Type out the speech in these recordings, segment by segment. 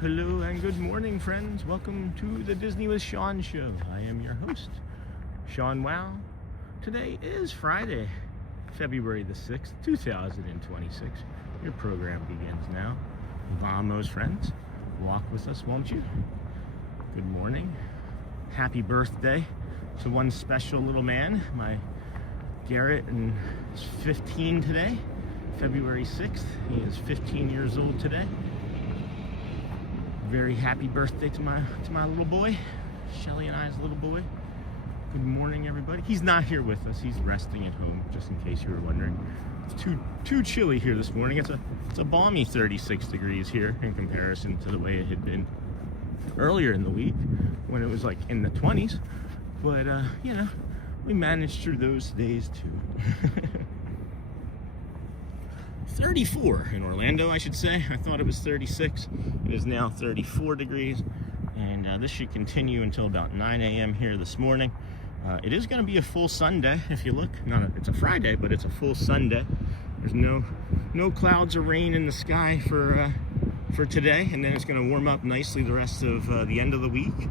Hello, and good morning, friends. Welcome to the Disney with Sean show. I am your host, Sean Wow. Today is Friday, February the 6th, 2026. Your program begins now. Vamos, friends. Walk with us, won't you? Good morning. Happy birthday to one special little man, my Garrett, and he's 15 today, February 6th. He is 15 years old today. Very happy birthday to my little boy, Shelly and I's little boy. Good morning, everybody. He's not here with us. He's resting at home, just in case you were wondering. It's too chilly here this morning. It's a balmy 36 degrees here in comparison to the way it had been earlier in the week when it was like in the 20s. But you know, we managed through those days too. 34 in Orlando, I should say. I thought it was 36. It is now 34 degrees, and this should continue until about 9 a.m. here this morning. It is going to be a full Sunday if you look. It's a Friday, but it's a full Sunday. There's no clouds or rain in the sky for today, and then it's going to warm up nicely the rest of the end of the week,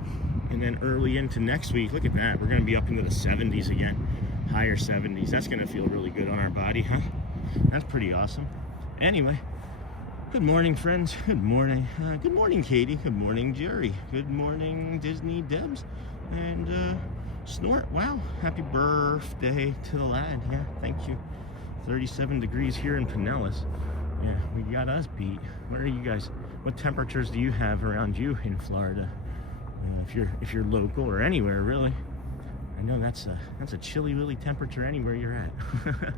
and then early into next week. Look at that. We're going to be up into the 70s again, higher 70s. That's going to feel really good on our body, huh? That's pretty awesome. Anyway, good morning, friends. Good morning. Good morning, Katie. Good morning, Jerry. Good morning, Disney Debs. And Snort. Wow. Happy birthday to the lad. Yeah, thank you. 37 degrees here in Pinellas. Yeah, we got us beat. Where are you guys? What temperatures do you have around you in Florida? If you're local or anywhere, really. I know that's a chilly willy temperature anywhere you're at.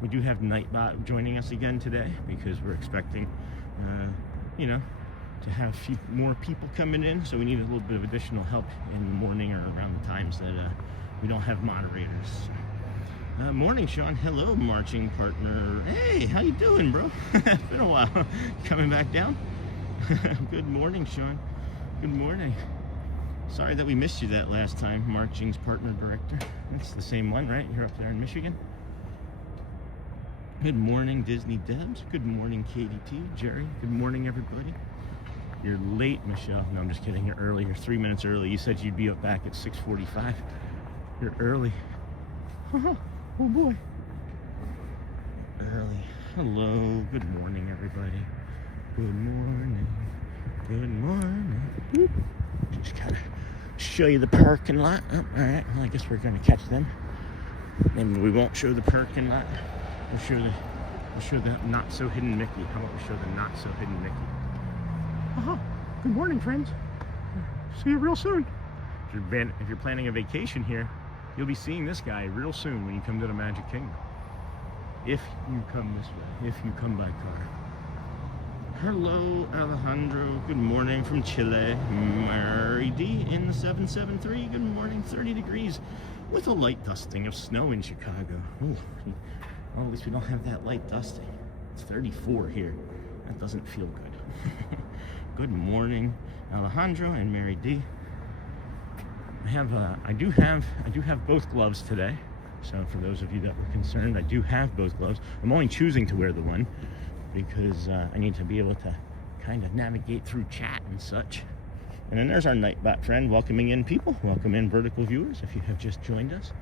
We do have Nightbot joining us again today because we're expecting, you know, to have a few more people coming in. So we need a little bit of additional help in the morning or around the times that we don't have moderators. Morning, Sean. Hello, marching partner. Hey, how you doing, bro? It's been a while. Coming back down? Good morning, Sean. Good morning. Sorry that we missed you that last time, marching's partner director. That's the same one, right? You're up there in Michigan. Good morning, Disney Debs. Good morning, Katie T. Jerry. Good morning, everybody. You're late, Michelle. No, I'm just kidding. You're early. You're 3 minutes early. You said you'd be up back at 6:45. You're early. Oh boy. Early. Hello. Good morning, everybody. Good morning. Good morning. Whoop. Just gotta show you the parking lot. Oh, all right. Well, I guess we're gonna catch them. Maybe we won't show the parking lot. We'll show the not so hidden Mickey. How about we show the not so hidden Mickey? Good morning, friends. See you real soon. If you're planning a vacation here, you'll be seeing this guy real soon when you come to the Magic Kingdom. If you come this way, if you come by car. Hello, Alejandro. Good morning from Chile. Mary D in the 773. Good morning. 30 degrees with a light dusting of snow in Chicago. Ooh. Well, at least we don't have that light dusting. It's 34 here. That doesn't feel good. Good morning, Alejandro and Mary D. I do have both gloves today. So for those of you that were concerned, I do have both gloves. I'm only choosing to wear the one because I need to be able to kind of navigate through chat and such. And then there's our Nightbot friend welcoming in people. Welcome in vertical viewers if you have just joined us.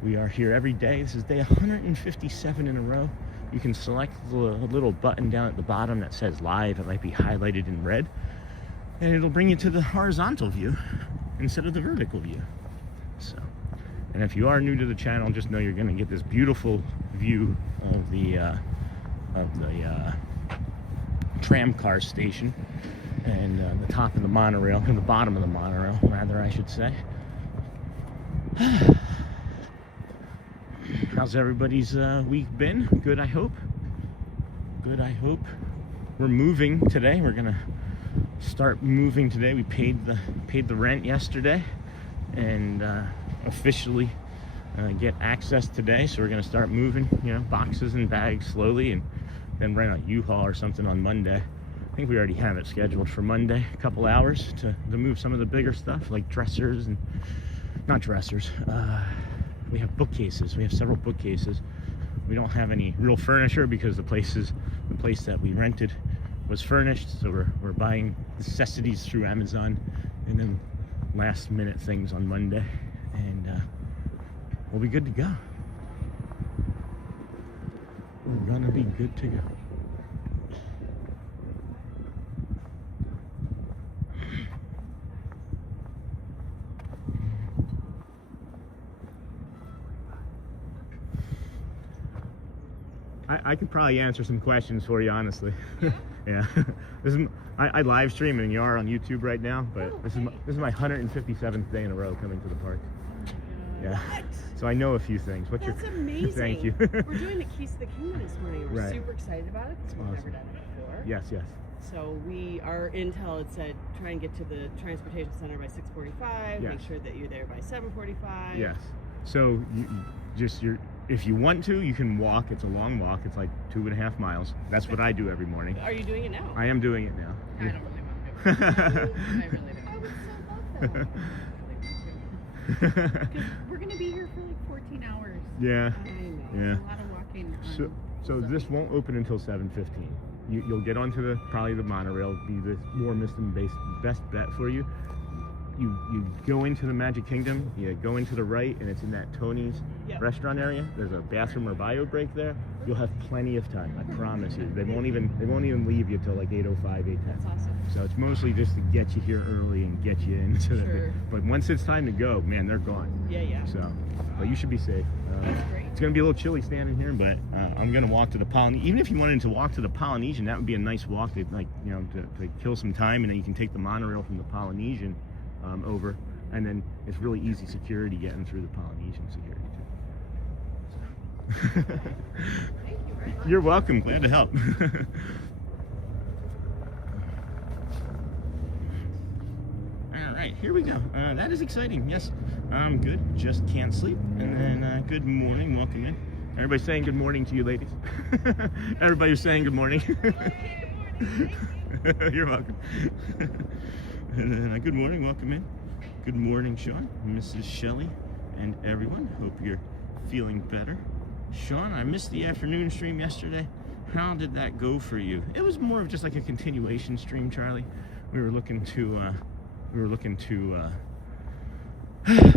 We are here every day. This is day 157 in a row. You can select the little button down at the bottom that says live. It might be highlighted in red. And it'll bring you to the horizontal view instead of the vertical view. So, and if you are new to the channel, just know you're going to get this beautiful view of the tram car station and the top of the monorail, and the bottom of the monorail, rather, I should say. How's everybody's week been? Good, I hope. Good, I hope. We're moving today. We're gonna start moving today. We paid the rent yesterday, and officially get access today. So we're gonna start moving, boxes and bags slowly, and then rent a U-Haul or something on Monday. I think we already have it scheduled for Monday, a couple hours to move some of the bigger stuff like dressers and not dressers. We have bookcases. We have several bookcases. We don't have any real furniture because the place that we rented was furnished, so we're buying necessities through Amazon and then last minute things on Monday, and we'll be good to go. We're gonna be good to go. I could probably answer some questions for you, honestly. Yeah. I live stream, and you are on YouTube right now, but this is my 157th day in a row coming to the park. Yeah. What? So I know a few things. That's amazing. Thank you. We're doing the Keys to the Kingdom this morning. We're Right. super excited about it because we've never done it before. Yes. So our intel had said try and get to the transportation center by 6:45. Yes. Make sure that you're there by 7:45. Yes. So if you want to, you can walk. It's a long walk. It's like 2.5 miles. That's what I do every morning. Are you doing it now? I am doing it now. I don't really want to do it. I really don't. I would so love that. Because we're going to be here for like 14 hours. Yeah. I know. Yeah. A lot of walking. So this won't open until 7:15. You'll get onto probably the monorail. Be the more best bet for you. You go into the Magic Kingdom, you go into the right, and it's in that Tony's restaurant area. There's a bathroom or bio break there. You'll have plenty of time, I promise you. They won't even leave you till like 8:05, 8:10. That's awesome. So it's mostly just to get you here early and get you in. Sure. But once it's time to go, man, they're gone. Yeah. So, but you should be safe. That's great. It's gonna be a little chilly standing here, but I'm gonna walk to the Polynesian. Even if you wanted to walk to the Polynesian, that would be a nice walk to to kill some time, and then you can take the monorail from the Polynesian over, and then it's really easy security getting through the Polynesian security too. So. Thank you very much. You're welcome. Glad to help. All right, here we go. That is exciting. Yes, I'm good. Just can't sleep. And then good morning. Welcome in. Everybody's saying good morning to you, ladies. Everybody's saying good morning. You're welcome. And then, good morning, welcome in. Good morning, Sean, Mrs. Shelley, and everyone. Hope you're feeling better. Sean, I missed the afternoon stream yesterday. How did that go for you? It was more of just like a continuation stream, Charlie. We were looking to,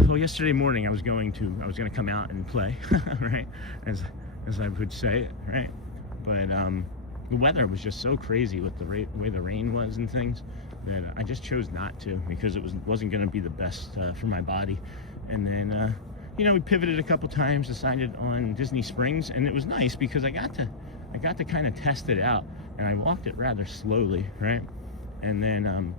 well, yesterday morning I was gonna come out and play, right? As I would say it, right? But the weather was just so crazy with the way the rain was and things, that I just chose not to, because it wasn't going to be the best for my body. And then we pivoted a couple times, decided on Disney Springs, and it was nice because I got to kind of test it out, and I walked it rather slowly, right? And then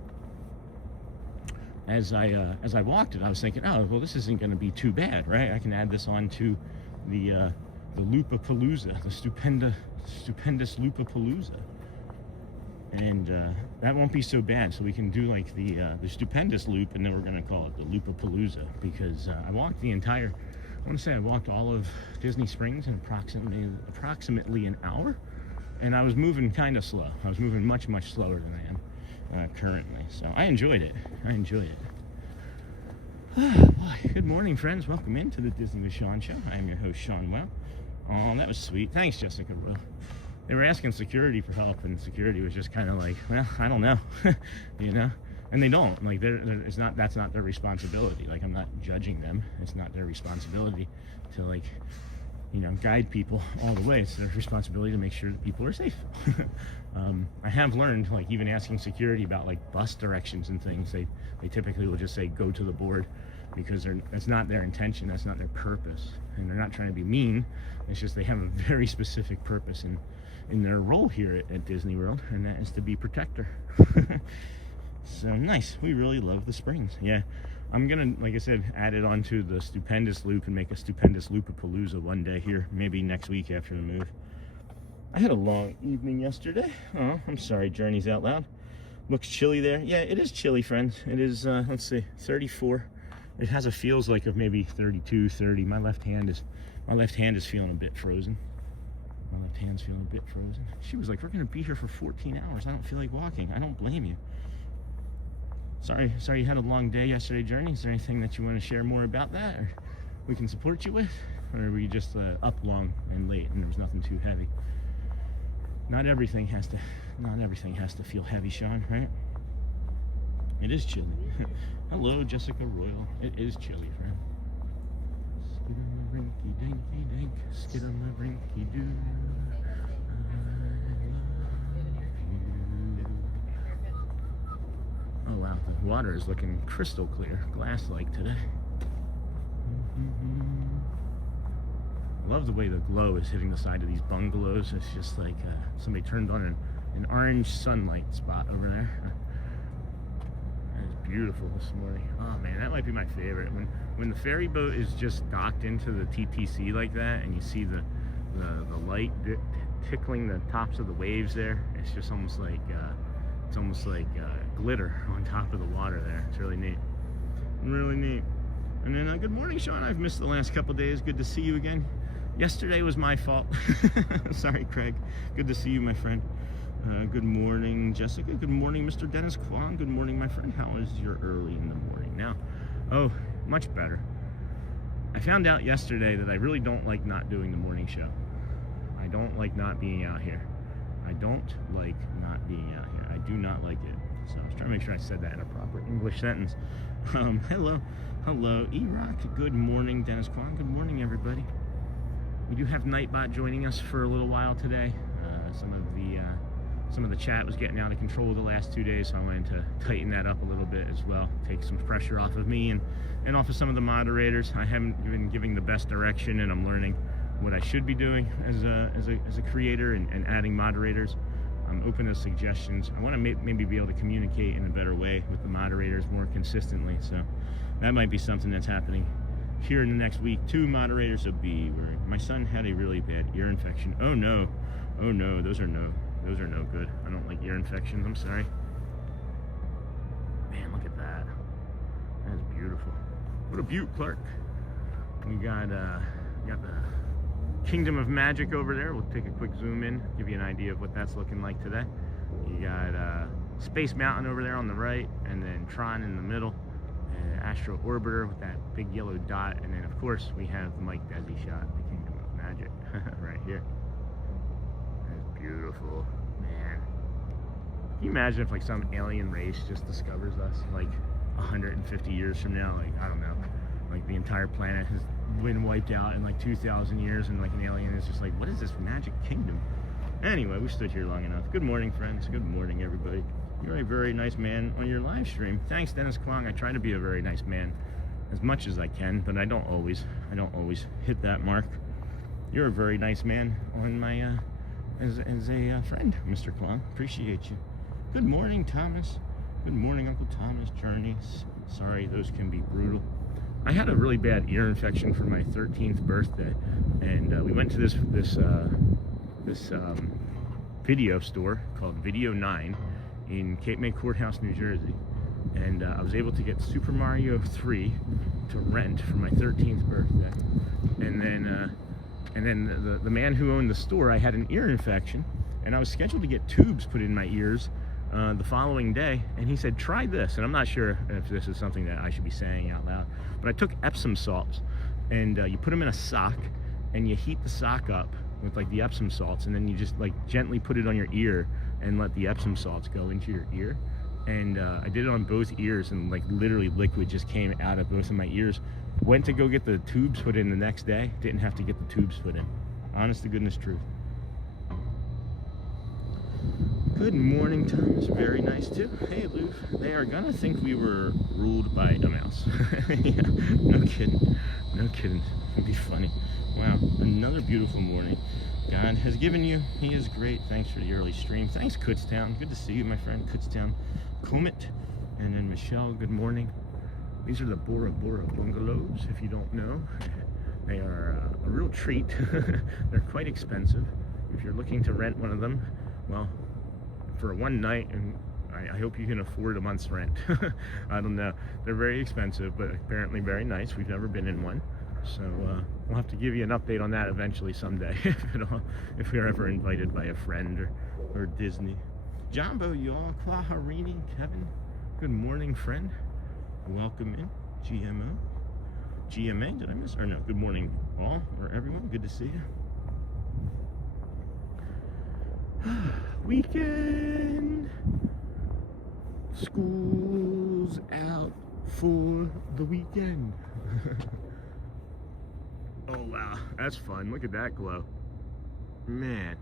as I walked it, I was thinking, oh well, this isn't going to be too bad, right? I can add this on to the Loopapalooza, the stupendous Loopapalooza. And that won't be so bad. So we can do like the stupendous loop, and then we're gonna call it the Loopapalooza, because I walked all of Disney Springs in approximately an hour, and I was moving kind of slow. I was moving much slower than I am currently. So I enjoyed it. Good morning, friends. Welcome into the Disney with Sean show. I am your host, Sean Well. Oh, that was sweet. Thanks, Jessica. They were asking security for help, and security was just kind of like, well, I don't know, and they don't, like, that's not their responsibility. Like, I'm not judging them. It's not their responsibility to, like, guide people all the way. It's their responsibility to make sure that people are safe. I have learned, like, even asking security about like bus directions and things, they typically will just say go to the board, because that's not their intention, that's not their purpose, and they're not trying to be mean. It's just they have a very specific purpose in their role here at Disney World, and that is to be protector. So nice. We really love the springs. Yeah. I'm gonna, like I said, add it onto the stupendous loop and make a stupendous loopapalooza one day here, maybe next week after the move. I had a long evening yesterday. Oh, I'm sorry, Journeys Out Loud. Looks chilly there. Yeah, it is chilly, friends. It is, let's see, 34. It has a feels like of maybe 32, 30. My left hand is feeling a bit frozen. My left hand's feeling a bit frozen. She was like, we're gonna be here for 14 hours. I don't feel like walking. I don't blame you. Sorry you had a long day yesterday, Journey. Is there anything that you want to share more about that, or we can support you with? Or were you just up long and late and there was nothing too heavy? Not everything has to feel heavy, Sean, right? It is chilly. Hello, Jessica Royal. It is chilly, friend. Skid on the rinky dinky dink, skid on the rinky doo. Oh wow, the water is looking crystal clear, glass-like today. Love the way the glow is hitting the side of these bungalows. It's just like somebody turned on an orange sunlight spot over there. It's beautiful this morning. Oh man, that might be my favorite. When the ferry boat is just docked into the TTC like that, and you see the light tickling the tops of the waves there, it's just almost like glitter on top of the water there. It's really neat. Really neat. And then good morning, Sean. I've missed the last couple days. Good to see you again. Yesterday was my fault. Sorry, Craig. Good to see you, my friend. Good morning, Jessica. Good morning, Mr. Dennis Kwong. Good morning, my friend. How is your early in the morning now? Oh, much better. I found out yesterday that I really don't like not doing the morning show. I don't like not being out here. I don't like not being out here. I do not like it. So I was trying to make sure I said that in a proper English sentence. Hello, E-Rock. Good morning, Dennis Kwong. Good morning, everybody. We do have Nightbot joining us for a little while today. Some of the chat was getting out of control the last 2 days, so I wanted to tighten that up a little bit as well, take some pressure off of me and off of some of the moderators. I haven't been giving the best direction, and I'm learning what I should be doing as a creator and adding moderators. I'm open to suggestions. I want to maybe be able to communicate in a better way with the moderators more consistently, so that might be something that's happening here in the next week. 2 moderators will be where my son had a really bad ear infection. Oh no, those are no good. I don't like ear infections. I'm sorry. Man, look at that. That's beautiful. What a beaut, Clark. We got the Kingdom of Magic over there. We'll take a quick zoom in, give you an idea of what that's looking like today. You got Space Mountain over there on the right, and then Tron in the middle, Astro Orbiter with that big yellow dot, and then of course we have the Mike Desi shot, the Kingdom of Magic, right here. That's beautiful, man. Can you imagine if like some alien race just discovers us like 150 years from now? Like, I don't know, like the entire planet has been wiped out in like 2,000 years, and like an alien is just like, what is this magic kingdom? Anyway, we stood here long enough. Good morning, friends. Good morning, everybody. You're a very nice man on your live stream. Thanks, Dennis Kwong. I try to be a very nice man as much as I can, but I don't always hit that mark. You're a very nice man on my as a friend, Mr. Kwong. Appreciate you. Good morning, Thomas. Good morning, Uncle Thomas. Journeys. Sorry, those can be brutal. I had a really bad ear infection for my 13th birthday, and we went to this video store called Video 9 in Cape May Courthouse, New Jersey, and I was able to get Super Mario 3 to rent for my 13th birthday, and then the man who owned the store, I had an ear infection, and I was scheduled to get tubes put in my ears the following day, and he said, try this. And I'm not sure if this is something that I should be saying out loud, but I took Epsom salts, and you put them in a sock, and you heat the sock up with like the Epsom salts, and then you just like gently put it on your ear and let the Epsom salts go into your ear. And I did it on both ears, and like literally liquid just came out of both of my ears. Went to go get the tubes put in the next day, didn't have to get the tubes put in. Honest to goodness truth. Good morning, Thomas. Very nice too. Hey, Lou. They are gonna think we were ruled by a mouse. Yeah, no kidding. No kidding. It'd be funny. Wow, another beautiful morning God has given you. He is great. Thanks for the early stream. Thanks, Kutztown. Good to see you, my friend. Kutztown Comet. And then Michelle, good morning. These are the Bora Bora bungalows, if you don't know. They are a real treat. They're quite expensive. If you're looking to rent one of them, well, for one night, and I hope you can afford a month's rent. I don't know. They're very expensive, but apparently very nice. We've never been in one. So we'll have to give you an update on that eventually someday, if we're ever invited by a friend or Disney. Jumbo, y'all, Kwaharini, Kevin, good morning, friend. Welcome in, GMO. GMA, did I miss? Or no, good morning, all, or everyone, good to see you. Weekend. School's out for the weekend. Oh wow, that's fun. Look at that glow. Man,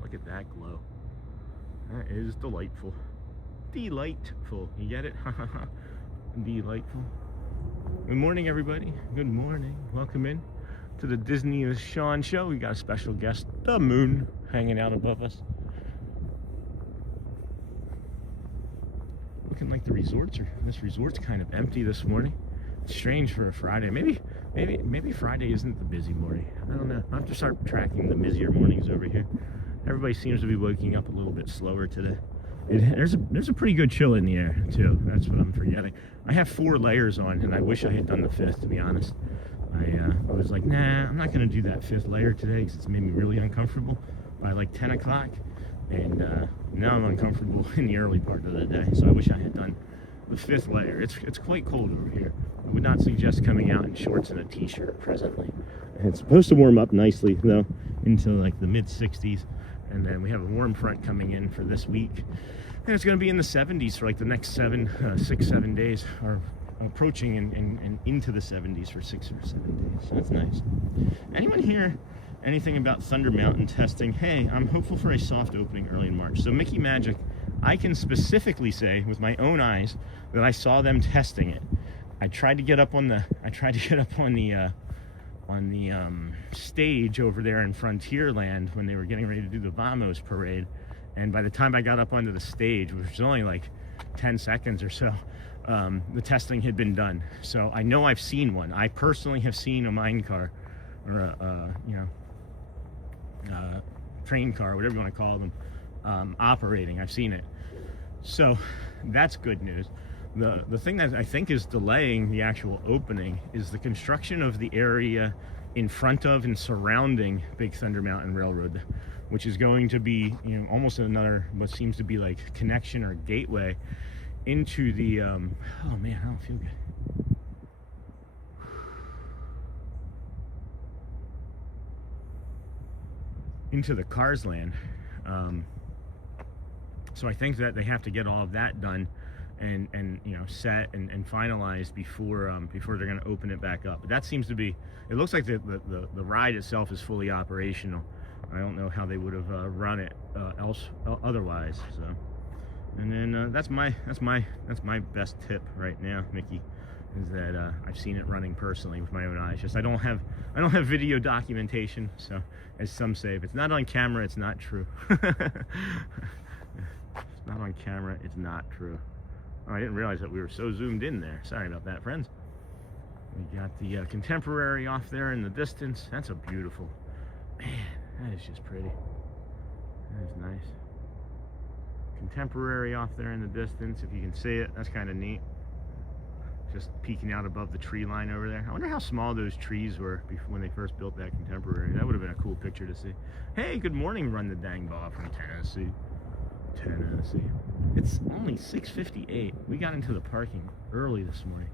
look at that glow. That is delightful. Delightful. You get it? Delightful. Good morning, everybody. Good morning. Welcome in to the Disney with Sean show. We got a special guest, the moon, hanging out above us. Looking like this resort's kind of empty this morning. It's strange for a Friday. Maybe Friday isn't the busy morning. I don't know. I'll have to start tracking the busier mornings over here. Everybody seems to be waking up a little bit slower today. There's a pretty good chill in the air too. That's what I'm forgetting. I have 4 layers on, and I wish I had done the 5th, to be honest. I was like, nah, I'm not gonna do that 5th layer today because it's made me really uncomfortable by like 10 o'clock. And now I'm uncomfortable in the early part of the day, so I wish I had done the 5th layer. It's quite cold over here. I would not suggest coming out in shorts and a t-shirt presently. And it's supposed to warm up nicely though into like the mid-60s, and then we have a warm front coming in for this week, and it's going to be in the 70s for like the next 6-7 days, or approaching and into the 70s for 6 or 7 days. So that's nice. Anyone here anything about Thunder Mountain testing? Hey, I'm hopeful for a soft opening early in March. So Mickey Magic, I can specifically say with my own eyes that I saw them testing it. I tried to get up on the stage over there in Frontierland when they were getting ready to do the Vamos parade, and by the time I got up onto the stage, which was only like 10 seconds or so, the testing had been done. So I know I've seen one. I personally have seen a mine car, or a train car, whatever you want to call them, operating. I've seen it. So that's good news. The thing that I think is delaying the actual opening is the construction of the area in front of and surrounding Big Thunder Mountain Railroad, which is going to be, almost another, what seems to be like connection or gateway into the, oh man, I don't feel good. Into the Cars Land. So I think that they have to get all of that done and set and finalized before they're going to open it back up. But that seems to be, it looks like the ride itself is fully operational. I don't know how they would have run it otherwise. So, and then that's my best tip right now, Mickey, is that I've seen it running personally with my own eyes. Just I don't have video documentation, so as some say, if it's not on camera, it's not true. It's not on camera, it's not true. Oh, I didn't realize that we were so zoomed in there. Sorry about that, friends. We got the Contemporary off there in the distance. That's a beautiful, man, that is just pretty. That is nice. Contemporary off there in the distance, if you can see it, that's kind of neat. Just peeking out above the tree line over there. I wonder how small those trees were when they first built that Contemporary. That would have been a cool picture to see. Hey, good morning, Run the Dang Ball from Tennessee. It's only 6:58. We got into the parking early this morning.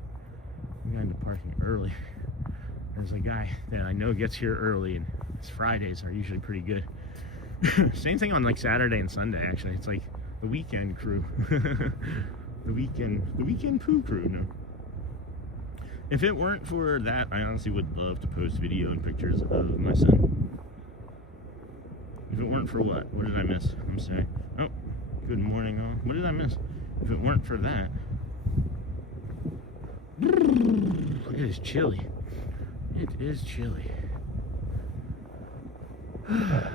There's a guy that I know gets here early, and his Fridays are usually pretty good. Same thing on like Saturday and Sunday, actually. It's like the weekend crew. the weekend poo crew, no. If it weren't for that, I honestly would love to post video and pictures of my son. If it weren't for what? What did I miss? I'm sorry. Oh, good morning all. What did I miss? If it weren't for that. It is chilly. It is chilly. Are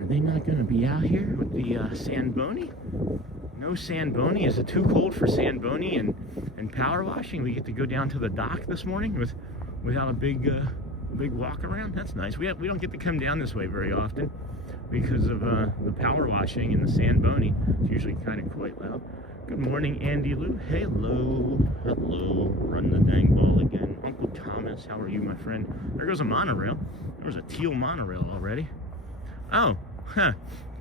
they not going to be out here with the Sandboni? No Sandboni. Is it too cold for Sandboni and power washing? We get to go down to the dock this morning without a big walk around. That's nice. We don't get to come down this way very often because of the power washing and the Sandboni. It's usually kind of quite loud. Good morning, Andy Lou. Hello. Hello. Run the dang ball again. Uncle Thomas, how are you, my friend? There goes a monorail. There was a teal monorail already. Oh, huh.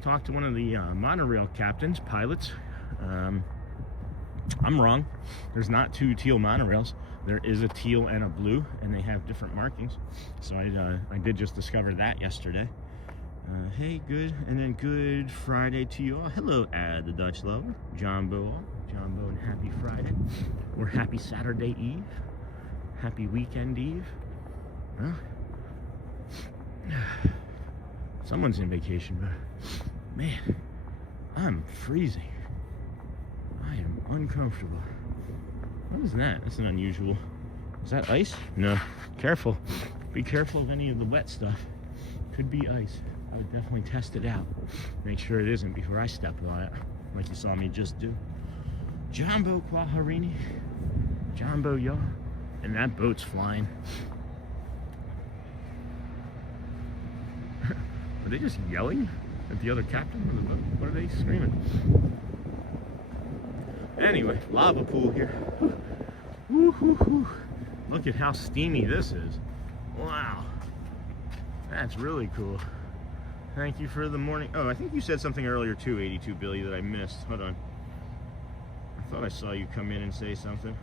Talked to one of the monorail captains, pilots. I'm wrong. There's not two teal monorails. There is a teal and a blue, and they have different markings. So I did just discover that yesterday. Hey, good, and then good Friday to you all. Hello, the Dutch lover, Jumbo, and happy Friday, or happy Saturday Eve, happy weekend Eve. Huh? Someone's in vacation, but man, I'm freezing. I am uncomfortable. What is that? That's an unusual. Is that ice? No. Careful. Be careful of any of the wet stuff. Could be ice. I would definitely test it out. Make sure it isn't before I step on it, like you saw me just do. Jumbo Kwaharini. Jumbo ya. And that boat's flying. Are they just yelling at the other captain of the boat? What are they screaming? Anyway, lava pool here. Woo, woo, woo. Look at how steamy this is. Wow. That's really cool. Thank you for the morning. Oh, I think you said something earlier too, 82 Billy, that I missed. Hold on. I thought I saw you come in and say something.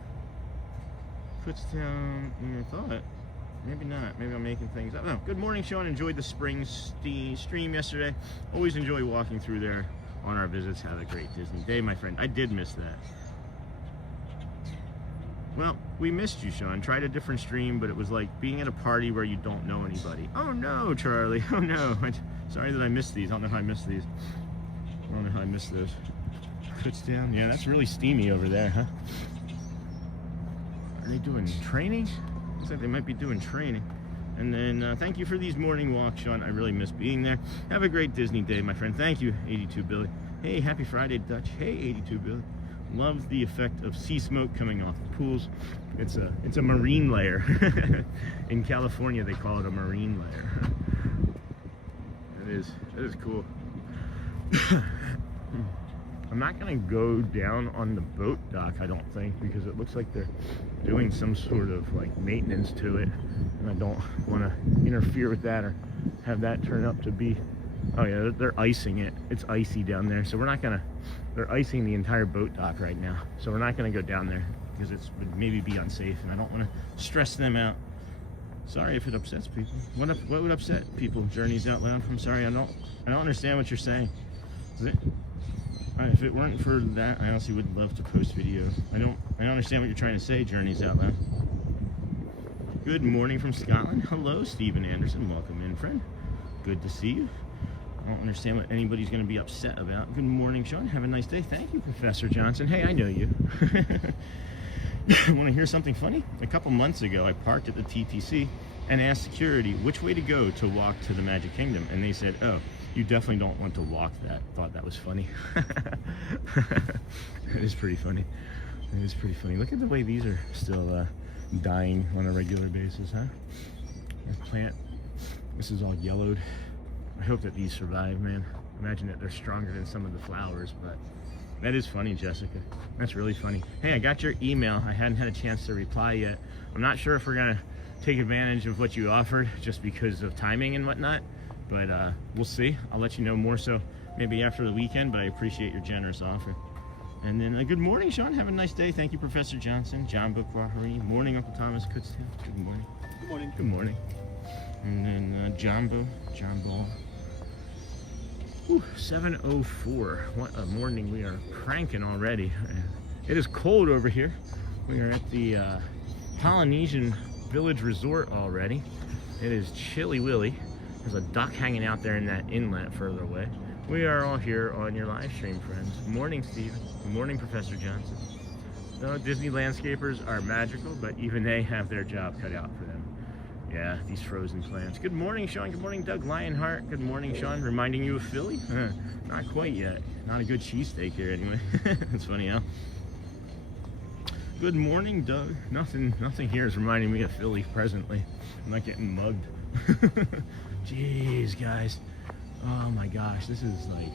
Kutztown, I thought. Maybe not. Maybe I'm making things up. No. Good morning, Sean. Enjoyed the spring stream yesterday. Always enjoy walking through there on our visits. Have a great Disney day, my friend. I did miss that. Well, we missed you, Sean. Tried a different stream, but it was like being at a party where you don't know anybody. Oh no, Charlie. Oh no. Sorry that I missed these. I don't know how I missed these. I don't know how I missed those. Puts down. Yeah, that's really steamy over there, huh? Are they doing training? Looks like they might be doing training. And then thank you for these morning walks, Sean. I really miss being there. Have a great Disney day, my friend. Thank you, 82 Billy. Hey, happy Friday, Dutch. Hey, 82 Billy. Love the effect of sea smoke coming off the pools. It's a marine layer. In California, they call it a marine layer. It is cool. I'm not gonna go down on the boat dock, I don't think, because it looks like they're doing some sort of like maintenance to it, and I don't want to interfere with that or have that turn up to be. Oh yeah, they're icing it. It's icy down there, so we're not gonna. They're icing the entire boat dock right now, so we're not gonna go down there because it would maybe be unsafe, and I don't want to stress them out. Sorry if it upsets people. What would upset people? Journeys out loud. I'm sorry. I don't understand what you're saying. Is it? If it weren't for that, I honestly would love to post video. I don't understand what you're trying to say, Journeys Out Loud. Good morning from Scotland. Hello, Stephen Anderson. Welcome in, friend. Good to see you. I don't understand what anybody's going to be upset about. Good morning, Sean. Have a nice day. Thank you, Professor Johnson. Hey, I know you. Want to hear something funny? A couple months ago, I parked at the TTC and asked security which way to go to walk to the Magic Kingdom, and they said, "Oh, you definitely don't want to walk that." Thought that was funny. It is pretty funny. It is pretty funny. Look at the way these are still dying on a regular basis, huh? This plant, this is all yellowed. I hope that these survive, man. Imagine that they're stronger than some of the flowers, but that is funny, Jessica. That's really funny. Hey, I got your email. I hadn't had a chance to reply yet. I'm not sure if we're gonna take advantage of what you offered just because of timing and whatnot, but we'll see. I'll let you know more so maybe after the weekend, but I appreciate your generous offer. And then good morning, Sean. Have a nice day. Thank you, Professor Johnson. John Bukwahari. Morning, Uncle Thomas Kutztown. Good morning. Good morning. Good morning. And then John Ball. Whew, 7:04. What a morning. We are cranking already. It is cold over here. We are at the Polynesian Village Resort already. It is chilly willy. There's a duck hanging out there in that inlet further away. We are all here on your live stream, friends. Good morning, Stephen. Good morning, Professor Johnson. No, Disney landscapers are magical, but even they have their job cut out for them. Yeah, these frozen plants. Good morning, Sean. Good morning, Doug Lionheart. Good morning, Sean. Reminding you of Philly? Not quite yet. Not a good cheesesteak here anyway. It's funny how. Good morning, Doug. Nothing here is reminding me of Philly presently. I'm not getting mugged. Jeez, guys. Oh my gosh, this is like,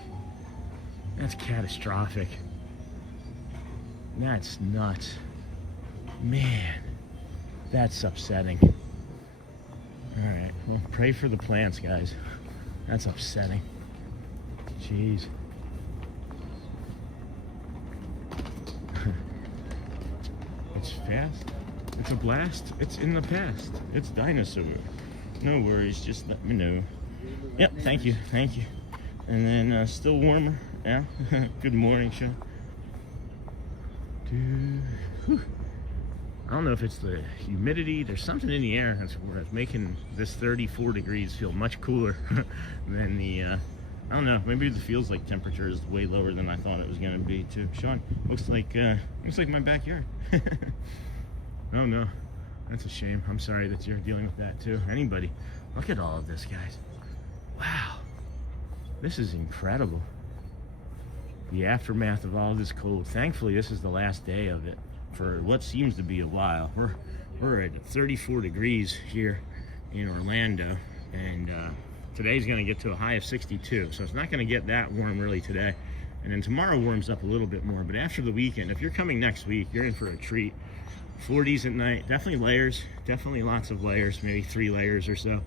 that's catastrophic. That's nuts. Man, that's upsetting. Alright, well, pray for the plants, guys. That's upsetting. Jeez. It's fast. It's a blast. It's in the past. It's dinosaur. No worries, just let me know. Yep, thank you. And then still warmer. Yeah. Good morning, Sean. Dude. I don't know if it's the humidity. There's something in the air that's making this 34 degrees feel much cooler than the, I don't know, maybe the feels like temperature is way lower than I thought it was going to be too. Sean, looks like my backyard. Oh no, that's a shame. I'm sorry that you're dealing with that too. Anybody, look at all of this, guys. Wow, this is incredible. The aftermath of all this cold. Thankfully, this is the last day of it for what seems to be a while. We're at 34 degrees here in Orlando, and today's going to get to a high of 62, so it's not going to get that warm really today. And then tomorrow warms up a little bit more, but after the weekend, if you're coming next week, you're in for a treat. 40s at night, definitely layers, definitely lots of layers, maybe 3 layers or so.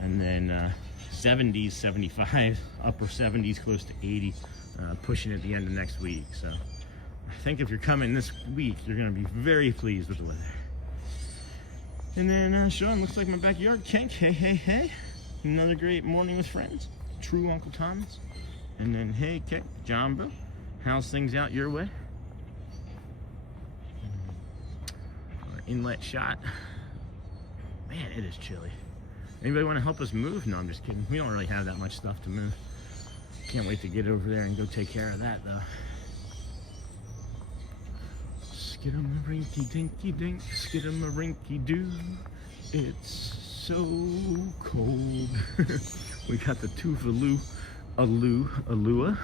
And then 70s, 75, upper 70s, close to 80, pushing at the end of next week. So I think if you're coming this week, you're going to be very pleased with the weather. And then Sean, looks like my backyard. Kink, hey. Another great morning with friends. True Uncle Thomas. And then, hey, Kink, Jumbo. How's things out your way? Inlet shot. Man, it is chilly. Anybody want to help us move? No, I'm just kidding. We don't really have that much stuff to move. Can't wait to get over there and go take care of that, though. Skidum-a-rinky-dinky-dink, skidum-a-rinky-doo. It's so cold. We got the Tuvalu Alua,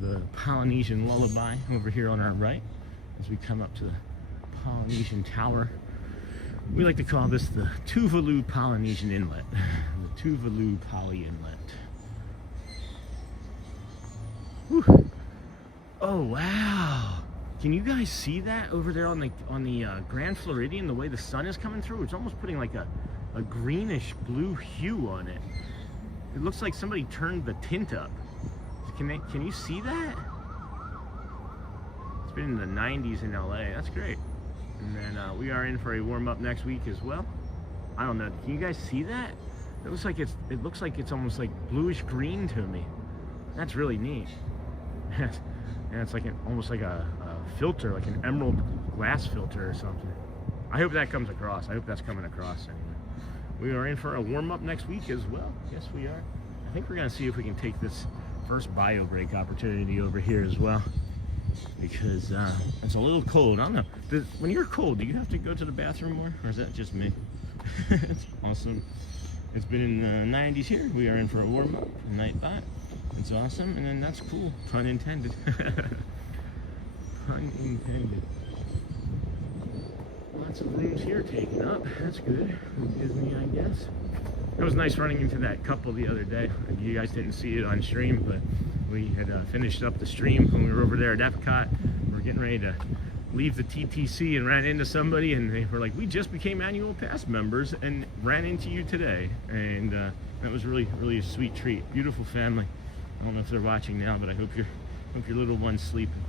the Polynesian lullaby over here on our right as we come up to the Polynesian Tower. We like to call this the Tuvalu Polynesian Inlet, the Tuvalu Poly Inlet. Whew. Oh wow! Can you guys see that over there on the Grand Floridian? The way the sun is coming through, it's almost putting like a greenish blue hue on it. It looks like somebody turned the tint up. Can you see that? It's been in the 90s in LA. That's great. And then we are in for a warm up next week as well. I don't know. Can you guys see that? It looks like it's almost like bluish green to me. That's really neat. And it's like almost like a filter, like an emerald glass filter or something. I hope that comes across. I hope that's coming across anyway. We are in for a warm up next week as well. Yes, we are. I think we're gonna see if we can take this first bio break opportunity over here as well, because it's a little cold. I don't know. When you're cold, do you have to go to the bathroom more, or is that just me? It's awesome. It's been in the 90s here. We are in for a warm up, a night bot. It's awesome, and then that's cool. Pun intended. Pun intended. Lots of rooms here taken up. That's good. Disney, I guess. It was nice running into that couple the other day. You guys didn't see it on stream, but we had finished up the stream when we were over there at Epcot. We were getting ready to leave the TTC and ran into somebody, and they were like, we just became annual pass members and ran into you today. And that was really a sweet treat. Beautiful family. I don't know if they're watching now, but I hope your little one's sleeping.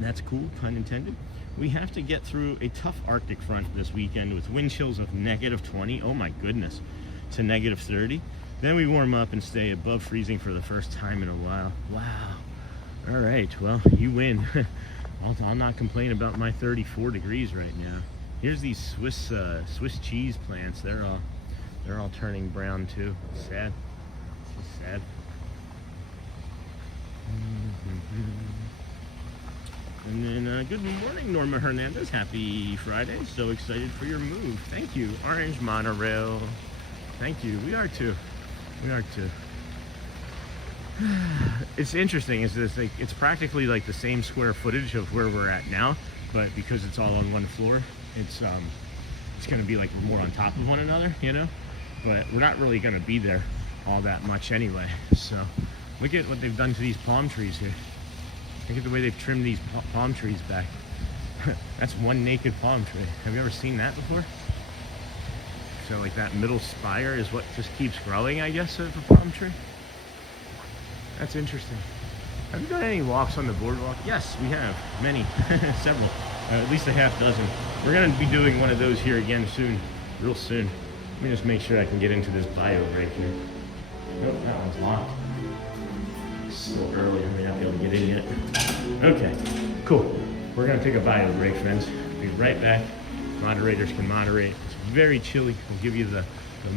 That's cool, pun intended. We have to get through a tough Arctic front this weekend with wind chills of -20. Oh my goodness, to -30. Then we warm up and stay above freezing for the first time in a while. Wow. All right, well, you win. I'll not complain about my 34 degrees right now. Here's these Swiss cheese plants. They're all turning brown too. Sad. Sad. And then good morning, Norma Hernandez. Happy Friday. So excited for your move. Thank you. Orange Monorail. Thank you. We are too. We are too. It's interesting, is this like, it's practically like the same square footage of where we're at now, but because it's all on one floor, it's gonna be like we're more on top of one another, you know? But we're not really gonna be there all that much anyway. So look at what they've done to these palm trees here. Look at the way they've trimmed these palm trees back. That's one naked palm tree. Have you ever seen that before? So like that middle spire is what just keeps growing, I guess, of a palm tree. That's interesting. Have you done any walks on the boardwalk? Yes, we have. Many. Several. At least a half dozen. We're going to be doing one of those here again soon. Real soon. Let me just make sure I can get into this bio break here. Nope, that one's locked. It's still early. I may not be able to get in yet. Okay, cool. We're going to take a bio break, friends. Be right back. Moderators can moderate. It's very chilly. We'll give you the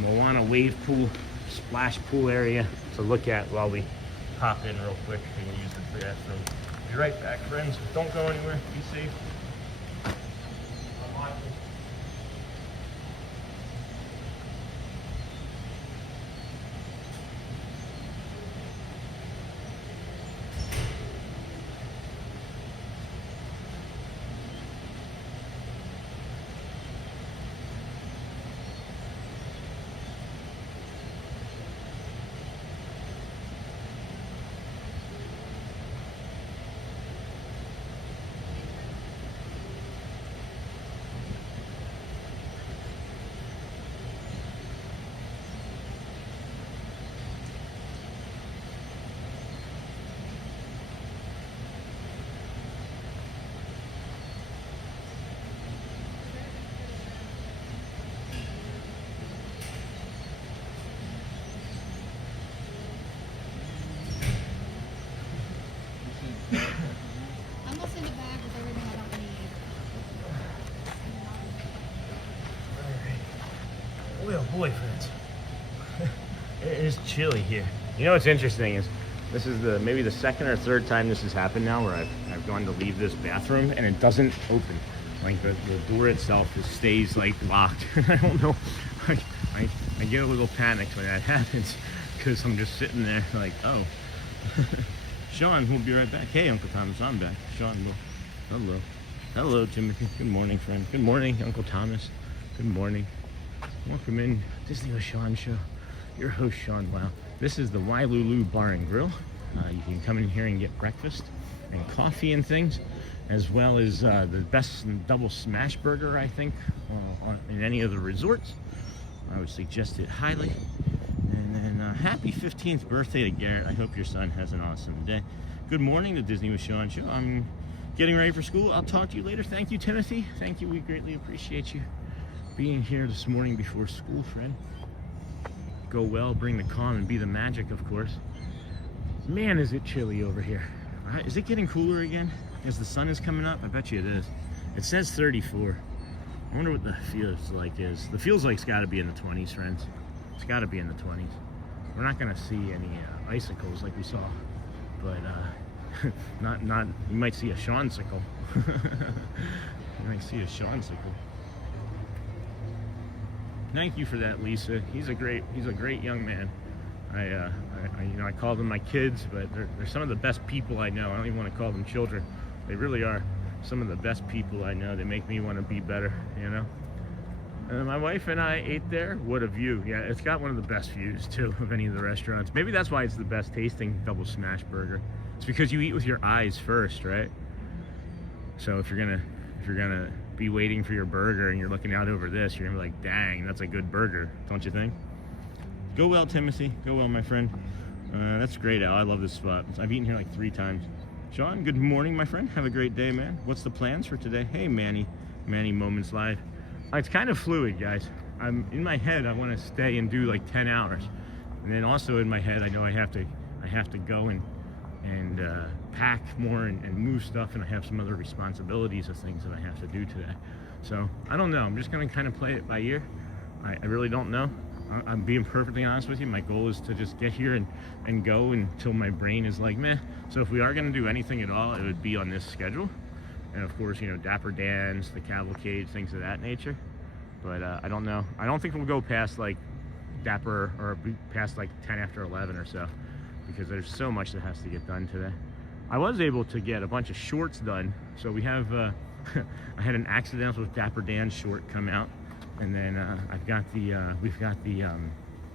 Moana wave pool, splash pool area to look at while we pop in real quick and use the bathroom. Be right back, friends. Don't go anywhere. Be safe. I'm gonna send it back with everything I don't need. Well, boy, friends. It is chilly here. You know what's interesting is this is maybe the second or third time this has happened now where I've gone to leave this bathroom and it doesn't open. Like the door itself stays like locked. I don't know. I get a little panicked when that happens because I'm just sitting there like, oh. Sean, we'll be right back. Hey, Uncle Thomas, I'm back. Sean, hello. Hello, Timothy. Good morning, friend. Good morning, Uncle Thomas. Good morning. Welcome in Disney with Sean show. Your host, Sean. Wow. This is the Wailulu Bar and Grill. You can come in here and get breakfast and coffee and things, as well as the best double smash burger, I think, in any of the resorts. I would suggest it highly. And then happy 15th birthday to Garrett. I hope your son has an awesome day. Good morning to Disney with Sean show. I'm getting ready for school. I'll talk to you later. Thank you, Timothy. Thank you. We greatly appreciate you being here this morning before school, friend. Go well, bring the calm, and be the magic, of course. Man, is it chilly over here. Is it getting cooler again as the sun is coming up? I bet you it is. It says 34. I wonder what the feels like is. The feels like's got to be in the 20s, friends. It's got to be in the 20s. We're not going to see any icicles like we saw, but not. You might see a Sean-sicle. You might see a Sean-sicle. Thank you for that, Lisa. He's a great young man. I call them my kids, but they're some of the best people I know. I don't even want to call them children. They really are some of the best people I know. They make me want to be better, you know. My wife and I ate there. What a view. Yeah, it's got one of the best views too of any of the restaurants. Maybe that's why it's the best tasting double smash burger. It's because you eat with your eyes first, right? So if you're gonna be waiting for your burger and you're looking out over this, you're gonna be like, dang, that's a good burger, don't you think? Go well, Timothy. Go well, my friend. That's great, Al. I love this spot. I've eaten here like 3 times. Sean, good morning, my friend. Have a great day, man. What's the plans for today? Hey, Manny Moments Live. It's kind of fluid, guys. I'm in my head. I want to stay and do like 10 hours, and then also in my head, I know I have to go and pack more and move stuff, and I have some other responsibilities of things that I have to do today. So I don't know. I'm just gonna kind of play it by ear. I really don't know. I'm being perfectly honest with you. My goal is to just get here and go until my brain is like meh. So if we are gonna do anything at all, it would be on this schedule. And of course, you know, Dapper Dans, the cavalcade, things of that nature. But I don't know. I don't think we'll go past like Dapper or past like 10 after 11 or so, because there's so much that has to get done today. I was able to get a bunch of shorts done. So we have, I had an accidental Dapper Dan short come out, and then we've got the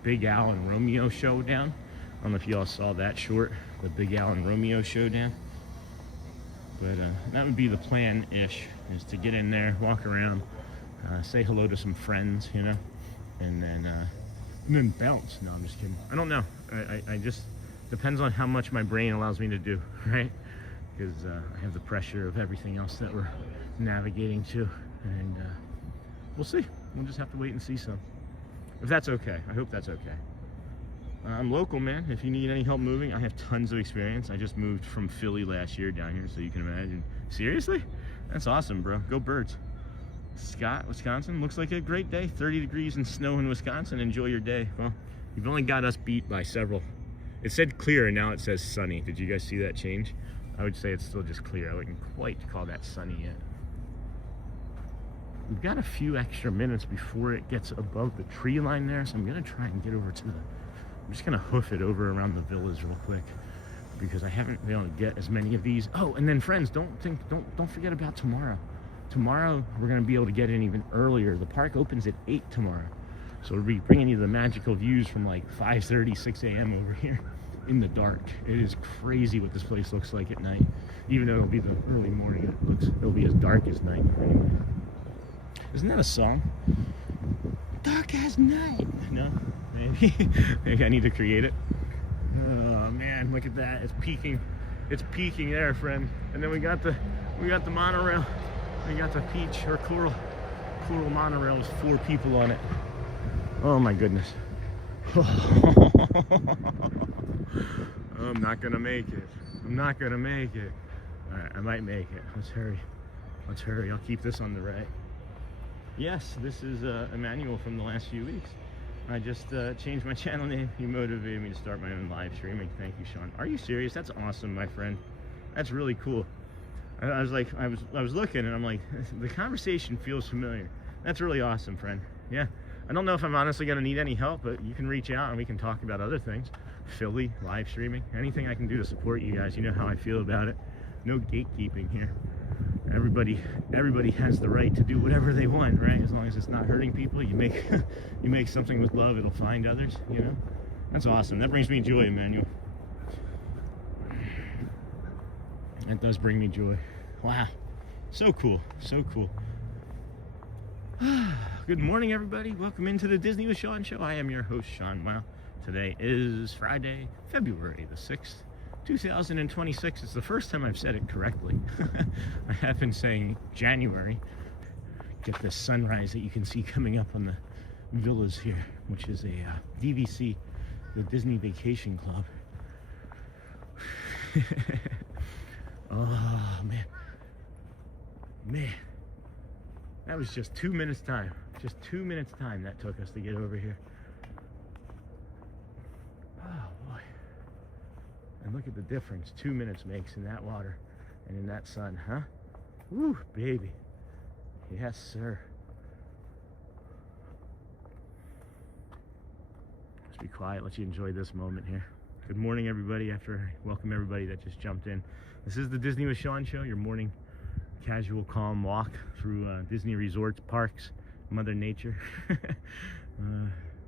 Big Al and Romeo showdown. I don't know if y'all saw that short, the Big Al and Romeo showdown. But that would be the plan-ish, is to get in there, walk around, say hello to some friends, you know, and then bounce. No, I'm just kidding. I don't know. I just, depends on how much my brain allows me to do, right? Because I have the pressure of everything else that we're navigating to, and we'll see. We'll just have to wait and see some. If that's okay. I hope that's okay. I'm local, man. If you need any help moving, I have tons of experience. I just moved from Philly last year down here, so you can imagine. Seriously? That's awesome, bro. Go Birds. Scott, Wisconsin. Looks like a great day. 30 degrees and snow in Wisconsin. Enjoy your day. Well, you've only got us beat by several. It said clear, and now it says sunny. Did you guys see that change? I would say it's still just clear. I wouldn't quite call that sunny yet. We've got a few extra minutes before it gets above the tree line there, so I'm going to try and get over to the... I'm just gonna hoof it over around the villas real quick, because I haven't been able to get as many of these. Oh, and then friends, don't forget about tomorrow. Tomorrow we're gonna be able to get in even earlier. The park opens at 8 tomorrow, so we'll be bringing you the magical views from like 5:30, 6 a.m. over here in the dark. It is crazy what this place looks like at night. Even though it'll be the early morning, it'll be as dark as night. Anyway. Isn't that a song? Dark as night. No. Maybe I need to create it. Oh man, look at that. It's peaking. It's peaking there, friend. And then we got the monorail. We got the peach or coral monorail with 4 people on it. Oh my goodness. I'm not gonna make it. I'm not gonna make it. Alright, I might make it. Let's hurry. Let's hurry. I'll keep this on the right. Yes, this is Emmanuel from the last few weeks. I just changed my channel name. You motivated me to start my own live streaming. Thank you, Sean. Are you serious? That's awesome, my friend. That's really cool. I was looking, and I'm like, the conversation feels familiar. That's really awesome, friend. Yeah. I don't know if I'm honestly going to need any help, but you can reach out and we can talk about other things. Philly, live streaming, anything I can do to support you guys. You know how I feel about it. No gatekeeping here. Everybody has the right to do whatever they want, right? As long as it's not hurting people. You make you make something with love, it'll find others, you know? That's awesome. That brings me joy, Emmanuel. That does bring me joy. Wow. So cool. So cool. Good morning, everybody. Welcome into the Disney with Sean show. I am your host, Sean. Wow. Today is Friday, February the 6th. 2026. It's the first time I've said it correctly. I have been saying January. Get this sunrise that you can see coming up on the villas here, which is a DVC, the Disney Vacation Club. Oh man, that was just 2 minutes time. Just 2 minutes time that took us to get over here. Oh boy. And look at the difference 2 minutes makes in that water and in that sun, huh? Woo, baby. Yes, sir. Just be quiet, let you enjoy this moment here. Good morning, everybody. Welcome everybody that just jumped in. This is the Disney with Sean show, your morning casual, calm walk through Disney resorts, parks, Mother Nature.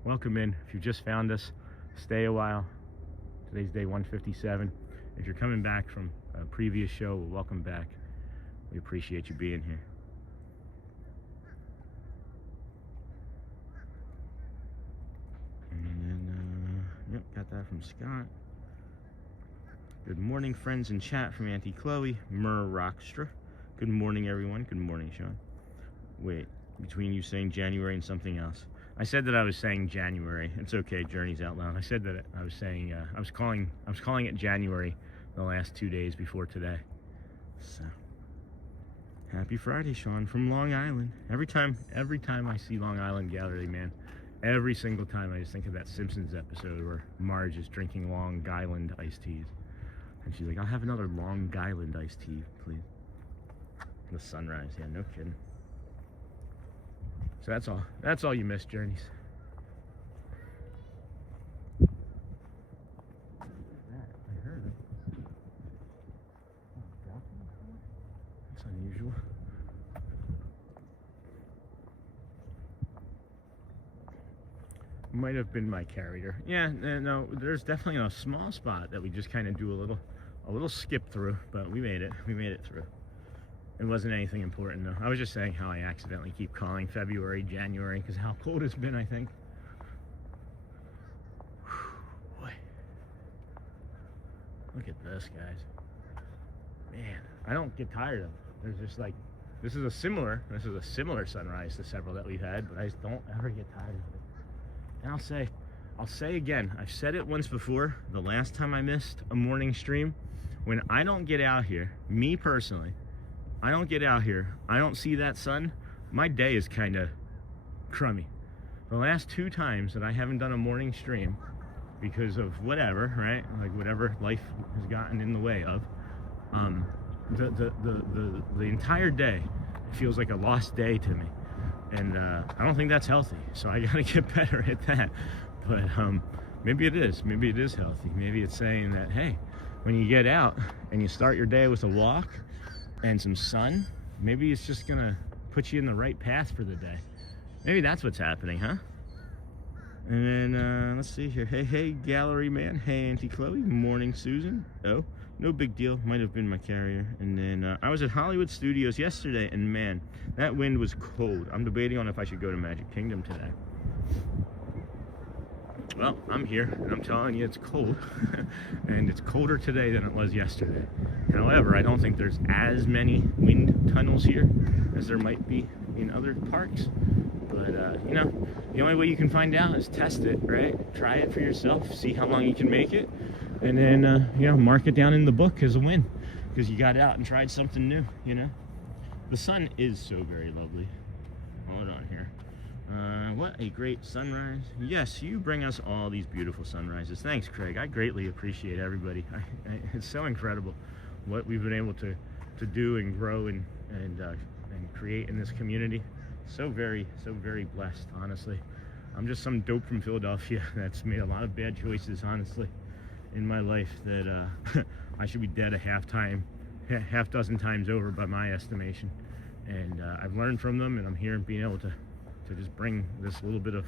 Welcome in. If you just found us, stay a while. Today's day 157. If you're coming back from a previous show, well, welcome back. We appreciate you being here. And then, yep, got that from Scott. Good morning, friends in chat from Auntie Chloe. Rockstra. Good morning, everyone. Good morning, Sean. Wait, between you saying January and something else. I said that I was saying January. It's okay, Journeys Out Loud. I said that I was saying I was calling it January the last 2 days before today. So happy Friday, Sean from Long Island. Every time I see Long Island Gallery, man, every single time I just think of that Simpsons episode where Marge is drinking Long Island iced teas, and she's like, "I'll have another Long Island iced tea, please." The sunrise, yeah, no kidding. So that's all you missed, Journeys. might have been my carrier. Yeah, no, there's definitely a small spot that we just kind of do a little skip through, but we made it through. It wasn't anything important though. I was just saying how I accidentally keep calling February January because how cold it's been, I think. Whew, boy, look at this, guys. Man, I don't get tired of it. There's just like, this is a similar sunrise to several that we've had, but I just don't ever get tired of it. And I'll say again, I've said it once before, the last time I missed a morning stream, when I don't get out here, me personally, I don't get out here, I don't see that sun, my day is kind of crummy. The last 2 times that I haven't done a morning stream because of whatever, right? Like whatever life has gotten in the way of, the entire day feels like a lost day to me. And I don't think that's healthy, so I gotta get better at that. But maybe it is healthy. Maybe it's saying that, hey, when you get out and you start your day with a walk and some sun, maybe it's just gonna put you in the right path for the day. Maybe that's what's happening, huh? And then let's see here. Hey gallery man. Hey Auntie Chloe. Morning Susan. Oh, no big deal, might have been my carrier. And then I was at Hollywood Studios yesterday, and man, that wind was cold. I'm debating on if I should go to Magic Kingdom today. Well, I'm here, and I'm telling you it's cold. And it's colder today than it was yesterday. However, I don't think there's as many wind tunnels here as there might be in other parks. But, you know, the only way you can find out is test it, right? Try it for yourself, see how long you can make it. And then, you know, mark it down in the book as a win, because you got out and tried something new, you know? The sun is so very lovely. Hold on here. What a great sunrise. Yes, you bring us all these beautiful sunrises. Thanks, Craig. I greatly appreciate everybody. It's so incredible what we've been able to do and grow and create in this community. So very blessed, honestly. I'm just some dope from Philadelphia that's made a lot of bad choices, honestly, in my life that I should be dead a half dozen times over by my estimation. And I've learned from them, and I'm here being able to just bring this little bit of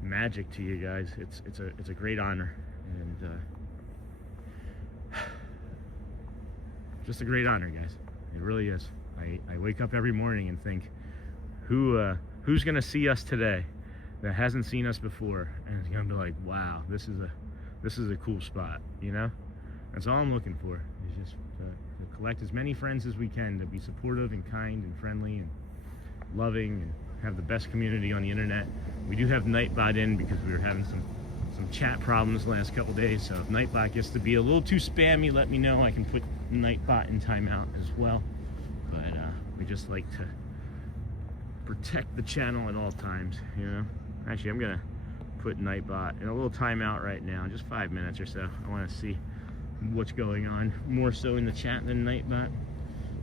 magic to you guys. It's a great honor, and just a great honor, guys. It really is. I wake up every morning and think, who's gonna see us today that hasn't seen us before, and it's gonna be like, wow, this is a cool spot, you know? That's all I'm looking for, is just to collect as many friends as we can, to be supportive and kind and friendly and loving, and have the best community on the internet. We do have Nightbot in because we were having some chat problems the last couple days, so if Nightbot gets to be a little too spammy, let me know. I can put Nightbot in timeout as well. But we just like to protect the channel at all times, you know? Actually, I'm gonna put Nightbot in a little timeout right now, just 5 minutes or so. I want to see what's going on, more so in the chat than Nightbot.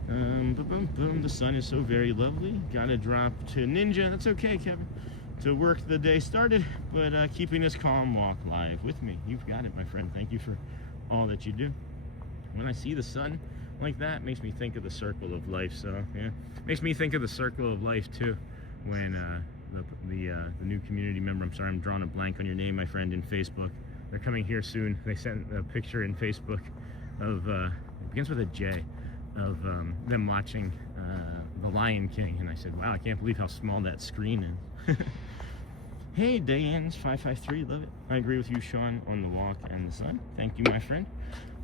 The sun is so very lovely. Gotta drop to Ninja. That's okay, Kevin. To work the day started, but keeping this calm walk live with me. You've got it, my friend. Thank you for all that you do. When I see the sun like that, it makes me think of the circle of life. So yeah, makes me think of the circle of life too. When the new community member, I'm sorry, I'm drawing a blank on your name, my friend, in Facebook. They're coming here soon. They sent a picture in Facebook of it begins with a J, of them watching The Lion King, and I said, wow, I can't believe how small that screen is. Hey, Diane's 553, love it. I agree with you, Sean, on the walk and the sun. Thank you, my friend.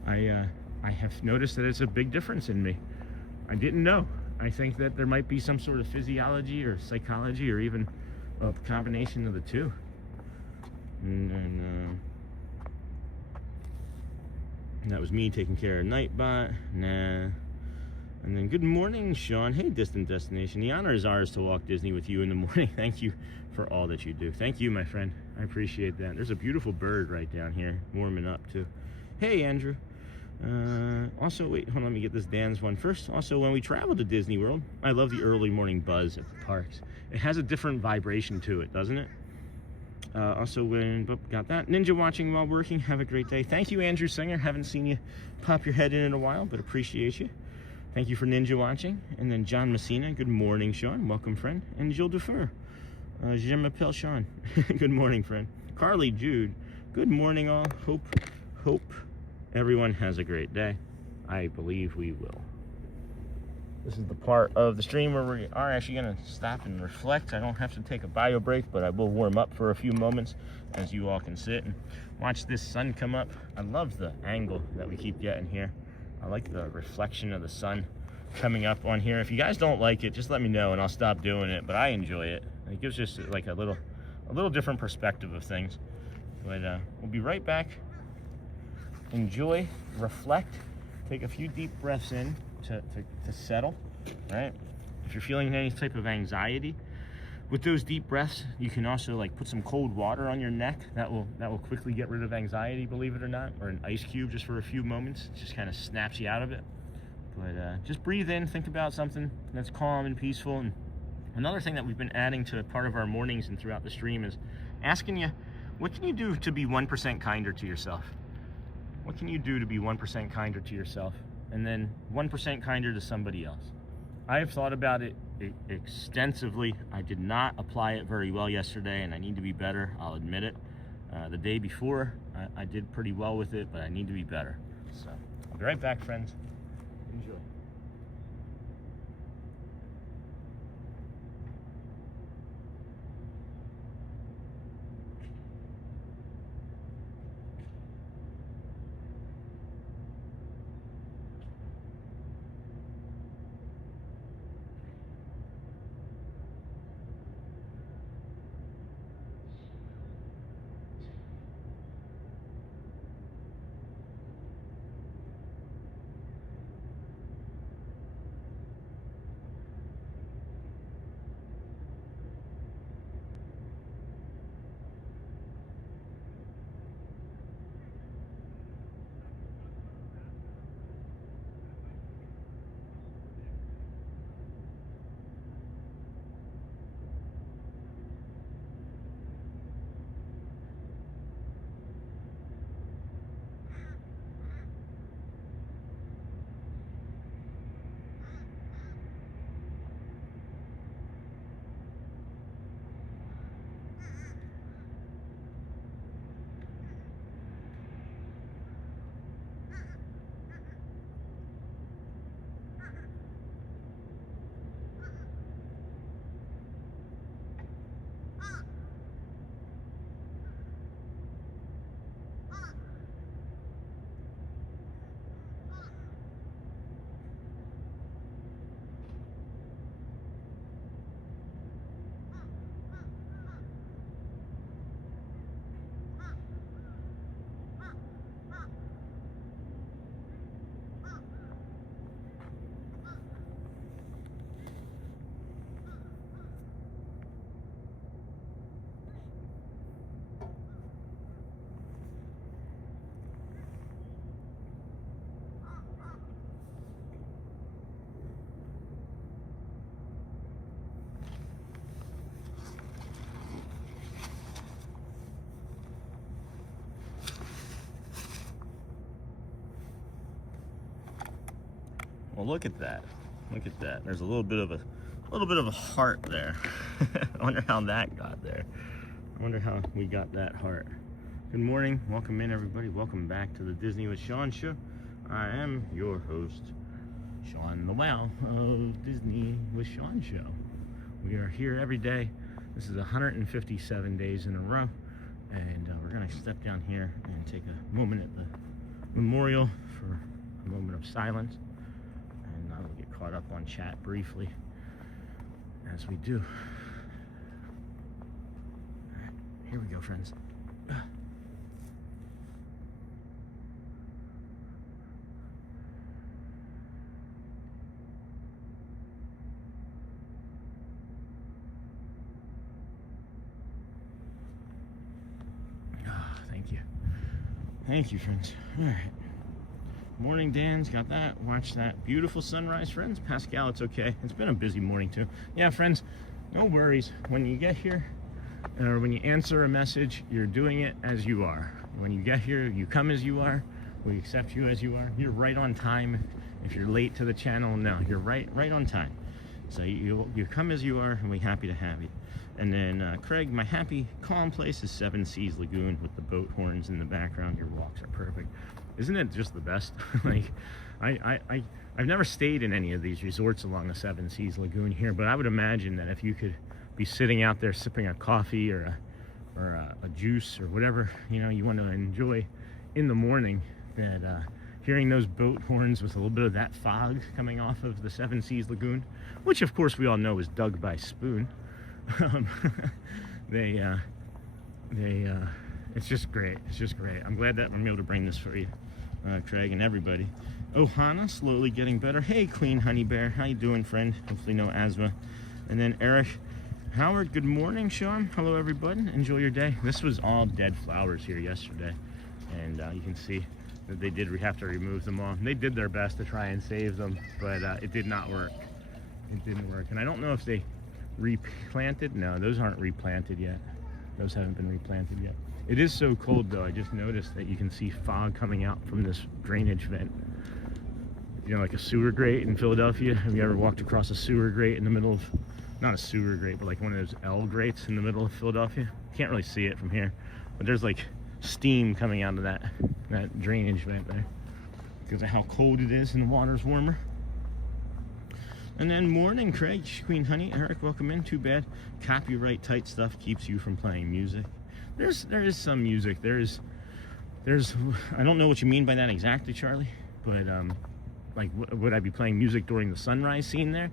I have noticed that it's a big difference in me. I didn't know. I think that there might be some sort of physiology or psychology, or even a combination of the two. And that was me taking care of Nightbot. Nah. And then good morning, Sean. Hey, Distant Destination. The honor is ours to walk Disney with you in the morning. Thank you for all that you do. Thank you, my friend. I appreciate that. There's a beautiful bird right down here warming up too. Hey, Andrew. Also, wait, hold on, let me get this Dan's one first. Also, when we travel to Disney World, I love the early morning buzz at the parks. It has a different vibration to it, doesn't it? Also, got that. Ninja watching while working. Have a great day. Thank you, Andrew Singer. Haven't seen you pop your head in a while, but appreciate you. Thank you for Ninja watching. And then John Messina. Good morning, Sean. Welcome, friend. And Gilles Defer. Je m'appelle Sean. Good morning, friend. Carly Jude. Good morning, all. Hope everyone has a great day. I believe we will. This is the part of the stream where we are actually going to stop and reflect. I don't have to take a bio break, but I will warm up for a few moments as you all can sit and watch this sun come up. I love the angle that we keep getting here. I like the reflection of the sun coming up on here. If you guys don't like it, just let me know and I'll stop doing it, but I enjoy it. It gives just like a little different perspective of things. But we'll be right back. Enjoy, reflect, take a few deep breaths in to settle, right? If you're feeling any type of anxiety with those deep breaths, you can also like put some cold water on your neck. That will quickly get rid of anxiety, believe it or not, or an ice cube just for a few moments. It just kind of snaps you out of it. But just breathe in, think about something that's calm and peaceful. And another thing that we've been adding to part of our mornings and throughout the stream is asking you, what can you do to be 1% kinder to yourself? What can you do to be 1% kinder to yourself? And then 1% kinder to somebody else. I have thought about it extensively. I did not apply it very well yesterday, and I need to be better. I'll admit it. The day before, I did pretty well with it, but I need to be better. So I'll be right back, friends. Enjoy. Well, look at that. Look at that. There's a little bit of a heart there. I wonder how that got there. I wonder how we got that heart. Good morning. Welcome in, everybody. Welcome back to the Disney with Sean show. I am your host, Sean the Wow of Disney with Sean show. We are here every day. This is 157 days in a row. And we're going to step down here and take a moment at the memorial for a moment of silence. And I will get caught up on chat briefly as we do. All right, here we go, friends. Thank you, friends. All right. Morning, Dan's got that. Watch that beautiful sunrise, friends. Pascal, it's okay. It's been a busy morning, too. Yeah, friends, no worries. When you get here, or when you answer a message, you're doing it as you are. When you get here, you come as you are. We accept you as you are. You're right on time. If you're late to the channel, no, you're right on time. So you come as you are, and we're happy to have you. And then Craig, my happy, calm place is Seven Seas Lagoon with the boat horns in the background. Your walks are perfect. Isn't it just the best? Like, I've never stayed in any of these resorts along the Seven Seas Lagoon here, but I would imagine that if you could be sitting out there sipping a coffee or a juice or whatever, you know, you want to enjoy in the morning, that hearing those boat horns with a little bit of that fog coming off of the Seven Seas Lagoon, which of course we all know is dug by Spoon. It's just great. It's just great. I'm glad that I'm able to bring this for you, Craig and everybody. Ohana, slowly getting better. Hey, Queen Honey Bear, how you doing, friend? Hopefully no asthma. And then Eric Howard, good morning, Sean. Hello, everybody. Enjoy your day. This was all dead flowers here yesterday, and you can see that they did have to remove them all. They did their best to try and save them, but it did not work. It didn't work, and I don't know if they replanted. No, those aren't replanted yet. Those haven't been replanted yet. It is so cold, though. I just noticed that you can see fog coming out from this drainage vent. You know, like a sewer grate in Philadelphia. Have you ever walked across a sewer grate in the middle of, not a sewer grate, but like one of those L grates in the middle of Philadelphia? Can't really see it from here, but there's like steam coming out of that drainage vent there because of how cold it is and the water's warmer. And then morning, Craig, Queen Honey, Eric, welcome in. Too bad copyright tight stuff keeps you from playing music. There is some music. There's I don't know what you mean by that exactly, Charlie, but like would I be playing music during the sunrise scene there?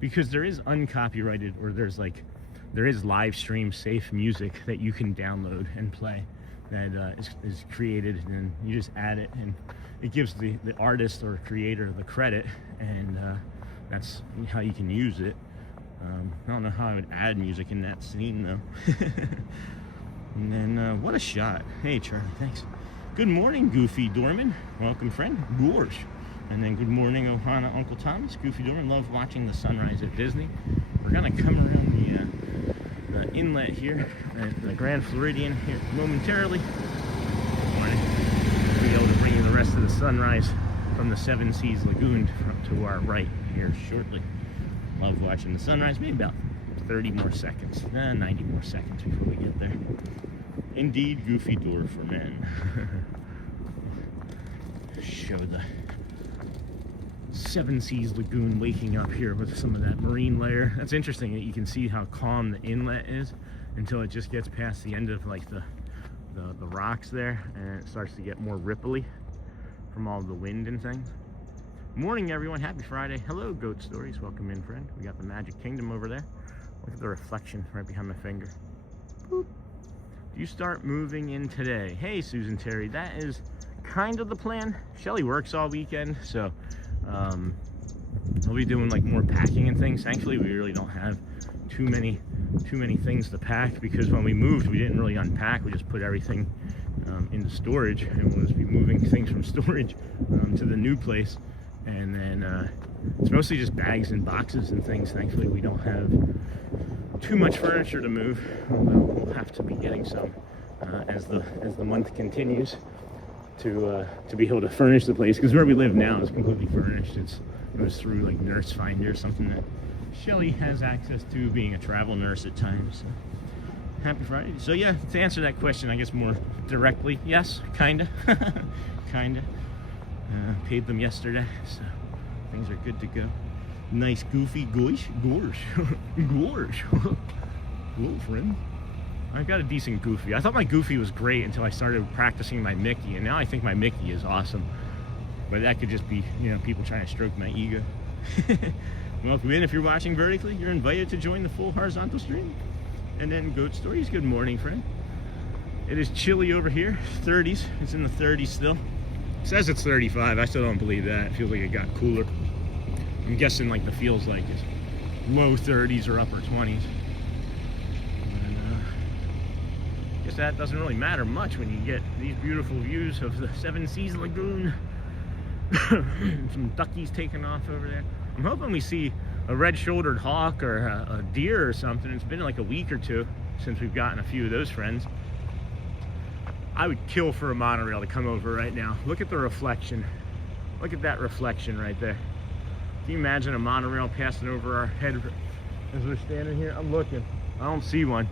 Because there is uncopyrighted, or there is live stream safe music that you can download and play that is created, and you just add it, and it gives the artist or creator the credit, and that's how you can use it. I don't know how I would add music in that scene though. And then what a shot. Hey Charlie, thanks. Good morning, Goofy Dorman. Welcome, friend. Gorsh. And then good morning, Ohana, Uncle Thomas. Goofy Dorman, love watching the sunrise at Disney. We're gonna come around the inlet here at the Grand Floridian here momentarily. Morning. We'll be able to bring you the rest of the sunrise from the Seven Seas Lagoon to our right here shortly. Love watching the sunrise. Maybe about 30 more seconds, 90 more seconds before we get there. Indeed, Goofy Door for men. Show the Seven Seas Lagoon waking up here with some of that marine layer. That's interesting that you can see how calm the inlet is until it just gets past the end of like the rocks there, and it starts to get more ripply from all the wind and things. Morning, everyone. Happy Friday. Hello, Goat Stories. Welcome in, friend. We got the Magic Kingdom over there. Look at the reflection right behind my finger. Boop. Do you start moving in today? Hey, Susan Terry. That is kind of the plan. Shelly works all weekend, so I'll be doing like more packing and things. Thankfully, we really don't have too many things to pack, because when we moved, we didn't really unpack. We just put everything into storage, and we'll just be moving things from storage to the new place. And then it's mostly just bags and boxes and things. Thankfully, we don't have too much furniture to move, although we'll have to be getting some as the month continues to be able to furnish the place, because where we live now is completely furnished. It goes through like Nurse Finder, something that Shelly has access to, being a travel nurse at times. So, happy Friday. So yeah, to answer that question, I guess more directly, yes, kinda. Paid them yesterday, so things are good to go. Nice Goofy gorsh. Hello, friend. I got a decent Goofy. I thought my Goofy was great until I started practicing my Mickey, and now I think my Mickey is awesome. But that could just be, you know, people trying to stroke my ego. Welcome in. If you're watching vertically, you're invited to join the full horizontal stream. And then Goat Stories. Good morning, friend. It is chilly over here. 30s. It's in the 30s still. It says it's 35. I still don't believe that. It feels like it got cooler. I'm guessing like the feels like is low 30s or upper 20s. And I guess that doesn't really matter much when you get these beautiful views of the Seven Seas Lagoon. Some duckies taking off over there. I'm hoping we see a red-shouldered hawk or a deer or something. It's been like a week or two since we've gotten a few of those friends. I would kill for a monorail to come over right now. Look at the reflection. Look at that reflection right there. Can you imagine a monorail passing over our head as we're standing here? I'm looking. I don't see one.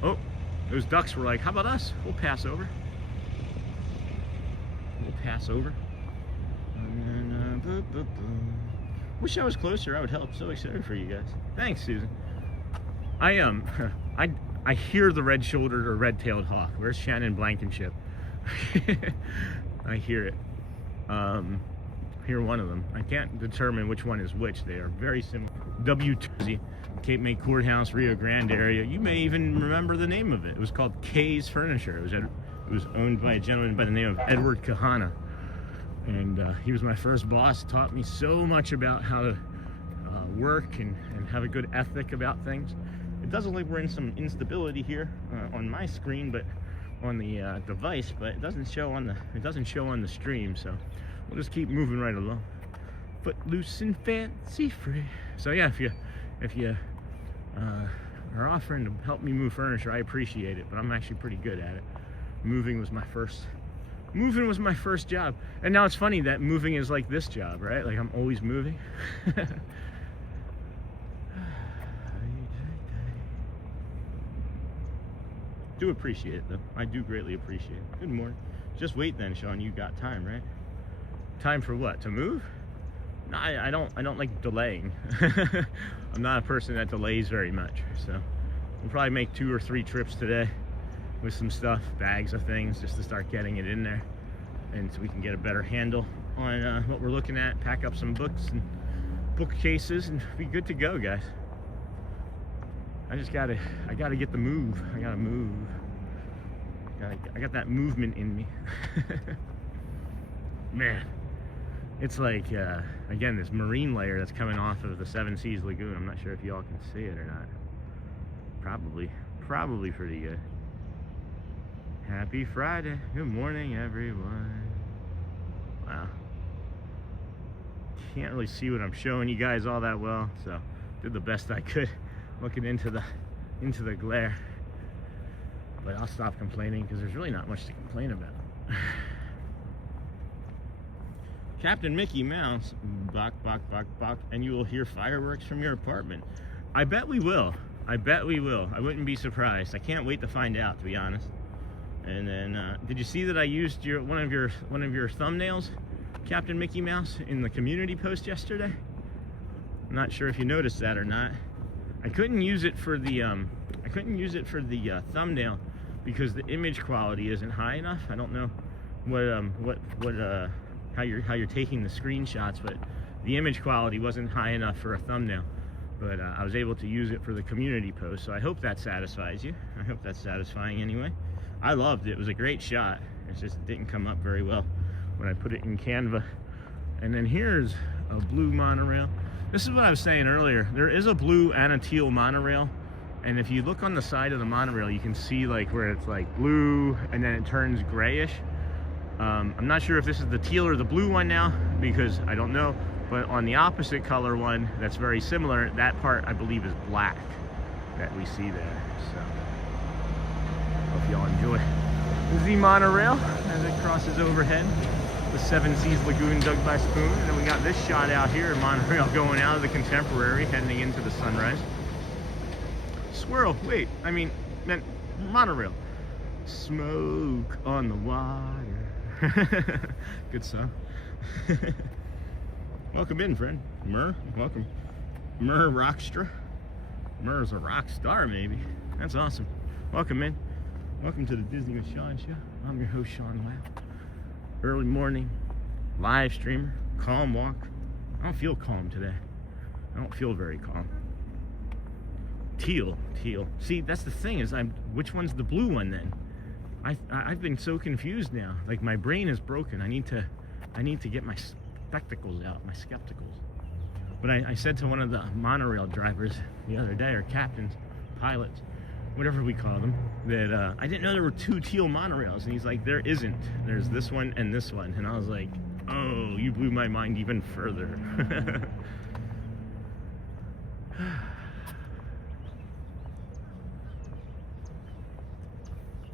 Oh, those ducks were like, how about us? We'll pass over. We'll pass over. Wish I was closer. I would help. So excited for you guys. Thanks, Susan. I hear the red-shouldered or red-tailed hawk. Where's Shannon Blankenship? I hear it. Hear one of them. I can't determine which one is which. They are very similar. W2, Cape May Courthouse, Rio Grande area. You may even remember the name of it. It was called Kay's Furniture. It was owned by a gentleman by the name of Edward Kahana. And he was my first boss. Taught me so much about how to work and have a good ethic about things. It does look like we're in some instability here on my screen, but on the device, but it doesn't show on the stream. So we'll just keep moving right along. Footloose and fancy free. So yeah, if you are offering to help me move furniture, I appreciate it. But I'm actually pretty good at it. Moving was my first job, and now it's funny that moving is like this job, right? Like I'm always moving. Do appreciate it though. I do greatly appreciate it. Good morning. Just wait then, Sean. You got time, right? Time for what? To move? No, I don't like delaying. I'm not a person that delays very much. So we'll probably make 2 or 3 trips today with some stuff, bags of things, just to start getting it in there, and so we can get a better handle on what we're looking at. Pack up some books and bookcases, and be good to go, guys. I gotta get the move. I gotta move. I got that movement in me. Man, it's like, again, this marine layer that's coming off of the Seven Seas Lagoon. I'm not sure if y'all can see it or not. Probably pretty good. Happy Friday. Good morning, everyone. Wow. Can't really see what I'm showing you guys all that well, so did the best I could looking into the glare. But I'll stop complaining because there's really not much to complain about. Captain Mickey Mouse, bok, bok, bok, bok, and you will hear fireworks from your apartment. I bet we will. I wouldn't be surprised. I can't wait to find out, to be honest. And then, did you see that I used one of your thumbnails, Captain Mickey Mouse, in the community post yesterday? I'm not sure if you noticed that or not. I couldn't use it for the thumbnail because the image quality isn't high enough. I don't know how you're taking the screenshots, but the image quality wasn't high enough for a thumbnail. But I was able to use it for the community post, so I hope that satisfies you. I hope that's satisfying anyway. I loved it. It was a great shot. It just didn't come up very well when I put it in Canva. And then here's a blue monorail. This is what I was saying earlier. There is a blue and a teal monorail, and if you look on the side of the monorail, you can see like where it's like blue and then it turns grayish. I'm not sure if this is the teal or the blue one now because I don't know, but on the opposite color one that's very similar, that part I believe is black that we see there. So hope y'all enjoy the monorail as it crosses overhead the Seven Seas Lagoon dug by Spoon. And then we got this shot out here, a monorail going out of the Contemporary heading into the sunrise. Squirrel, wait, I mean monorail. Smoke on the water. Good song. Welcome in, friend. Murr, welcome. Murr Rockstra. Murr's a rock star, maybe. That's awesome. Welcome in. Welcome to the Disney with Sean show. I'm your host, Sean Wow. Early morning, live streamer, calm walk. I don't feel calm today. I don't feel very calm. Teal. See, that's the thing is, which one's the blue one then? I've been so confused now. Like my brain is broken. I need to get my spectacles out, my skepticals. But I said to one of the monorail drivers the other day, or captains, pilots, whatever we call them, that I didn't know there were 2 teal monorails. And he's like, there isn't. There's this one and this one. And I was like, oh, you blew my mind even further.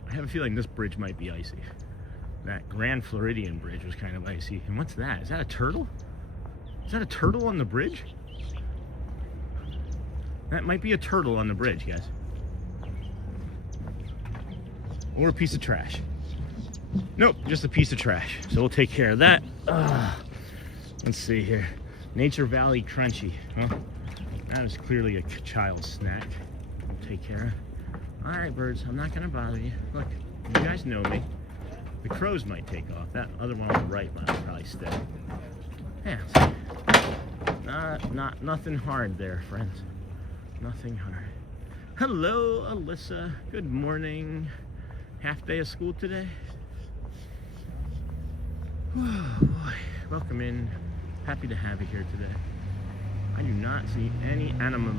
I have a feeling this bridge might be icy. That Grand Floridian bridge was kind of icy. And what's that? Is that a turtle? Is that a turtle on the bridge? That might be a turtle on the bridge, guys. Or a piece of trash. Nope, just a piece of trash. So we'll take care of that. Let's see here. Nature Valley Crunchy. Well, that is clearly a child's snack. We'll take care of. All right, birds, I'm not gonna bother you. Look, you guys know me. The crows might take off. That other one on the right might probably stay. Yeah, nothing hard there, friends. Nothing hard. Hello, Alyssa. Good morning. Half day of school today. Oh, boy. Welcome in. Happy to have you here today. I do not see any animals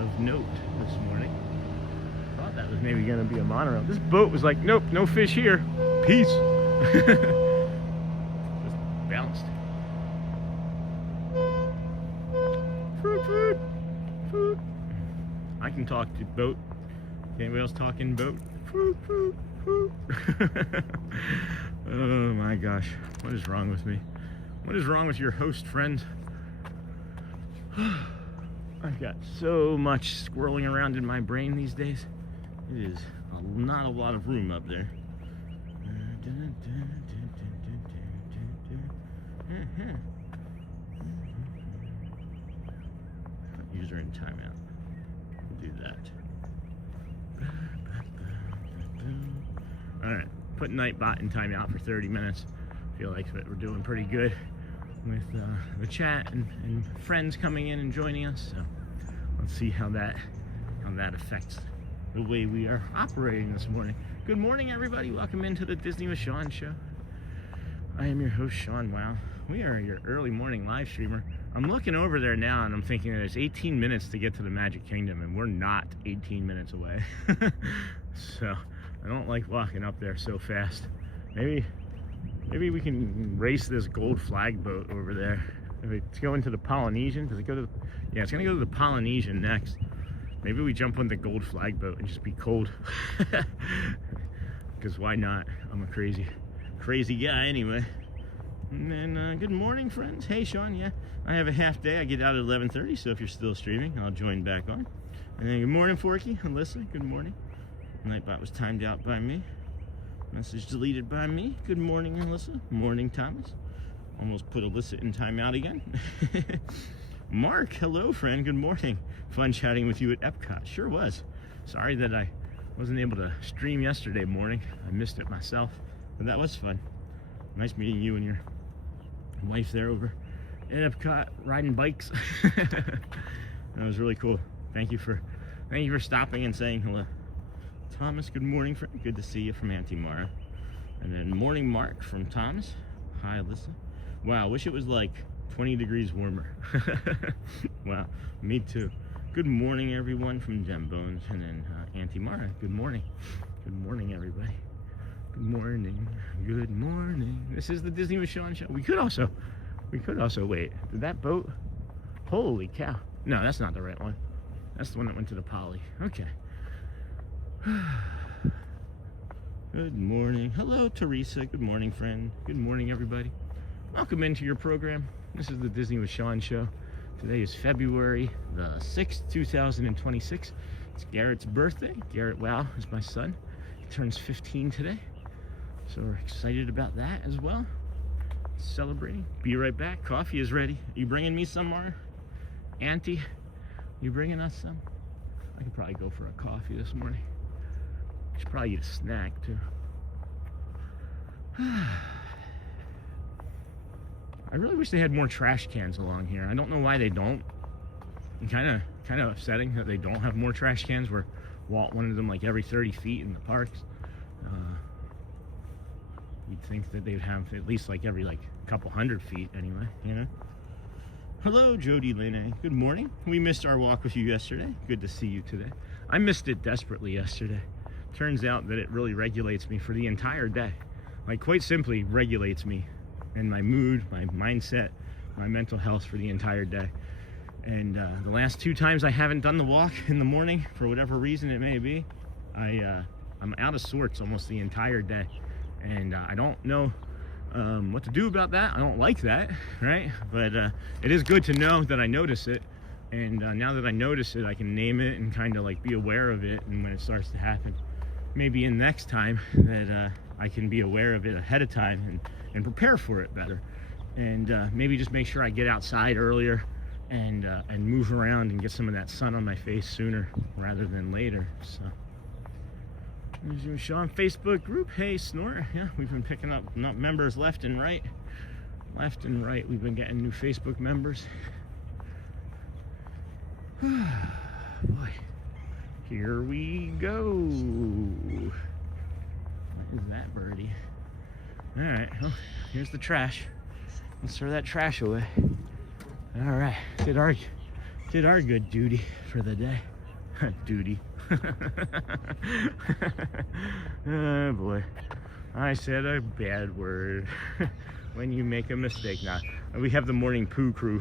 of note this morning. Thought that was maybe going to be a monorail. This boat was like, nope, no fish here. Peace. Just bounced. Food. I can talk to boat. Anybody else talking boat? Food. Oh my gosh, what is wrong with me? What is wrong with your host, friends? I've got so much swirling around in my brain these days. It is not a lot of room up there. User in timeout. We'll do that. Alright, put Nightbot in timeout for 30 minutes. Feel like we're doing pretty good with the chat and friends coming in and joining us. So let's see how that affects the way we are operating this morning. Good morning, everybody. Welcome into the Disney with Sean show. I am your host, Sean. Wow, we are your early morning live streamer. I'm looking over there now and I'm thinking that it's 18 minutes to get to the Magic Kingdom, and we're not 18 minutes away. So I don't like walking up there so fast. Maybe we can race this gold flag boat over there. If it's going to the Polynesian, does it go to yeah, it's gonna go to the Polynesian next. Maybe we jump on the gold flag boat and just be cold. Because why not? I'm a crazy guy anyway. And then good morning, friends. Hey, Sean. Yeah, I have a half day. I get out at 11:30, so if you're still streaming, I'll join back on. And then good morning, Forky. Alyssa, good morning. Nightbot was timed out by me. Message deleted by me. Good morning, Alyssa. Morning, Thomas. Almost put Alyssa in timeout again. Mark, hello, friend. Good morning. Fun chatting with you at Epcot. Sure was. Sorry that I wasn't able to stream yesterday morning. I missed it myself, but that was fun. Nice meeting you and your wife there over at Epcot riding bikes. That was really cool. Thank you for stopping and saying hello. Thomas, good morning, friend. Good to see you from Auntie Mara. And then morning, Mark from Thomas. Hi, Alyssa. Wow, wish it was like 20 degrees warmer. Wow, me too. Good morning, everyone from Gem Bones. And then Auntie Mara, good morning. Good morning, everybody. Good morning. Good morning. This is the Disney with Sean show. We could also wait. Did that boat? Holy cow. No, that's not the right one. That's the one that went to the Poly. Okay. Good morning. Hello, Teresa. Good morning, friend. Good morning, everybody. Welcome into your program. This is the Disney with Sean show. Today is February the 6th, 2026. It's Garrett's birthday. Garrett, wow, is my son. He turns 15 today. So we're excited about that as well. Celebrating. Be right back. Coffee is ready. Are you bringing me some more? Auntie, you bringing us some? I could probably go for a coffee this morning. I should probably eat a snack too. I really wish they had more trash cans along here. I don't know why they don't. And kind of upsetting that they don't have more trash cans, where Walt wanted them like every 30 feet in the parks. You'd think that they'd have at least like every couple hundred feet anyway, you know? Hello, Jody Lene. Good morning. We missed our walk with you yesterday. Good to see you today. I missed it desperately yesterday. Turns out that it really regulates me for the entire day. Like, quite simply regulates me and my mood, my mindset, my mental health for the entire day. And the last 2 times I haven't done the walk in the morning, for whatever reason it may be, I'm out of sorts almost the entire day. And I don't know what to do about that. I don't like that, right? But it is good to know that I notice it. And now that I notice it, I can name it and kind of like be aware of it. And when it starts to happen, maybe in next time that I can be aware of it ahead of time and prepare for it better. And maybe just make sure I get outside earlier and move around and get some of that sun on my face sooner rather than later. So, there's Sean Facebook group. Hey, Snort. Yeah, we've been picking up members left and right. Left and right, we've been getting new Facebook members. Boy, here we go. What is that birdie? All right, well, here's the trash. Let's throw that trash away. All right, did our good duty for the day. Duty. Oh boy, I said a bad word. When you make a mistake. Now, we have the morning poo crew.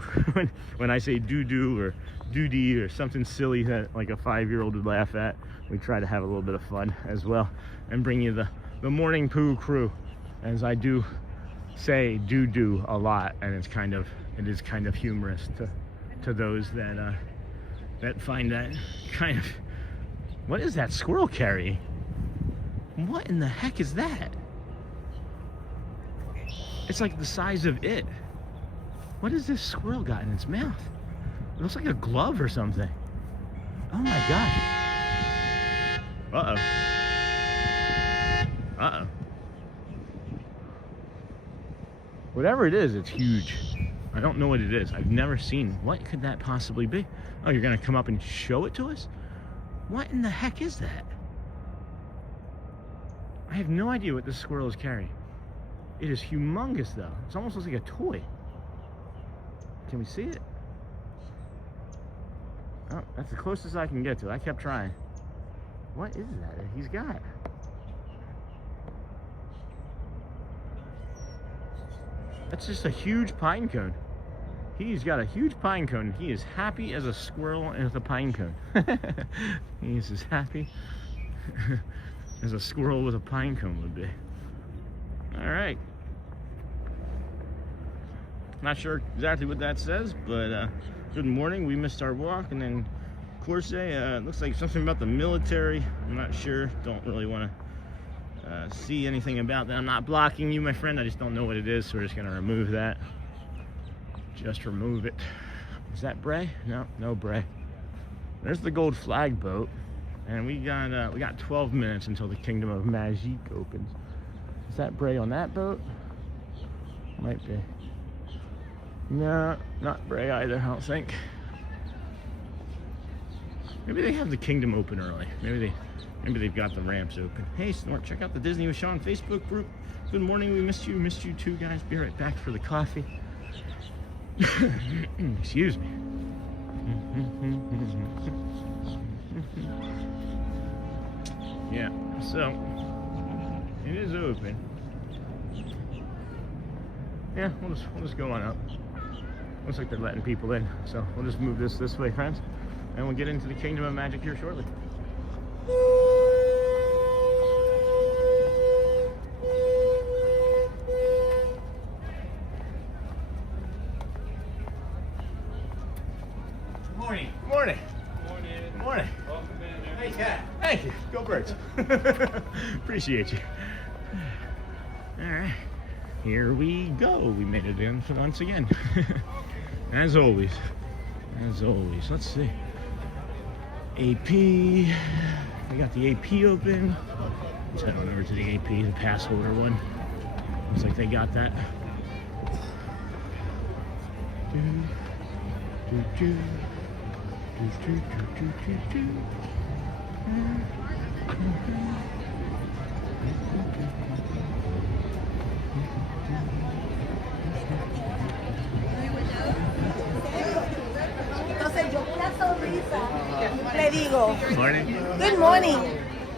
When I say doo-doo or doo-dee or something silly that like a 5-year-old would laugh at, we try to have a little bit of fun as well and bring you the morning poo crew, as I do say doo-doo a lot, and it is kind of humorous to those that find that kind of. What is that squirrel carrying? What in the heck is that? It's like the size of it. What has this squirrel got in its mouth? It looks like a glove or something. Oh my gosh. Uh-oh. Uh-oh. Whatever it is, it's huge. I don't know what it is. I've never seen. What could that possibly be? Oh, you're gonna come up and show it to us? What in the heck is that? I have no idea what this squirrel is carrying. It is humongous though. It almost looks like a toy. Can we see it? Oh, that's the closest I can get to it. I kept trying. What is that he's got? That's just a huge pine cone. He's got a huge pine cone. He is happy as a squirrel with a pine cone. He is as happy as a squirrel with a pine cone would be. All right. Not sure exactly what that says, but good morning. We missed our walk, and then Corse, looks like something about the military. I'm not sure. Don't really want to see anything about that. I'm not blocking you, my friend. I just don't know what it is, so we're just going to remove that. Just remove it. Is that Bray? No, no Bray. There's the gold flag boat, and we got 12 minutes until the Kingdom of Magique opens. Is that Bray on that boat? Might be. No, not Bray either, I don't think. Maybe they have the Kingdom open early. Maybe they've got the ramps open. Hey, Snort, check out the Disney with Sean Facebook group. Good morning, we missed you too, guys. Be right back for the coffee. Excuse me. Yeah, so it is open. Yeah, we'll just go on up. Looks like they're letting people in, so we'll just move this way, friends, and we'll get into the Kingdom of Magic here shortly. Morning. Morning. Morning. Morning. Welcome in. Hey, Cat. Thank you. Go Birds. Appreciate you. All right. Here we go. We made it in once again. As always. Let's see. AP. We got the AP open. Let's head on over to the AP, the pass holder one. Looks like they got that. Entonces yo con una sonrisa le digo, Morning. good morning.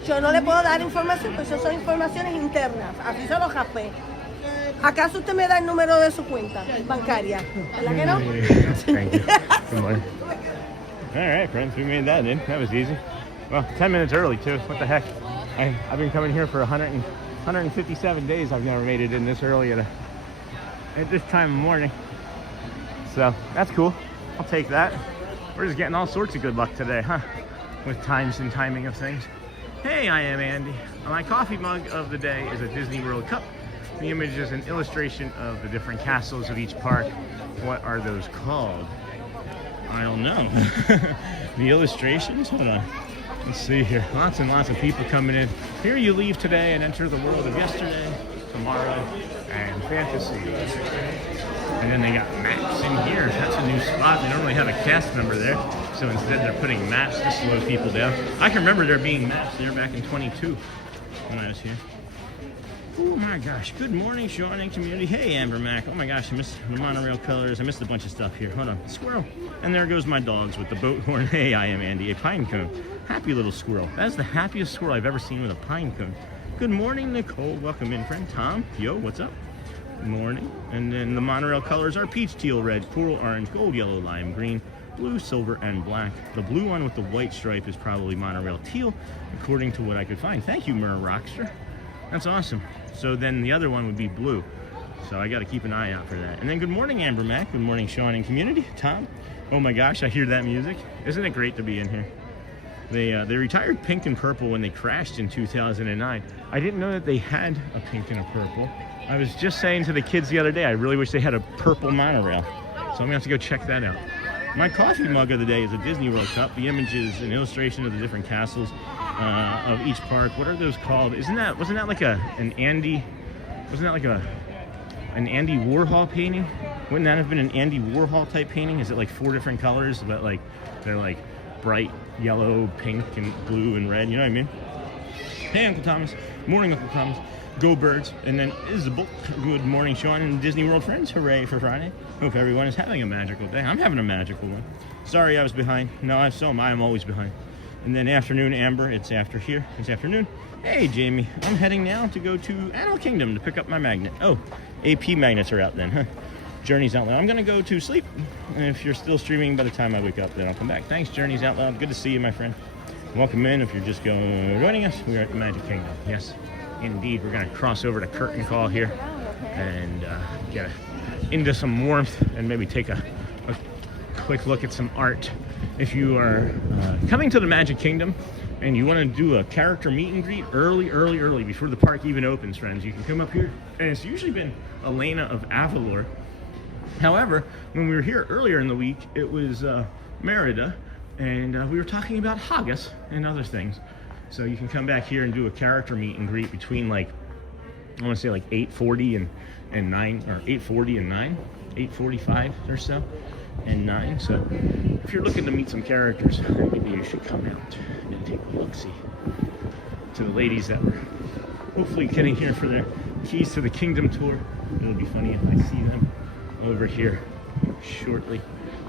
Yo no le puedo dar información, porque eso son informaciones internas. Así se lo japé. ¿Acaso usted me da el número de su cuenta bancaria? ¿Verdad que no? Thank you. Good morning. All right, friends, we made that in. That was easy. Well, 10 minutes early, too. What the heck? I've been coming here for 157 days. I've never made it in this early at at this time of morning. So that's cool. I'll take that. We're just getting all sorts of good luck today, huh? With times and timing of things. Hey, I am Andy. My coffee mug of the day is a Disney World cup. The image is an illustration of the different castles of each park. What are those called? I don't know. The illustrations? Hold on. Let's see here. Lots and lots of people coming in. Here you leave today and enter the world of yesterday, tomorrow, and fantasy. And then they got maps in here. That's a new spot. They normally have a cast member there. So instead they're putting maps to slow people down. I can remember there being maps there back in 22 when I was here. Oh my gosh. Good morning, Sean and community. Hey, Amber Mac. Oh my gosh, I missed the monorail colors. I missed a bunch of stuff here. Hold on. Squirrel. And there goes my dogs with the boat horn. Hey, I am Andy. A pine cone. Happy little squirrel. That's the happiest squirrel I've ever seen with a pine cone. Good morning, Nicole. Welcome in, friend. Tom. Yo, what's up? Good morning. And then the monorail colors are peach, teal, red, coral, orange, gold, yellow, lime, green, blue, silver, and black. The blue one with the white stripe is probably monorail teal, according to what I could find. Thank you, Mirror Rockster. That's awesome. So then the other one would be blue. So I got to keep an eye out for that. And then good morning, Amber Mac. Good morning, Sean and community. Tom. Oh my gosh, I hear that music. Isn't it great to be in here? They retired pink and purple when they crashed in 2009. I didn't know that they had a pink and a purple. I was just saying to the kids the other day, I really wish they had a purple monorail. So I'm gonna have to go check that out. My coffee mug of the day is a Disney World cup. The image is an illustration of the different castles of each park. What are those called? Wasn't that like an Andy Warhol painting? Wouldn't that have been an Andy Warhol type painting? Is it like 4 different colors, but like they're like bright yellow, pink, and blue and red? You know what I mean? Hey, Uncle Thomas. Morning, Uncle Thomas. Go Birds. And then Isabel. Good morning, Sean and Disney World friends. Hooray for Friday. Hope everyone is having a magical day. I'm having a magical one. Sorry I was behind. No, so am I. I'm always behind. And then afternoon, Amber. It's after here. It's afternoon. Hey, Jamie. I'm heading now to go to Animal Kingdom to pick up my magnet. Oh, AP magnets are out then, huh? Journey's Out Loud. I'm going to go to sleep. And if you're still streaming by the time I wake up, then I'll come back. Thanks, Journey's Out Loud. Good to see you, my friend. Welcome in. If you're just joining us, we are at the Magic Kingdom. Yes, indeed. We're going to cross over to Curtain Call here and get into some warmth and maybe take a quick look at some art. If you are coming to the Magic Kingdom and you want to do a character meet and greet early before the park even opens, friends, you can come up here. And it's usually been Elena of Avalor. However, when we were here earlier in the week, it was Merida, and we were talking about haggis and other things. So you can come back here and do a character meet and greet between, like, I want to say like 8:40 and 9, or 8:40 and 9, 8:45 or so, and 9. So if you're looking to meet some characters, maybe you should come out and take a look-see to the ladies that were hopefully getting here for their Keys to the Kingdom tour. It'll be funny if I see them over here shortly.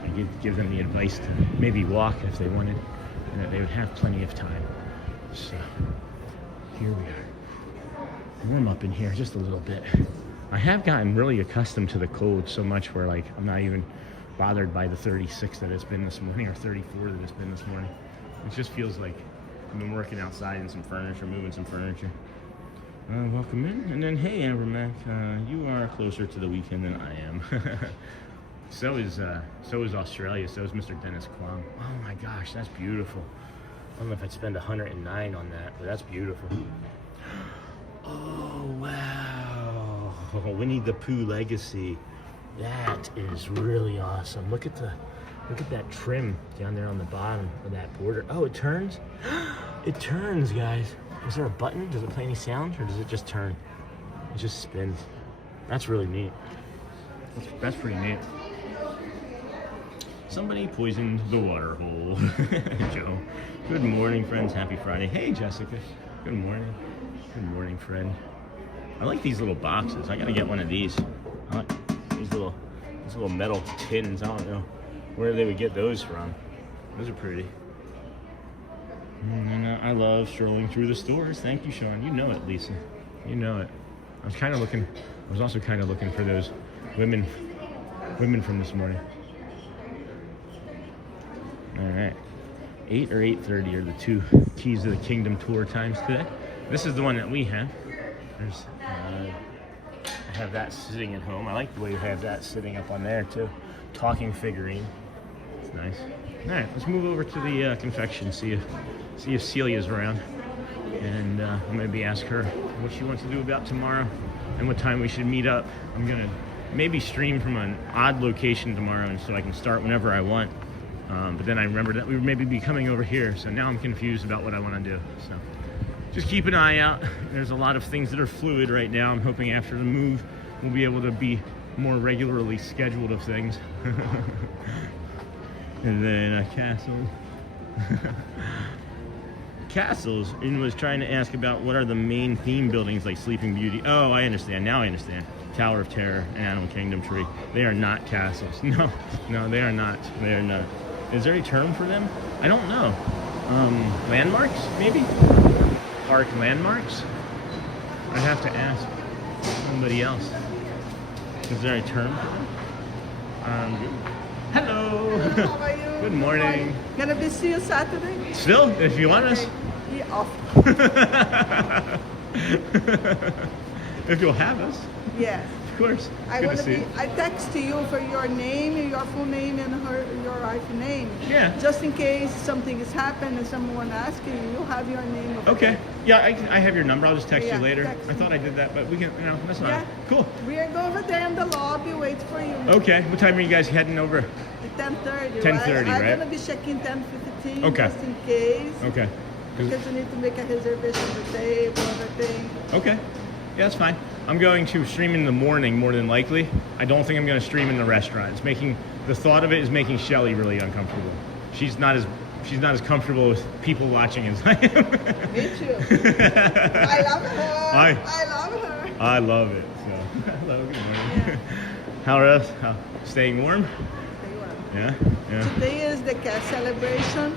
I could give them the advice to maybe walk if they wanted, and that they would have plenty of time. So here we are. Warm up in here just a little bit. I have gotten really accustomed to the cold so much where, like, I'm not even bothered by the 36 that it's been this morning, or 34 that it's been this morning. It just feels like I've been working outside in some furniture, moving some furniture. Welcome in. And then, hey, Amber Mac, you are closer to the weekend than I am. So is Australia. So is Mr. Dennis Kwong. Oh my gosh, that's beautiful. I don't know if I'd spend 109 on that, but that's beautiful. Oh wow, Winnie the Pooh Legacy. That is really awesome. Look at that trim down there on the bottom of that border. Oh, it turns. It turns, guys. Is there a button? Does it play any sound, or does it just turn? It just spins. That's really neat. That's pretty neat. Somebody poisoned the water hole. Joe. Good morning, friends. Happy Friday. Hey, Jessica. Good morning. Good morning, friend. I like these little boxes. I gotta get one of these. I like these little metal tins. I don't know where they would get those from. Those are pretty. And I love strolling through the stores. Thank you, Sean. You know it, Lisa. You know it. I was also kind of looking for those women from this morning. All right. 8 or 8:30 are the 2 Keys to the Kingdom tour times today. This is the one that we have. There's have that sitting at home. I like the way you have that sitting up on there too. Talking figurine. It's nice. All right, let's move over to the confection. See if Celia's around, and maybe ask her what she wants to do about tomorrow and what time we should meet up. I'm gonna maybe stream from an odd location tomorrow, and so I can start whenever I want. But then I remembered that we would maybe be coming over here, so now I'm confused about what I want to do. So just keep an eye out. There's a lot of things that are fluid right now. I'm hoping after the move we'll be able to be more regularly scheduled of things. And then Castle. Castles, and was trying to ask about what are the main theme buildings like Sleeping Beauty. Oh, I understand. Now I understand. Tower of Terror and Animal Kingdom Tree. They are not castles. No, they are not. They are not. Is there a term for them? I don't know. Landmarks, maybe? Park landmarks? I'd have to ask somebody else. Is there a term for them? Hello. How are you? Good morning. Gonna be see you Saturday? Still, if you want us. Yeah, off. If you'll have us. Yeah. Of course. I Good want to to see be. you. I text to you for your name, your full name, and your iPhone name. Yeah. Just in case something has happened and someone asks you, you have your name. over Okay. there. Yeah, I have your number. I'll just text Yeah, you later. text I thought I did that, but we can, that's fine. Yeah. Cool. We are going over there in the lobby. Wait for you. Okay. What time are you guys heading over? 10:30. 10:30, I'm right? gonna be checking 10:15. Okay. Just in case. Okay. Because you need to make a reservation of the table, everything. Okay. Yeah, that's fine. I'm going to stream in the morning more than likely. I don't think I'm going to stream in the restaurant. The thought of it is making Shelly really uncomfortable. She's not as comfortable with people watching as I am. Me too. I love her. I love her. I love it. So, hello, good morning. Yeah. How are us? Staying warm? Yeah. Today is the cat celebration.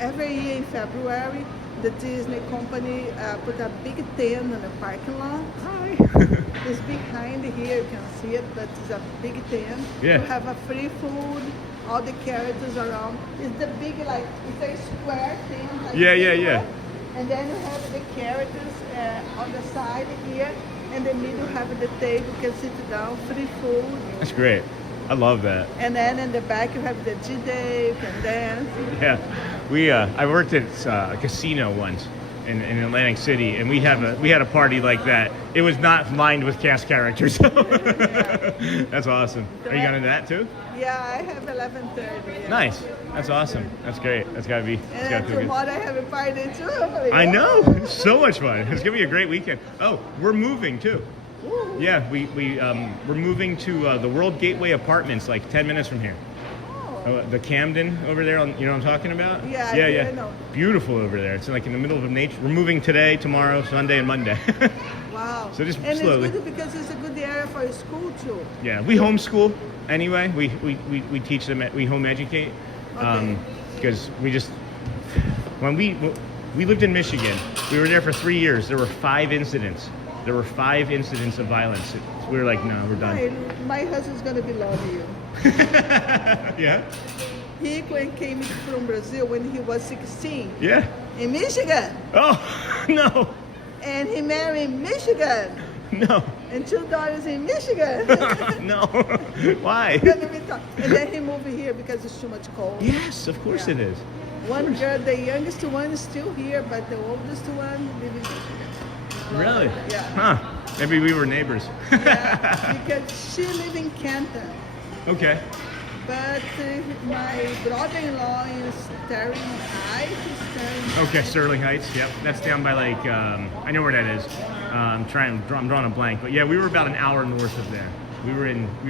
Every year in February, the Disney company put a big tent in the parking lot. Hi. It's behind here, you can see it, but it's a big tent. Yeah. You have a free food, all the characters around. It's the big, it's a square tent. Like Yeah. And then you have the characters on the side here. In the middle, you have the table, you can sit down, free food. That's great. I love that. And then in the back, you have the G-Day, you can dance. Yeah, I worked at a casino once in Atlantic City, and we had a party like that. It was not lined with cast characters. That's awesome. Are you going to that too? Yeah, I have 11:30. Yeah. Nice. That's awesome. That's great. That's gotta be. And Gotta feel good. tomorrow I have a party too. I know. It's so much fun. It's gonna be a great weekend. Oh, we're moving too. Ooh. Yeah, we're moving to the World Gateway Apartments, like 10 minutes from here. Oh. The Camden over there, you know what I'm talking about? Yeah, I know. Beautiful over there. It's like in the middle of nature. We're moving today, tomorrow, Sunday, and Monday. Wow. So just and slowly. it's good because it's a good area for school too. Yeah, we homeschool anyway. We teach them. We home educate. Okay. Because when we lived in Michigan, we were there for 3 years. There were 5 incidents. There were 5 incidents of violence. We were like, no, we're done. My husband's gonna be loving you. Yeah. He came from Brazil when he was 16 Yeah. in Michigan, Oh no. and he married in Michigan, No. and 2 daughters in Michigan. No. Why? And then he moved here because it's too much cold. Yes, of course Yeah. it is. One girl, the youngest one, is still here, but the oldest one lives in Michigan. Really? Yeah. Huh. Maybe we were neighbors. Yeah, because she lives in Canton. Okay. But my brother-in-law is Sterling Heights. Okay, Sterling Heights. Yep, that's down by like I know where that is. I'm drawing a blank, but yeah, we were about an hour north of there. We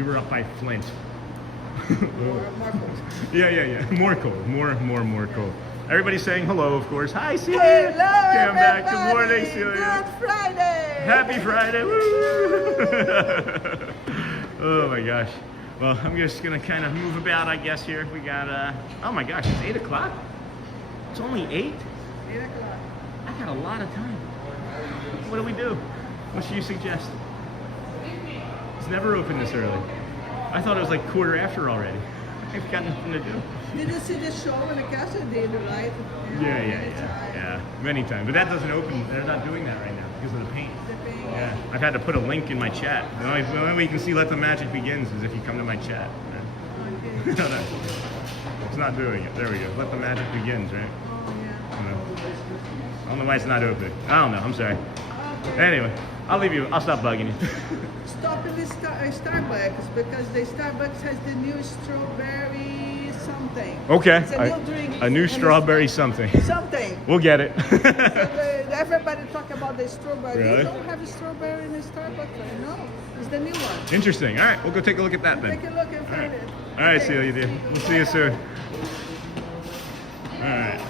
were up by Flint. More cold. Yeah. More cold. More cold. Everybody's saying hello, of course. Hi, Celia. Hello, Come back. Good everybody. morning, Celia. Good Friday. Happy Friday. Woo! Oh my gosh. Well, I'm just gonna kind of move about, I guess. Here we got. Oh my gosh, it's 8 o'clock. It's only 8. 8 o'clock. I got a lot of time. What do we do? What should you suggest? It's never open this early. I thought it was like 1:15 already. I've got nothing to do. Did you see the show in the castle? Did you, right? Yeah. Many times. But that doesn't open. They're not doing that right now because of the paint. The paint. Yeah. I've had to put a link in my chat. The only way you can see Let the Magic Begins is if you come to my chat. Okay. No. It's not doing it. There we go. Let the Magic Begins, right? Oh, yeah. I don't know why it's not open. I don't know. I'm sorry. Okay. Anyway, I'll leave you. I'll stop bugging you. Stop in the Starbucks because the Starbucks has the new strawberry something. Okay. It's a new drink. A new And strawberry it's something. something. We'll get it. Everybody talk about the strawberry. Really? They don't have a strawberry in the Starbucks. No, it's the new one. Interesting. All right, we'll go take a look at that then. Take a look and find it. All right, Okay. Celia, dear. We'll see you soon. All right.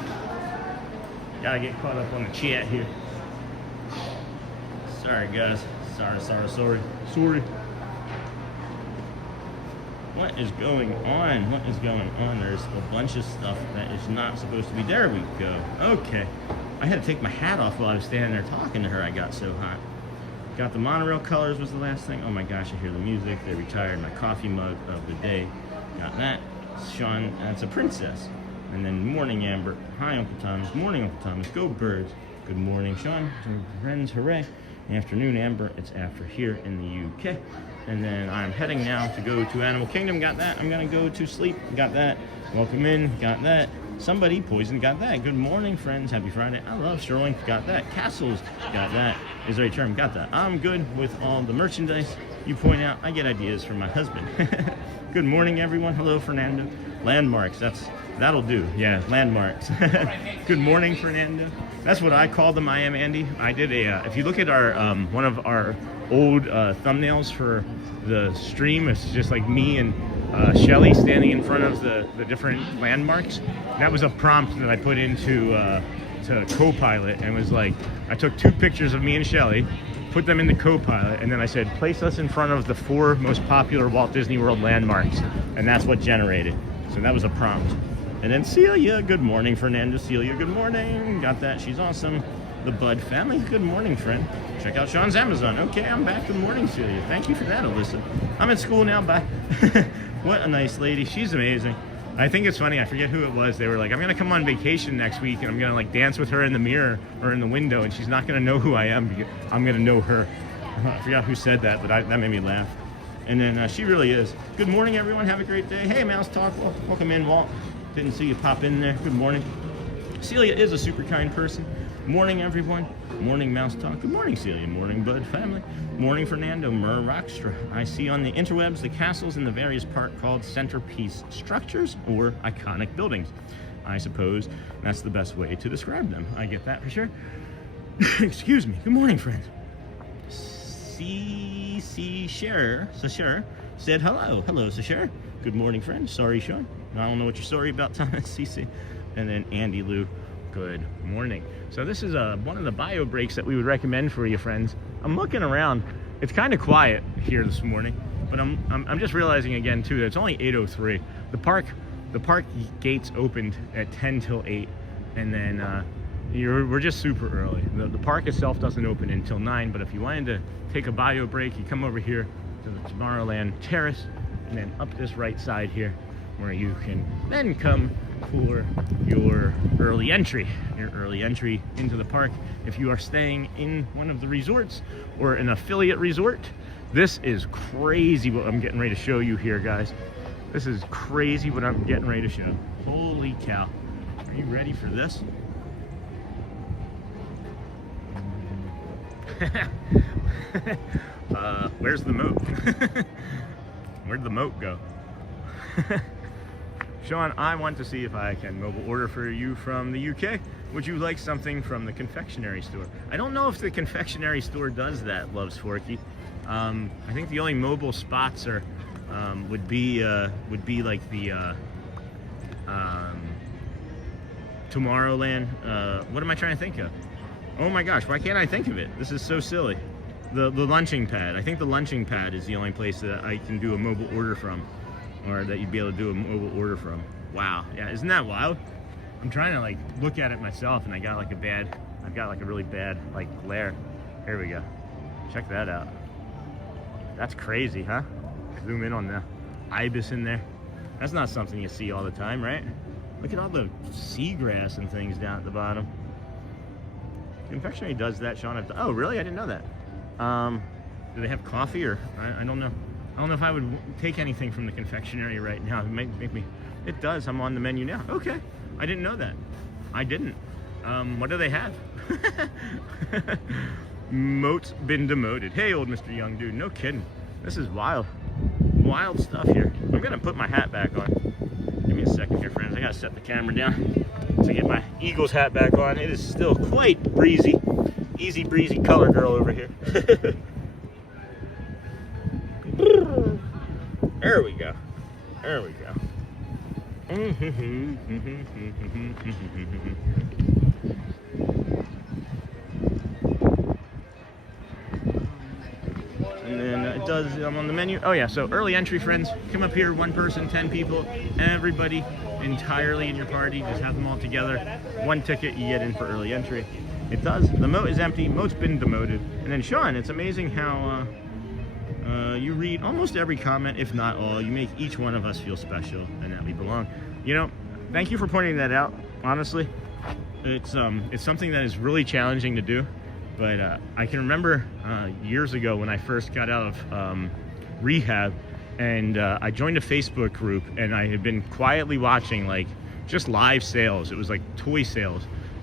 Gotta get caught up on the chat here. Sorry, guys. Sorry. What is going on? What is going on? There's a bunch of stuff that is not supposed to be. There we go. Okay. I had to take my hat off while I was standing there talking to her. I got so hot. Got the Monorail colors was the last thing. Oh my gosh, I hear the music. They retired my coffee mug of the day. Got that. Sean, that's a princess. And then morning Amber. Hi, Uncle Thomas. Morning, Uncle Thomas. Go birds. Good morning, Sean. Friends, hooray. Afternoon, Amber. It's after here in the UK. And then I'm heading now to go to Animal Kingdom. Got that. I'm going to go to sleep. Got that. Welcome in. Got that. Somebody poisoned. Got that. Good morning, friends. Happy Friday. I love Strolling. Got that. Castles. Got that. Is there a term? Got that. I'm good with all the merchandise you point out. I get ideas from my husband. Good morning, everyone. Hello, Fernando. Landmarks. That'll do. Yeah, landmarks. Good morning, Fernando. That's what I call them. I am Andy. I did a. If you look at our one of our old thumbnails for the stream, it's just like me and Shelly standing in front of the different landmarks. That was a prompt that I put into to Copilot, and was like, I took 2 pictures of me and Shelly, put them in the Copilot, and then I said, place us in front of the 4 most popular Walt Disney World landmarks, and that's what generated. So that was a prompt. And then Celia, good morning, Fernando. Celia, good morning. Got that. She's awesome. The Bud family, good morning, friend. Check out Sean's Amazon. Okay, I'm back. Good morning, Celia. Thank you for that, Alyssa. I'm at school now. Bye. What a nice lady. She's amazing. I think it's funny. I forget who it was. They were like, I'm going to come on vacation next week, and I'm going to like dance with her in the mirror or in the window, and she's not going to know who I am. I'm going to know her. I forgot who said that, but that made me laugh. And then she really is. Good morning, everyone. Have a great day. Hey, Mouse Talk. Welcome in, Walt. Didn't see you pop in there. Good morning. Celia is a super kind person. Morning, everyone. Morning, Mouse Talk. Good morning, Celia. Morning, Bud family. Morning, Fernando. Mer Rockstra. I see on the interwebs the castles in the various part called centerpiece structures or iconic buildings. I suppose that's the best way to describe them. I get that for sure. Excuse me. Good morning, friends. Sasher said hello. Hello, Sasher. Good morning, friends. Sorry, Sean. I don't know what you're sorry about, Thomas. CC. And then Andy Lou. Good morning. So this is one of the bio breaks that we would recommend for you, friends. I'm looking around. It's kind of quiet here this morning, but I'm just realizing again too that it's only 8:03. The park gates opened at 10 till 8, and then we're just super early. The park itself doesn't open until 9, but if you wanted to take a bio break, you come over here to the Tomorrowland Terrace, and then up this right side here, where you can then come for your early entry into the park. If you are staying in one of the resorts or an affiliate resort, this is crazy what I'm getting ready to show you here, guys. This is crazy what I'm getting ready to show. Holy cow. Are you ready for this? Where's the moat? Where'd the moat go? Sean, I want to see if I can mobile order for you from the UK. Would you like something from the confectionery store? I don't know if the confectionery store does that, Loves Forky. I think the only mobile spots are would be like the Tomorrowland. What am I trying to think of? Oh my gosh, why can't I think of it? This is so silly. The lunching pad. I think the lunching pad is the only place that I can do a mobile order from, or that you'd be able to do a mobile order from. Wow, yeah, isn't that wild? I'm trying to like look at it myself, and I've got like a really bad like glare. Here we go. Check that out. That's crazy, huh? Zoom in on the ibis in there. That's not something you see all the time, right? Look at all the seagrass and things down at the bottom. Confectionery does that, Sean. Oh, really? I didn't know that. Do they have coffee or I don't know. I don't know if I would take anything from the confectionery right now. It might make me. It does. I'm on the menu now. Okay. I didn't know that. I didn't. What do they have? Moat's been demoted. Hey, old Mr. Young Dude. No kidding. This is wild. Wild stuff here. I'm gonna put my hat back on. Give me a second here, friends. I gotta set the camera down to get my Eagles hat back on. It is still quite breezy. Easy breezy color girl over here. There we go. There we go. And then it does, I'm on the menu. Oh yeah, so early entry, friends. Come up here, 1 person, 10 people, everybody entirely in your party. Just have them all together. 1 ticket, you get in for early entry. It does. The moat is empty. Moat's been demoted. And then Sean, it's amazing how you read almost every comment, if not all. You make each one of us feel special and that we belong. You know, thank you for pointing that out. Honestly, it's something that is really challenging to do. But I can remember years ago when I first got out of rehab, and I joined a Facebook group, and I had been quietly watching like just live sales. It was like toy sales,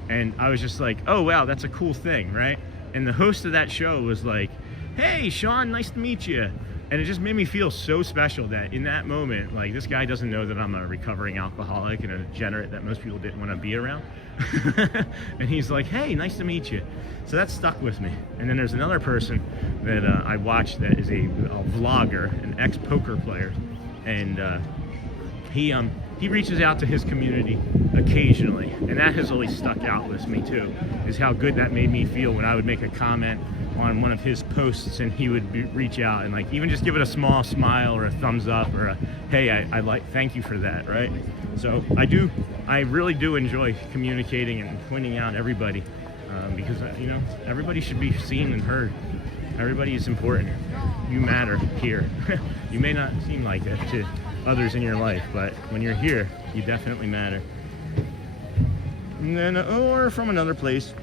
and I was just like, oh wow, that's a cool thing, right? And the host of that show was like, hey Sean, nice to meet you. And it just made me feel so special that in that moment, like, this guy doesn't know that I'm a recovering alcoholic and a degenerate that most people didn't want to be around. And he's like, hey, nice to meet you. So that stuck with me. And then there's another person that I watched that is a vlogger, an ex-poker player. And he reaches out to his community occasionally. And that has always stuck out with me too, is how good that made me feel when I would make a comment on one of his posts and he would reach out and like even just give it a small smile or a thumbs up or a hey, I like, thank you for that, right? So I really do enjoy communicating and pointing out everybody because you know, everybody should be seen and heard. Everybody is important. You matter here. You may not seem like it to others in your life, but when you're here, you definitely matter. And then or from another place,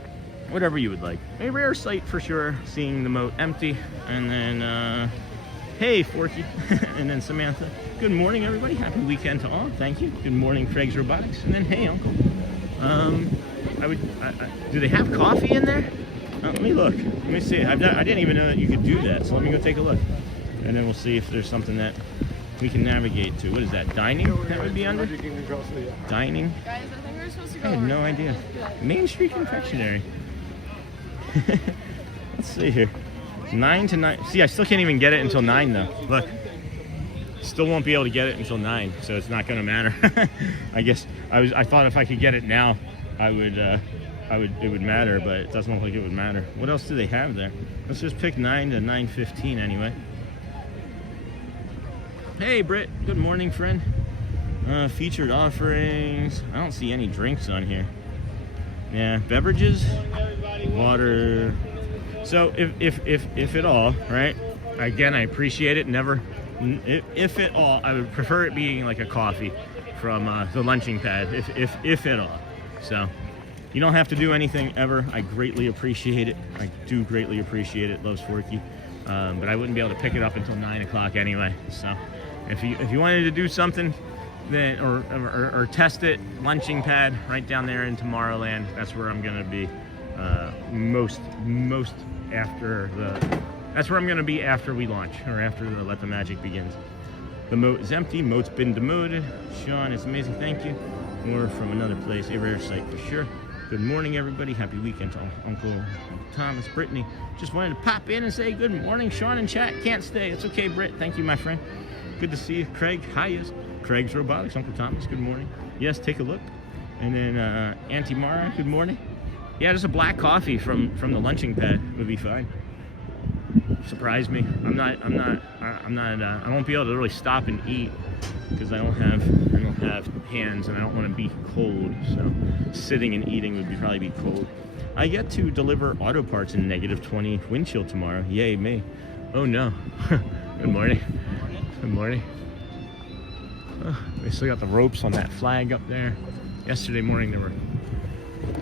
whatever you would like. A rare sight for sure, seeing the moat empty. And then, hey, Forky. And then Samantha. Good morning, everybody. Happy weekend to all. Thank you. Good morning, Craig's Robotics. And then, hey, Uncle. Do they have coffee in there? Let me look. Let me see. I didn't even know that you could do that. So let me go take a look. And then we'll see if there's something that we can navigate to. What is that? Dining? That would be under? Dining? Guys, I think we're supposed to go. I had no idea. Main Street Confectionery. Let's see here. 9 to 9. See, I still can't even get it until 9 though. Look. Still won't be able to get it until 9, so it's not gonna matter. I guess I thought if I could get it now, it would matter, but it doesn't look like it would matter. What else do they have there? Let's just pick 9 to 9:15 anyway. Hey Britt, good morning, friend. Featured offerings. I don't see any drinks on here. Yeah, beverages, water. So if at all, right? Again, I appreciate it. Never, if at all, I would prefer it being like a coffee from the lunching pad, if at all. So you don't have to do anything ever. I greatly appreciate it. I do greatly appreciate it. Loves Forky, but I wouldn't be able to pick it up until 9 o'clock anyway. So if you wanted to do something, then or test it, lunching pad right down there in Tomorrowland. That's where I'm gonna be most after the. That's where I'm gonna be after we launch or after the Let the Magic begins. The moat is empty. Moat's been demoted. Sean, it's amazing. Thank you. More from another place. A rare sight for sure. Good morning, everybody. Happy weekend to Uncle Thomas. Brittany, just wanted to pop in and say good morning. Sean in chat can't stay. It's okay, Britt. Thank you, my friend. Good to see you. Craig, hi, yes. Craig's Robotics, Uncle Thomas, good morning. Yes, take a look. And then Auntie Mara, good morning. Yeah, just a black coffee from the lunching pad would be fine. Surprise me. I won't be able to really stop and eat because I don't have hands and I don't want to be cold. So sitting and eating would probably be cold. I get to deliver auto parts in -20 wind chill tomorrow. Yay me. Oh no. Good morning. Good morning. They still got the ropes on that flag up there. Yesterday morning there were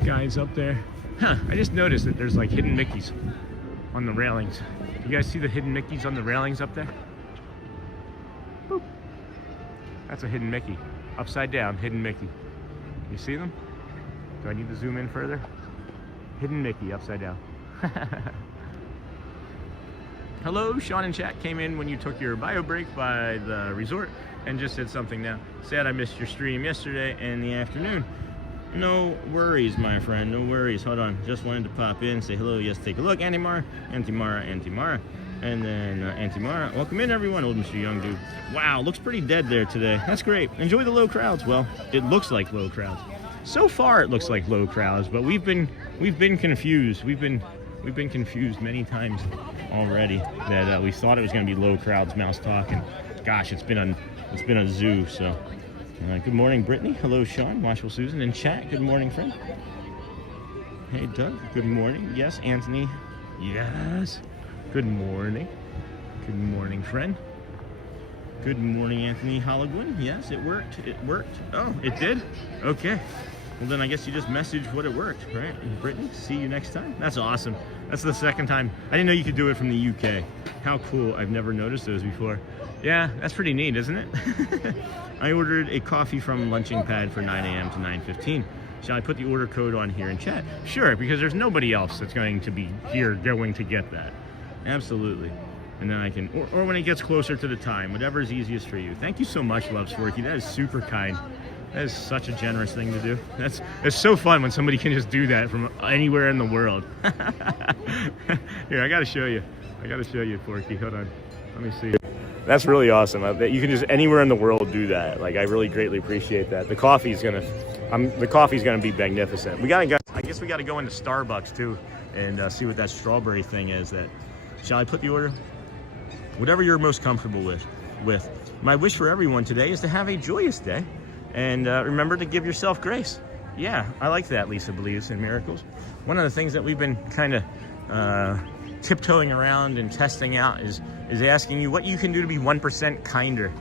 guys up there. Huh, I just noticed that there's like hidden Mickeys on the railings. You guys see the hidden Mickeys on the railings up there? Boop. That's a hidden Mickey. Upside down, hidden Mickey. You see them? Do I need to zoom in further? Hidden Mickey, upside down. Hello, Sean and chat came in when you took your bio break by the resort and just said something now. Sad I missed your stream yesterday in the afternoon. No worries, my friend, no worries. Hold on, just wanted to pop in, say hello, yes, take a look. Auntie Mara, Auntie Mara, Auntie Mara. And then Auntie Mara, welcome in everyone. Old Mr. Young Dude. Wow, looks pretty dead there today. That's great. Enjoy the low crowds. Well, it looks like low crowds. So far, it looks like low crowds, but we've been confused. We've been confused many times already that we thought it was going to be low crowds, mouse talk, and gosh, it's been a zoo. So, good morning, Brittany. Hello, Sean, Watchful Susan, and chat. Good morning, friend. Hey, Doug. Good morning. Yes, Anthony. Yes. Good morning. Good morning, friend. Good morning, Anthony Holligwin. Yes, it worked. It worked. Oh, it did? Okay. Well, then I guess you just messaged what it worked, right? And Brittany, see you next time. That's awesome. That's the second time. I didn't know you could do it from the UK. How cool. I've never noticed those before. Yeah, that's pretty neat, isn't it? I ordered a coffee from Lunching Pad for 9 a.m. to 9:15. Shall I put the order code on here in chat? Sure, because there's nobody else that's going to be here going to get that. Absolutely. And then I can, or when it gets closer to the time, whatever is easiest for you. Thank you so much, Loves Forky. That is super kind. That is such a generous thing to do. It's so fun when somebody can just do that from anywhere in the world. Here, I gotta show you. Forky. Hold on. Let me see. That's really awesome. You can just anywhere in the world do that. Like, I really greatly appreciate that. The coffee's gonna be magnificent. I guess we gotta go into Starbucks too and see what that strawberry thing is. Shall I put the order? Whatever you're most comfortable with. My wish for everyone today is to have a joyous day, and remember to give yourself grace. Yeah, I like that. Lisa believes in miracles. One of the things that we've been kind of tiptoeing around and testing out is asking you what you can do to be 1% kinder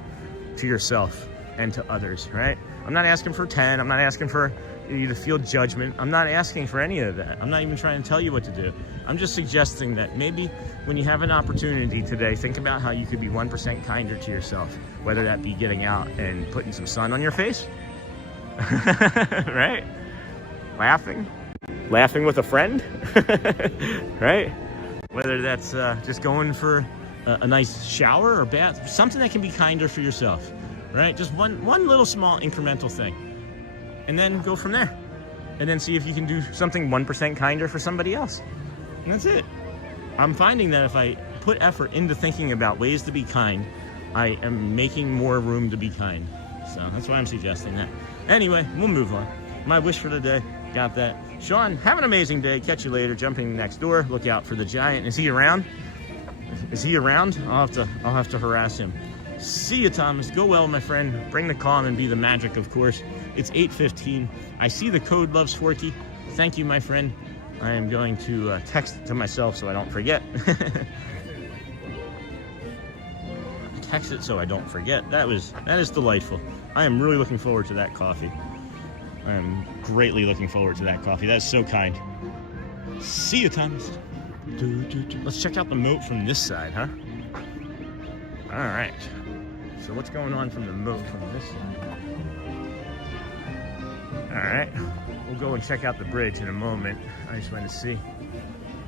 to yourself and to others, right? I'm not asking for 10. I'm not asking for you to feel judgment. I'm not asking for any of that. I'm not even trying to tell you what to do. I'm just suggesting that maybe when you have an opportunity today, think about how you could be 1% kinder to yourself, whether that be getting out and putting some sun on your face, right? Laughing with a friend, right? Whether that's just going for a nice shower or bath, something that can be kinder for yourself, right? Just one little small incremental thing. And then go from there. And then see if you can do something 1% kinder for somebody else. And that's it. I'm finding that if I put effort into thinking about ways to be kind, I am making more room to be kind. So that's why I'm suggesting that. Anyway, we'll move on. My wish for the day, got that. Sean, have an amazing day. Catch you later. Jumping next door. Look out for the giant. Is he around? Is he around? I'll have to harass him. See you, Thomas. Go well, my friend. Bring the calm and be the magic, of course. It's 8:15. I see the code Loves Forky. Thank you, my friend. I am going to text it to myself so I don't forget. Text it so I don't forget. That is delightful. I am really looking forward to that coffee. I am greatly looking forward to that coffee. That is so kind. See you, Thomas. Let's check out the moat from this side, huh? All right. So what's going on from the moat from this side? All right. We'll go and check out the bridge in a moment. I just want to see.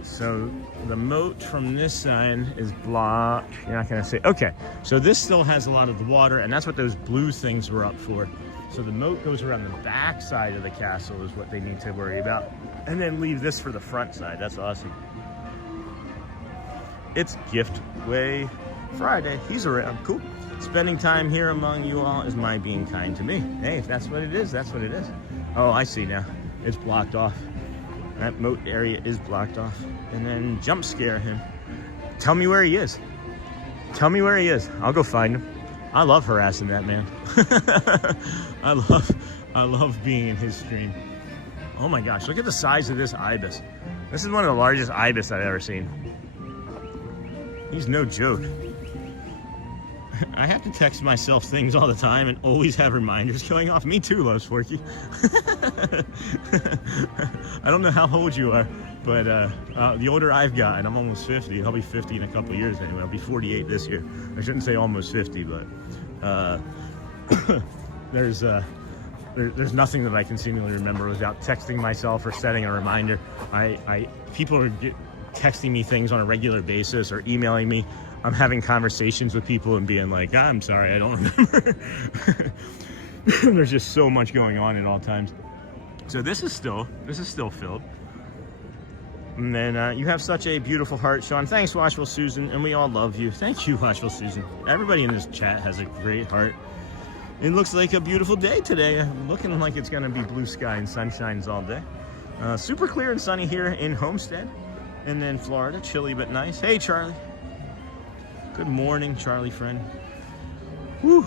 So the moat from this side is blocked. You're not going to see. Okay. So this still has a lot of the water, and that's what those blue things were up for. So the moat goes around the back side of the castle is what they need to worry about. And then leave this for the front side. That's awesome. It's Giftway Friday. He's around. Cool. Spending time here among you all is my being kind to me. Hey, if that's what it is, that's what it is. Oh, I see now. It's blocked off. That moat area is blocked off. And then jump scare him. Tell me where he is. Tell me where he is. I'll go find him. I love harassing that man. I love being in his stream. Oh my gosh, look at the size of this ibis. This is one of the largest ibis I've ever seen. He's no joke. I have to text myself things all the time and always have reminders going off. Me too, Los Forky. I don't know how old you are, but the older I've gotten, I'm almost 50. I'll be 50 in a couple years anyway. I'll be 48 this year. I shouldn't say almost 50, but there's nothing that I can seemingly remember without texting myself or setting a reminder. People are texting me things on a regular basis or emailing me. I'm having conversations with people and being like, I'm sorry, I don't remember. There's just so much going on at all times. So this is still filled. And then you have such a beautiful heart, Sean. Thanks, Watchful Susan, and we all love you. Thank you, Watchful Susan. Everybody in this chat has a great heart. It looks like a beautiful day today. Looking like it's gonna be blue sky and sunshines all day. Super clear and sunny here in Homestead. And then Florida, chilly but nice. Hey, Charlie. Good morning, Charlie friend. Whew.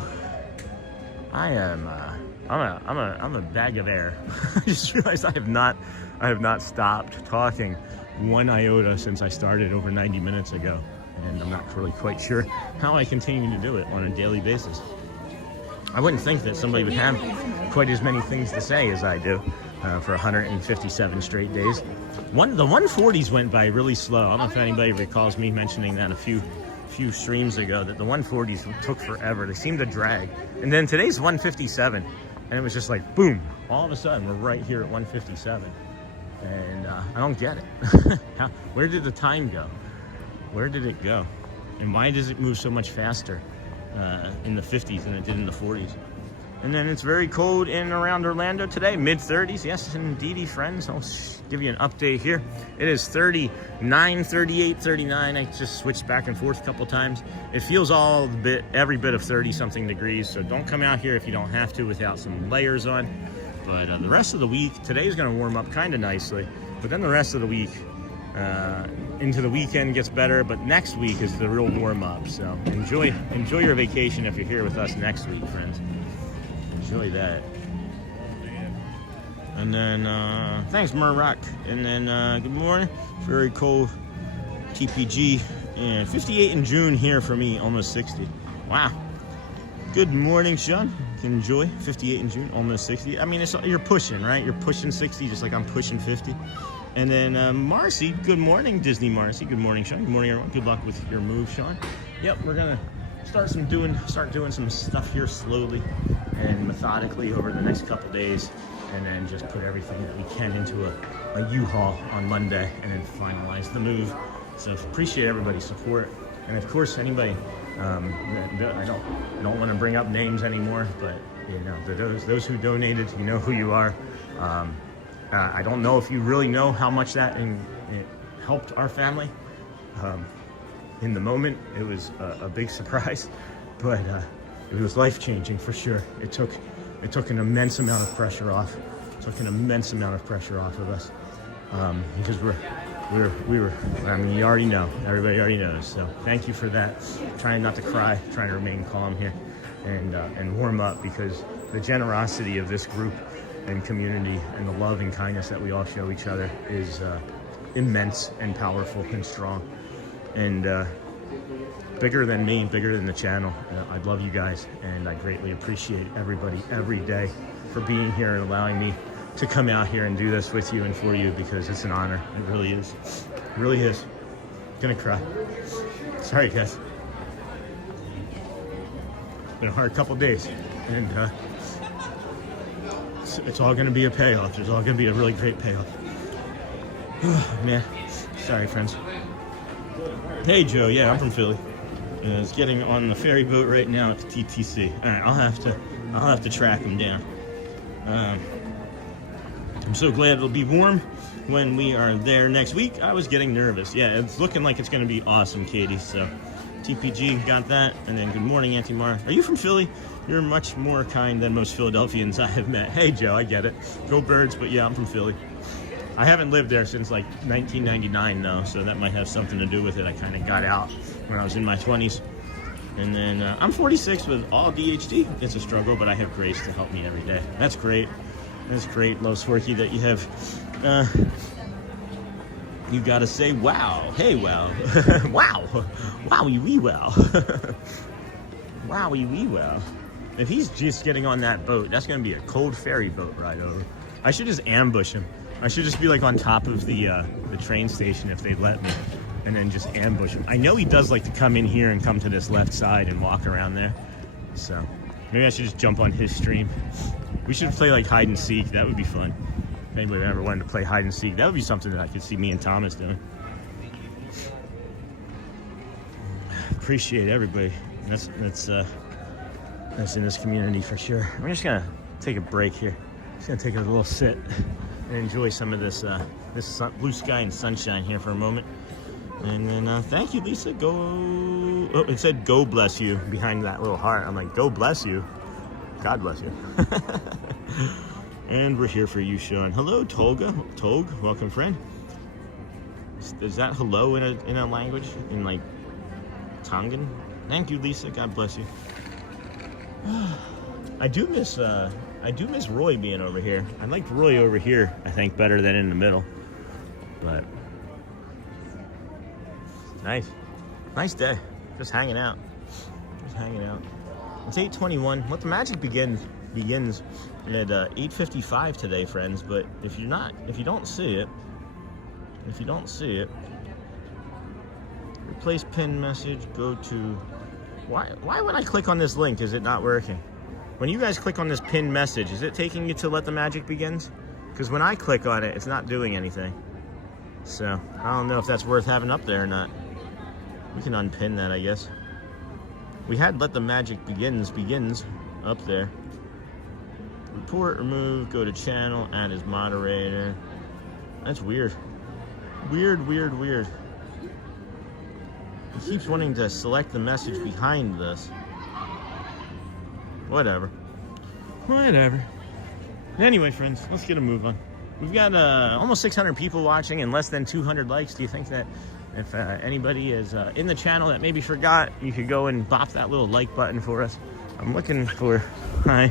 I'm a bag of air. I just realized I have not stopped talking one iota since I started over 90 minutes ago. And I'm not really quite sure how I continue to do it on a daily basis. I wouldn't think that somebody would have quite as many things to say as I do for 157 straight days. The 140s went by really slow. I don't know if anybody recalls me mentioning that a few streams ago, that the 140s took forever. They seemed to drag. And then today's 157, and it was just like, boom, all of a sudden we're right here at 157. And I don't get it. Where did the time go? Where did it go? And why does it move so much faster in the 50s than it did in the 40s? And then it's very cold in around Orlando today, mid-30s. Yes, indeedy, friends. I'll give you an update here. It is 39, 38, 39. I just switched back and forth a couple times. It feels every bit of 30-something degrees, so don't come out here if you don't have to without some layers on. But the rest of the week, today's going to warm up kind of nicely. But then the rest of the week, into the weekend gets better, but next week is the real warm-up. So enjoy your vacation if you're here with us next week, friends. Enjoy that. And then thanks, Murrock. And then good morning. Very cold TPG. And 58 in June here for me, almost 60. Wow. Good morning, Sean. Enjoy 58 in June, almost 60. I mean, you're pushing, right? You're pushing 60 just like I'm pushing 50. And then Marcy, good morning, Disney Marcy. Good morning, Sean. Good morning, everyone. Good luck with your move, Sean. Yep, we're gonna start doing some stuff here slowly and methodically over the next couple days, and then just put everything that we can into a U-Haul on Monday, and then finalize the move. So appreciate everybody's support, and of course anybody. I don't want to bring up names anymore, but you know, those who donated, you know who you are. I don't know if you really know how much that it helped our family. In the moment, it was a big surprise, but it was life-changing for sure. It took an immense amount of pressure off. Of us because we were. I mean, you already know. Everybody already knows. So thank you for that. Trying not to cry, trying to remain calm here, and warm up, because the generosity of this group and community and the love and kindness that we all show each other is immense and powerful and strong. And bigger than me, bigger than the channel. I love you guys, and I greatly appreciate everybody every day for being here and allowing me to come out here and do this with you and for you, because it's an honor. It really is. It really is. Gonna cry. Sorry, guys. Been a hard couple days, and it's all gonna be a payoff. There's all gonna be a really great payoff. Man, sorry, friends. Hey, Joe. Yeah, I'm from Philly. It's getting on the ferry boat right now at the TTC. All right, I'll have to track him down. I'm so glad it'll be warm when we are there next week. I was getting nervous. Yeah, it's looking like it's gonna be awesome, Katie. So TPG got that. And then good morning, Auntie Mar. Are you from Philly? You're much more kind than most Philadelphians I have met. Hey, Joe, I get it. Go Birds, but yeah, I'm from Philly. I haven't lived there since like 1999 though, so that might have something to do with it. I kind of got out when I was in my 20s. And then I'm 46 with all ADHD. It's a struggle, but I have Grace to help me every day. That's great. That's great, Low Swarky, that you have. You gotta say wow. Hey, wow. Wow. Wowie wee wow. Wowie wee wow. If he's just getting on that boat, that's gonna be a cold ferry boat ride over. I should just ambush him. I should just be like on top of the train station if they'd let me, and then just ambush him. I know he does like to come in here and come to this left side and walk around there. So maybe I should just jump on his stream. We should play like hide and seek. That would be fun. If anybody ever wanted to play hide and seek, that would be something that I could see me and Thomas doing. Appreciate everybody. That's in this community for sure. I'm just gonna take a break here. Just gonna take a little sit and enjoy some of this blue sky and sunshine here for a moment. And then thank you, Lisa. Go. Oh, it said "Go bless you" behind that little heart. I'm like, "Go bless you." God bless you. And we're here for you, Sean. Hello, Tolga. Tolg, welcome, friend. Is that hello in a language? In like Tongan? Thank you, Lisa. God bless you. I do miss Roy being over here. I liked Roy over here, I think, better than in the middle. But nice day. Just hanging out. It's 8:21. Let the magic begins at 8:55 today, friends. But if you don't see it, replace pin message. Go to. Why when I click on this link is it not working? When you guys click on this pinned message, is it taking you to Let the Magic Begins? Because when I click on it, it's not doing anything. So I don't know if that's worth having up there or not. We can unpin that, I guess. We had Let the Magic Begins up there. Report, remove, go to channel, add as moderator. That's weird. Weird. It keeps wanting to select the message behind this. Whatever. Anyway, friends, let's get a move on. We've got almost 600 people watching and less than 200 likes. Do you think that if anybody is in the channel that maybe forgot, you could go and bop that little like button for us? I'm looking for... Hi.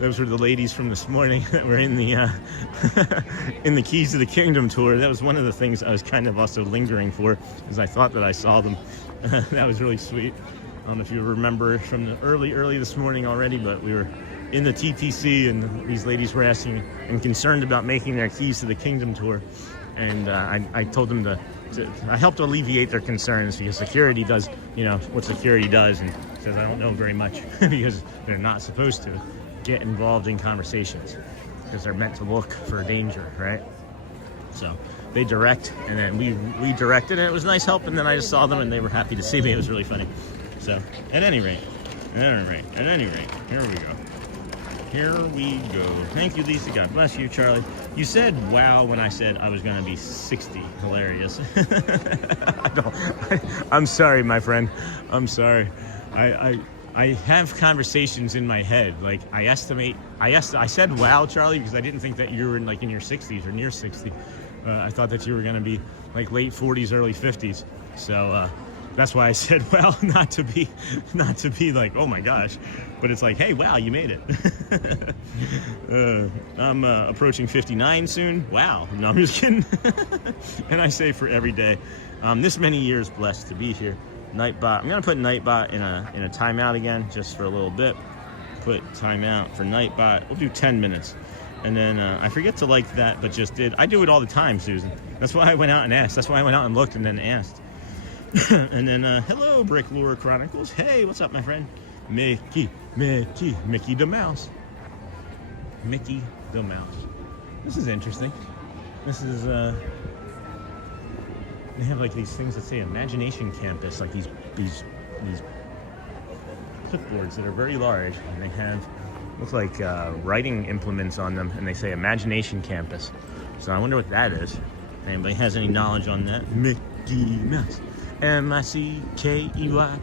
Those were the ladies from this morning that were in the in the Keys to the Kingdom tour. That was one of the things I was kind of also lingering for, because I thought that I saw them. That was really sweet. I don't know if you remember from the early this morning already, but we were in the TTC and these ladies were asking and concerned about making their Keys to the Kingdom tour. And I told them I helped alleviate their concerns, because security does, what security does, and says I don't know very much because they're not supposed to get involved in conversations because they're meant to look for danger, right? So they direct, and then we directed, and it was nice help, and then I just saw them and they were happy to see me. It was really funny. So at any rate, here we go. Thank you, Lisa. God bless you, Charlie. You said wow when I said I was going to be 60. Hilarious. I'm sorry, my friend. I'm sorry. I have conversations in my head. Like I said wow, Charlie, because I didn't think that you were in your 60s or near 60. I thought that you were going to be like late 40s, early 50s. So that's why I said well, not to be like, oh my gosh, but it's like, hey, wow, you made it. I'm approaching 59 soon. Wow. No, I'm just kidding. And I say for every day. This many years blessed to be here. Nightbot. I'm gonna put Nightbot in a timeout again, just for a little bit. Put timeout for Nightbot. We'll do 10 minutes, and then I forget to like that, but just did. I do it all the time, Susan. That's why I went out and asked. That's why I went out and looked and then asked. And then hello, Brick Lore Chronicles. Hey, what's up, my friend? Mickey the Mouse. Mickey the Mouse. This is interesting. This is they have like these things that say Imagination Campus, like these clipboards that are very large, and they look like writing implements on them, and they say Imagination Campus. So I wonder what that is. If anybody has any knowledge on that? Mickey Mouse. MICKEYMOUSE.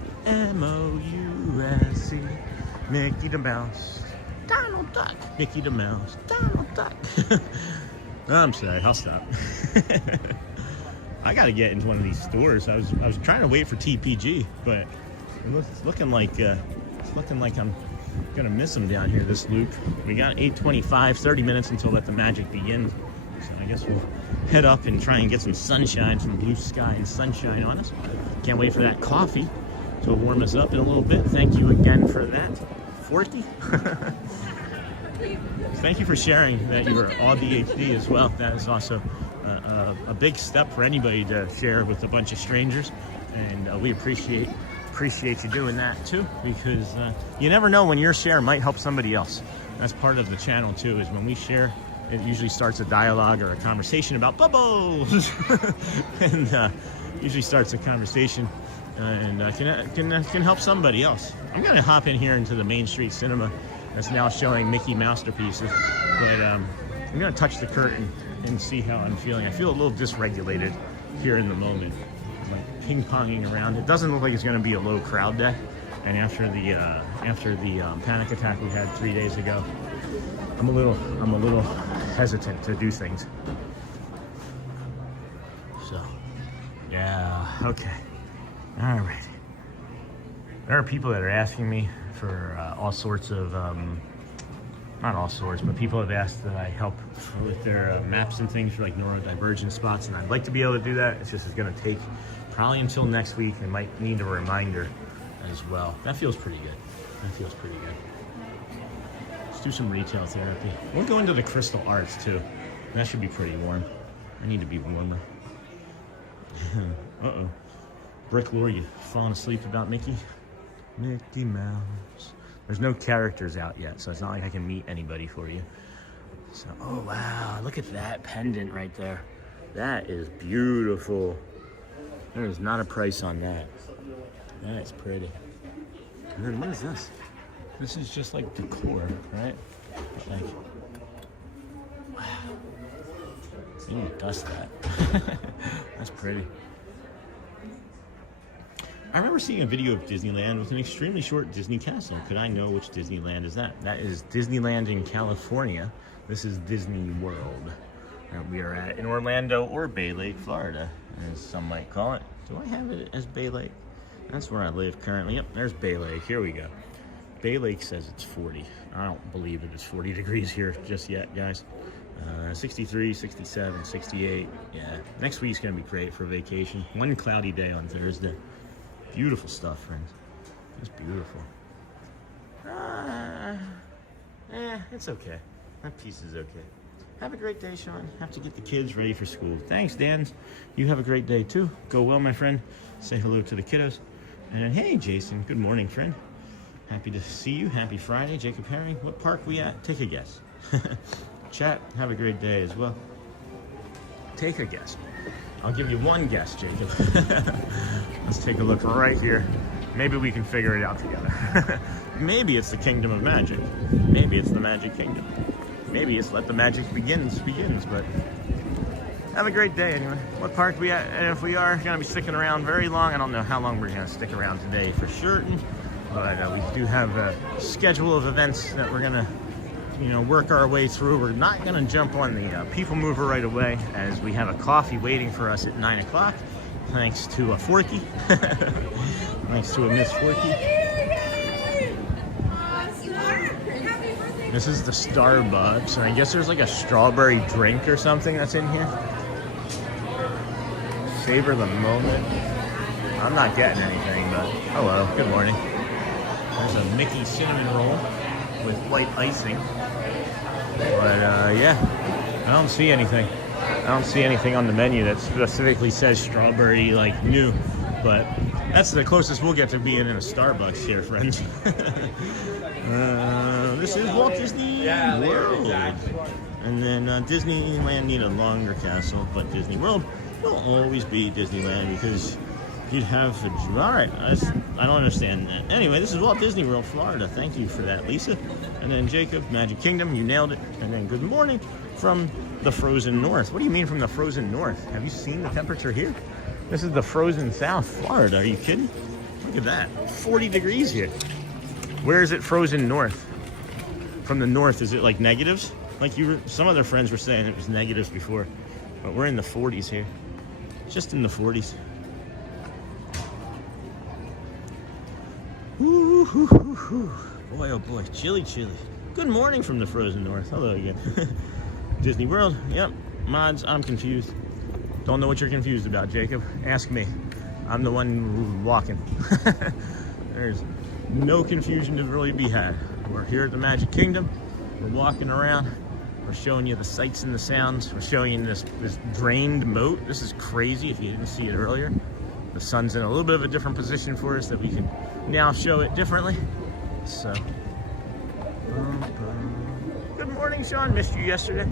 Mickey the Mouse. Donald Duck. Mickey the Mouse. Donald Duck. I'm sorry, I'll stop. I gotta get into one of these stores. I was trying to wait for TPG, but it's looking like I'm gonna miss them down here this loop. We got 8:25, 30 minutes until Let the Magic Begins. So I guess we'll head up and try and get some sunshine, some blue sky and sunshine on us. Can't wait for that coffee to warm us up in a little bit. Thank you again for that, Forky. Thank you for sharing that you were ADHD as well. That is also a big step for anybody to share with a bunch of strangers, and we appreciate you doing that too, because you never know when your share might help somebody else. That's part of the channel too, is when we share, it usually starts a dialogue or a conversation about bubbles, and usually starts a conversation and can help somebody else. I'm gonna hop in here into the Main Street Cinema that's now showing Mickey masterpieces, but I'm gonna touch the curtain and see how I'm feeling. I feel a little dysregulated here in the moment. I'm like ping-ponging around. It doesn't look like it's gonna be a low crowd day, and after the panic attack we had 3 days ago, I'm a little hesitant to do things. So, yeah, okay, all right. There are people that are asking me for all sorts of, not all sorts, but people have asked that I help with their maps and things for like neurodivergent spots, and I'd like to be able to do that. It's gonna take probably until next week, and might need a reminder as well. That feels pretty good. That feels pretty good. Let's do some retail therapy. We'll go into the Crystal Arts too. That should be pretty warm. I need to be warmer. Uh-oh. Brick Lore, you falling asleep about Mickey? Mickey Mouse. There's no characters out yet, so it's not like I can meet anybody for you. So, oh wow, look at that pendant right there. That is beautiful. There is not a price on that. That is pretty. And then what is this? This is just like decor, right? Like, wow. You need to dust that. That's pretty. I remember seeing a video of Disneyland with an extremely short Disney castle. Could I know which Disneyland is that? That is Disneyland in California. This is Disney World. And we are at in Orlando, or Bay Lake, Florida, as some might call it. Do I have it as Bay Lake? That's where I live currently. Yep, there's Bay Lake. Here we go. Bay Lake says it's 40. I don't believe it is 40 degrees here just yet, guys. 63, 67, 68. Yeah, next week's gonna be great for vacation. One cloudy day on Thursday. Beautiful stuff, friends. Just beautiful. It's okay. That piece is okay. Have a great day, Sean. Have to get the kids ready for school. Thanks, Dan. You have a great day, too. Go well, my friend. Say hello to the kiddos. And hey, Jason. Good morning, friend. Happy to see you. Happy Friday. Jacob Herring. What park we at? Take a guess. Chat, have a great day as well. Take a guess. I'll give you one guess, Jacob. Let's take a look right here. Maybe we can figure it out together. Maybe it's the Kingdom of Magic. Maybe it's the Magic Kingdom. Maybe it's Let the Magic begins, but have a great day anyway. What park we at? And if we are gonna be sticking around very long, I don't know how long we're gonna stick around today for certain, but we do have a schedule of events that we're gonna work our way through. We're not gonna jump on the People Mover right away, as we have a coffee waiting for us at 9 o'clock, thanks to a Forky. Thanks to a Miss Forky. This is the Starbucks, and I guess there's like a strawberry drink or something that's in here. Savor the moment. I'm not getting anything, but hello, good morning. There's a Mickey cinnamon roll with white icing. But yeah, I don't see anything. I don't see anything on the menu that specifically says strawberry like new, but that's the closest we'll get to being in a Starbucks here, friends. This is Walt Disney World. And then Disneyland need a longer castle, but Disney World will always be Disneyland, because you'd have all right, I don't understand that. Anyway, this is Walt Disney World, Florida. Thank you for that, Lisa. And then Jacob, Magic Kingdom, you nailed it. And then good morning from the frozen north. What do you mean from the frozen north? Have you seen the temperature here? This is the frozen south, Florida. Are you kidding? Look at that, 40 degrees here. Where is it frozen north? From the north, is it like negatives? Like some other friends were saying it was negatives before, but we're in the 40s here. Just in the 40s. Ooh, hoo, hoo, hoo. Boy, oh boy, chilly. Good morning from the frozen north. Hello again. Disney World, yep. Mods, I'm confused. Don't know what you're confused about, Jacob. Ask me. I'm the one walking. There's no confusion to really be had. We're here at the Magic Kingdom. We're walking around. We're showing you the sights and the sounds. We're showing you this drained moat. This is crazy if you didn't see it earlier. The sun's in a little bit of a different position for us that we can now show it differently. So, good morning, Sean. Missed you yesterday.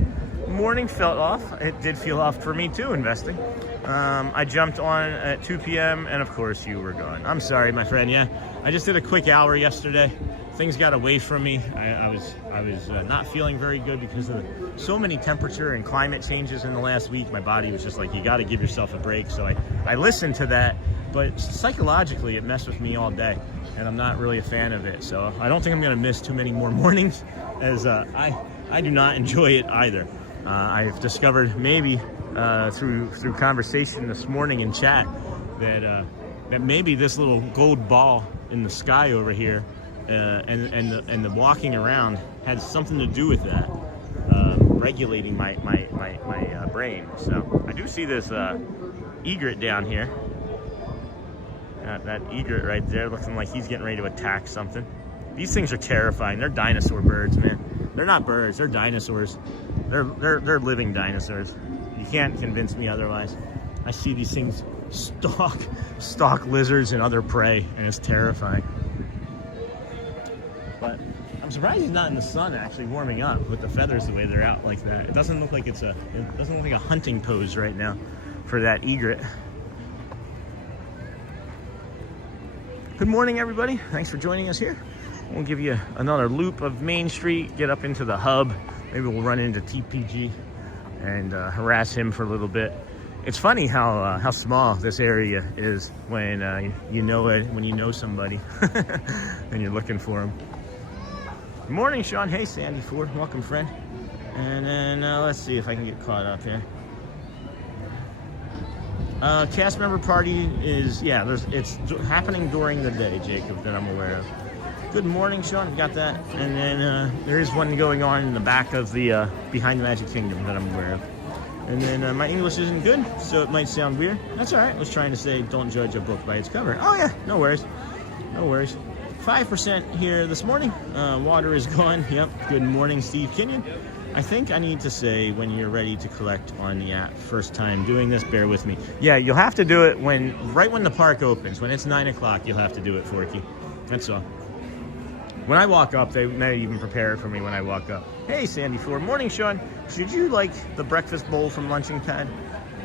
Morning felt off. It did feel off for me too, investing. I jumped on at 2 p.m. and of course you were gone. I'm sorry, my friend. Yeah, I just did a quick hour yesterday. Things got away from me. I was not feeling very good because of so many temperature and climate changes in the last week. My body was just like, you got to give yourself a break. So I listened to that, but psychologically it messed with me all day, and I'm not really a fan of it. So I don't think I'm going to miss too many more mornings, as I do not enjoy it either. I've discovered maybe through conversation this morning in chat that maybe this little gold ball in the sky over here and the walking around had something to do with that, regulating my brain. So I do see this egret down here. That egret right there, looking like he's getting ready to attack something. These things are terrifying. They're dinosaur birds, man. They're not birds. They're dinosaurs. They're living dinosaurs. You can't convince me otherwise. I see these things stalk lizards and other prey, and it's terrifying. But I'm surprised he's not in the sun actually warming up with the feathers the way they're out like that. It doesn't look like it doesn't look like a hunting pose right now for that egret. Good morning, everybody. Thanks for joining us here. We'll give you another loop of Main Street, get up into the hub. Maybe we'll run into TPG and harass him for a little bit. It's funny how small this area is when you know it, when you know somebody and you're looking for him. Good morning, Sean. Hey, Sandy Ford. Welcome, friend. And then let's see if I can get caught up here. Cast member party is, it's happening during the day, Jacob, that I'm aware of. Good morning, Sean. Got that. And then there is one going on in the back of the behind the Magic Kingdom that I'm aware of. And then my English isn't good, so it might sound weird. That's all right. I was trying to say, don't judge a book by its cover. Oh yeah, no worries. No worries. 5% here this morning. Water is gone. Yep. Good morning, Steve Kenyon. I think I need to say when you're ready to collect on the app. First time doing this, bear with me. Yeah, you'll have to do it right when the park opens. When it's 9 o'clock, you'll have to do it, Forky. That's all. When I walk up, they may even prepare it for me when I walk up. Hey, Sandy Ford. Morning, Sean. Did you like the breakfast bowl from Lunching Pad?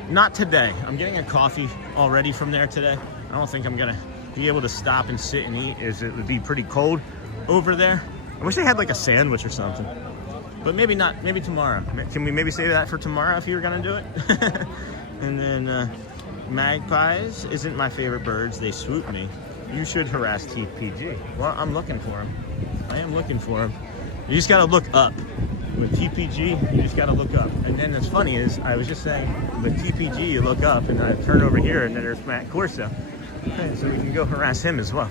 Not today. I'm getting a coffee already from there today. I don't think I'm going to be able to stop and sit and eat, as it would be pretty cold over there. I wish they had like a sandwich or something. But maybe not. Maybe tomorrow. Can we maybe save that for tomorrow if you were going to do it? And then magpies isn't my favorite birds. They swoop me. You should harass TPG. Well, I'm looking for him. I am looking for him. You just got to look up. With TPG, you just got to look up. And then what's funny is, I was just saying, with TPG, you look up, and I turn over here, and then there's Matt Corso. Okay, so we can go harass him as well.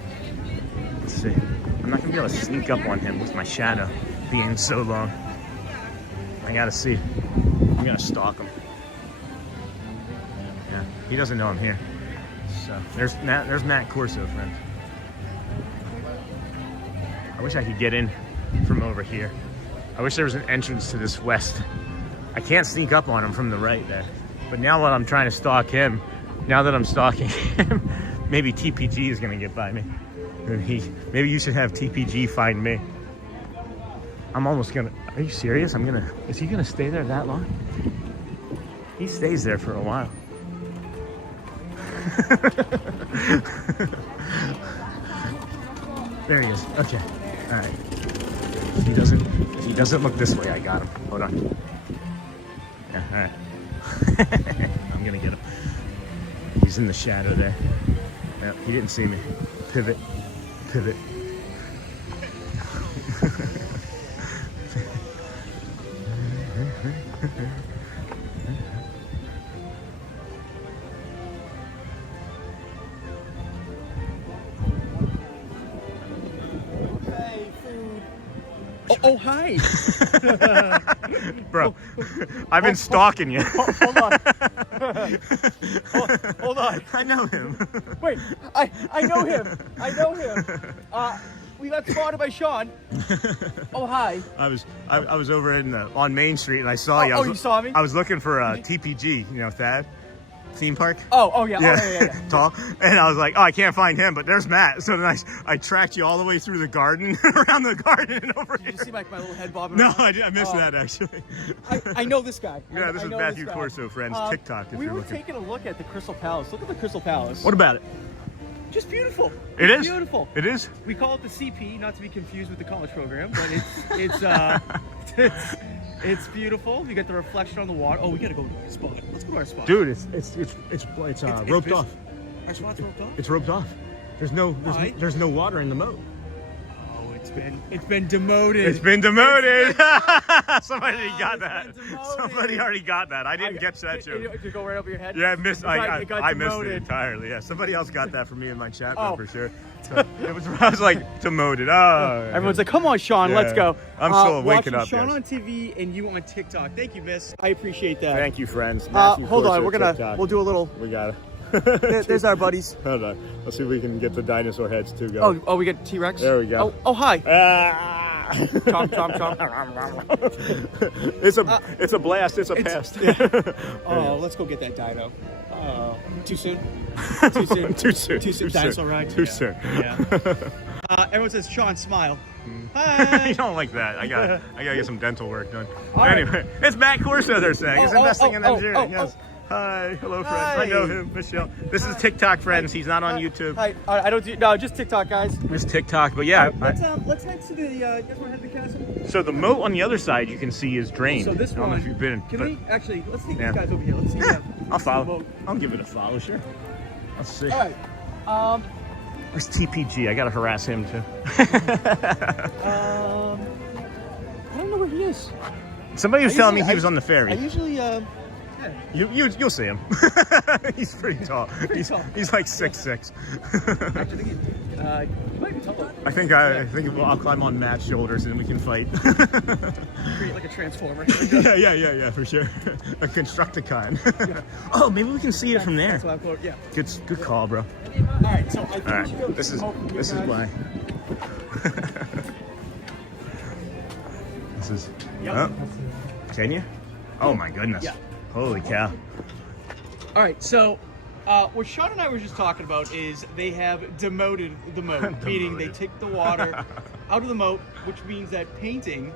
Let's see. I'm not going to be able to sneak up on him with my shadow being so long. I got to see. I'm going to stalk him. Yeah, he doesn't know I'm here. So there's Matt Corso, friends. I wish I could get in from over here. I wish there was an entrance to this west. I can't sneak up on him from the right there. But now while I'm trying to stalk him, now that I'm stalking him, maybe TPG is gonna get by me. Maybe you should have TPG find me. I'm almost gonna, are you serious? Is he gonna stay there that long? He stays there for a while. There he is. Okay. All right. If he doesn't look this way, I got him. Hold on. Yeah. All right. I'm gonna get him. He's in the shadow there. Yep. He didn't see me. Pivot. Pivot. Oh, hi. Bro, I've been stalking you. Hold on. Hold on. I know him. Wait, I know him. I know him. We got spotted by Sean. Oh, hi. I was over on Main Street and I saw you. Oh, you saw me? I was looking for TPG, you know, Thad, theme park. Oh yeah. Yeah. Tall. And I was like, oh, I can't find him, but there's Matt. So then I tracked you all the way through the garden, around the garden and over here. Did you see my little head bobbing No, around? I missed that actually. I know this guy. Yeah, this I is know Matthew this guy. Corso, friends. TikTok if We you're were looking. taking a look at the Crystal Palace. Look at the Crystal Palace. What about it? Just beautiful. It is? Beautiful. It is? We call it the CP, not to be confused with the college program, but it's beautiful. You get the reflection on the water. Oh, we gotta go to our spot. Let's go to our spot. Dude, it's roped busy. off. Our spot's roped off. It's roped off. There's no water in the moat. Oh, it's been demoted. It's been demoted. Somebody got it's that. been demoted. Somebody already got that. I didn't get that joke. Did it go right over your head? Yeah, I got missed it demoted. entirely. Yeah, somebody else got that from me in my chat room Oh. for sure. So I was like demoted. Oh, Everyone's like, come on, Sean, Yeah. let's go. I'm still waking watching up, Sean guys. on TV and you on TikTok. Thank you, miss. I appreciate that. Thank you, friends. Hold on, we'll do a little. We got it. There's our buddies. Hold on. Let's see if we can get the dinosaur heads too going. Oh, we get T-Rex. There we go. Oh, hi. Ah. Chomp, chomp, chomp. It's a blast. It's a pest. Oh, let's go get that dino. Oh, too soon? Too soon? Too soon. Too soon. Too Dinosaur soon. ride? Too Yeah. soon. Yeah. Everyone says, Sean, smile. you Hi. don't like that. I gotta get some dental work done. All right. Anyway, it's Matt Corso. They're saying he's investing in engineering. Yes. oh. Hi, hello, friends. I know Hi. him, Michelle. This is TikTok, friends. He's not on YouTube. Hi. I don't do just TikTok, guys. It's TikTok, but yeah. Let's head to the. You guys want to head to the castle? So the moat on the other side you can see is drained. So this I don't know one. if you've been. Can but we actually? Let's take Yeah. these guys over here. Let's see. I'll the follow. moat. I'll give it a follow, sure. Let's see. All right. Where's TPG? I gotta harass him too. I don't know where he is. Somebody was telling me he usually- was on the I ferry. usually. You'll see him. He's pretty tall. tall. He's like 6'6". Actually, he might be taller. I think I'll climb on Matt's shoulders and we can fight. Create like a transformer. yeah, for sure. A Constructicon. Oh, maybe we can see it from there. That's what I'm quote. Yeah. Good call, bro. All right. So I think All we should go. right, this is why. This is. Yep. Oh, can you? Oh my goodness. Yeah. Holy cow. All right. So. What Sean and I were just talking about is they have demoted the moat, meaning they take the water out of the moat, which means that painting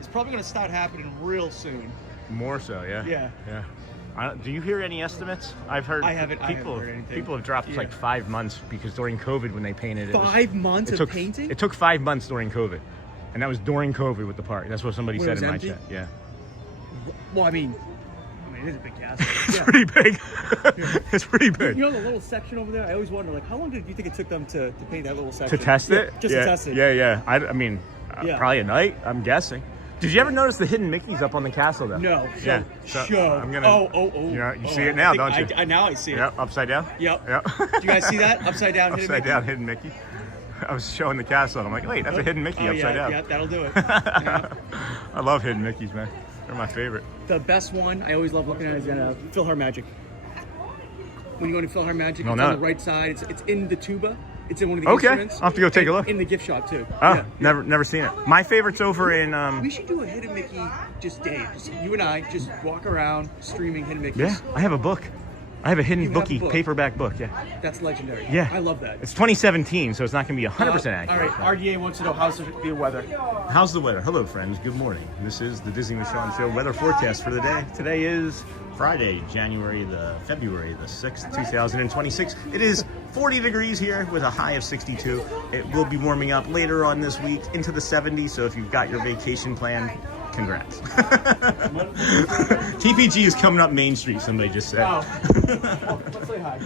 is probably going to start happening real soon. More so, yeah. Yeah. Do you hear any estimates? I've heard I haven't heard anything. People have dropped like 5 months because during COVID when they painted it. 5 months it of took, painting? It took 5 months during COVID. And that was during COVID with the park. That's what somebody When it said in was my empty? chat. Yeah. Well, I mean, it is a big castle. It's pretty big. It's pretty big. You know the little section over there? I always wonder, like, how long do you think it took them to paint that little section? To test it? Yeah, just to test it. Yeah. I mean, Yeah. probably a night, I'm guessing. Did you ever notice the hidden Mickeys up on the castle though? No. Yeah. Show. I'm gonna. Oh. You see it now, don't you? Now I see it. Yep. Upside down. Yep. Yep. Do you guys see that? Upside down. hidden Upside Mickey? down hidden Mickey. I was showing the castle and I'm like, wait, that's a hidden Mickey upside down. Yeah, that'll do it. Yeah. I love hidden Mickeys, man. They're my favorite. The best one I always love looking at is PhilharMagic. When you go to PhilharMagic, it's No, on no. the right side. It's in the tuba. It's in one of the Okay, instruments. I'll have to go take a look. In the gift shop too. Oh, Yeah. never seen it. My favorite's over in We should do a Hidden Mickey just day. Just you and I just walk around streaming Hidden Mickeys. yeah, I have a book. I have a hidden You have a bookie, book? paperback book, yeah. That's legendary. Yeah. I love that. It's 2017, so it's not going to be 100% accurate. All right, RDA wants to know how's the weather. How's the weather? Hello, friends. Good morning. This is the Disney with Sean Show weather forecast for the day. Today is Friday, February the 6th, 2026. It is 40 degrees here with a high of 62. It will be warming up later on this week into the 70s, so if you've got your vacation planned, congrats. TPG is coming up Main Street, somebody just said. Oh. Let's say hi.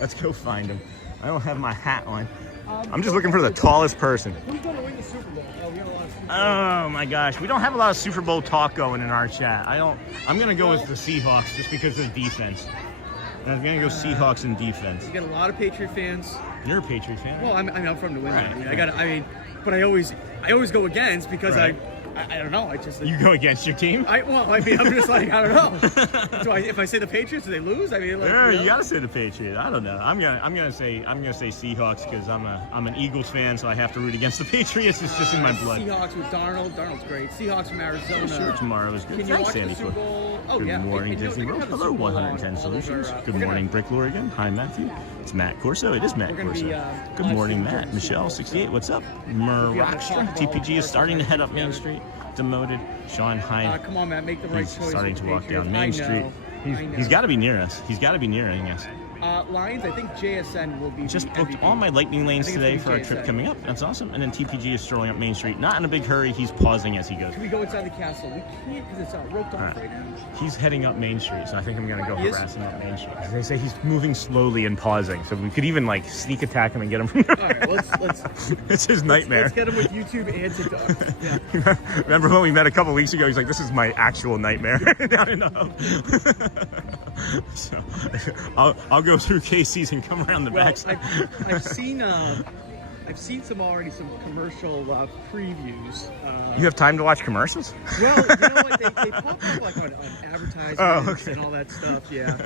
Let's go find him. I don't have my hat on. I'm just looking for the tallest person. Who's going to win the Super Bowl? Oh, we got a lot of Super Bowl. Oh my gosh, we don't have a lot of Super Bowl talk going in our chat. I'm gonna go with the Seahawks just because of defense. I'm gonna go Seahawks in defense. We got a lot of Patriot fans. You're a Patriots fan. Well, I'm from New England. Right, But I always go against because Right. I don't know. I just You go against your team? I mean, I'm just like, I don't know. If I say the Patriots, do they lose? I mean, like, Yeah, you know? you gotta say the Patriots. I don't know. I'm gonna say Seahawks because I'm an Eagles fan, so I have to root against the Patriots. It's just in my blood. Seahawks with Darnold. Darnold's great. Seahawks from Arizona. Sure, tomorrow is good. Can you Thanks, watch the Sandy. Super Bowl? Oh, Good yeah. morning, And, you know, Disney they're World. gonna have the Hello, Super Bowl 110 on all Solutions. over, Good we're morning, gonna- Brick Lorigan. Hi, Matthew. It's Matt Corso. It is Matt We're gonna Corso. be, Good live morning, streaming Matt. during Michelle, 68. What's up? Rockstar. TPG is starting to head up Main Street. Demoted. Sean Hyde. Come on, man, make the right He's choice. starting with to the walk down Patriots. Main I know, Street. I know. He's got to be near us. He's got to be nearing us. Lions, I think JSN will be. Just the booked MVP. all my lightning lanes I think today it's for gonna our be trip JSN. coming up. That's awesome. And then TPG is strolling up Main Street. Not in a big hurry. He's pausing as he goes. Can we go inside the castle? We can't because it's roped off Alright. right now. He's heading up Main Street, so I think I'm gonna go He is? harass him up Main Street. They say he's moving slowly and pausing, so we could even like sneak attack him and get him from there. All right, let's It's his nightmare. Let's get him with YouTube and TikTok. Yeah. Remember when we met a couple weeks ago? He's like, "This is my actual nightmare." Down in the hub. So I'll go through Casey's and come around the Well, back. I've seen some commercial previews. You have time to watch commercials? Well, you know what? They pop up like on advertisements Oh, okay. and all that stuff. Yeah.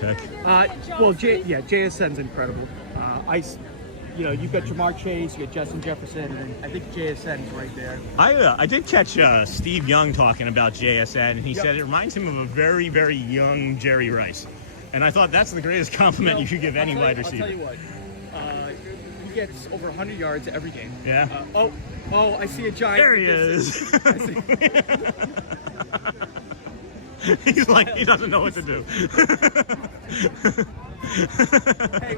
Heck. JSN's incredible. You've got Jamar Chase, you got Justin Jefferson, and I think JSN's right there. I did catch Steve Young talking about JSN, and he said it reminds him of a very, very young Jerry Rice. And I thought that's the greatest compliment you could give any wide receiver. I'll tell you what. He gets over 100 yards every game. Yeah. I see a giant. There he is. He's like, he doesn't know what to do. Hey,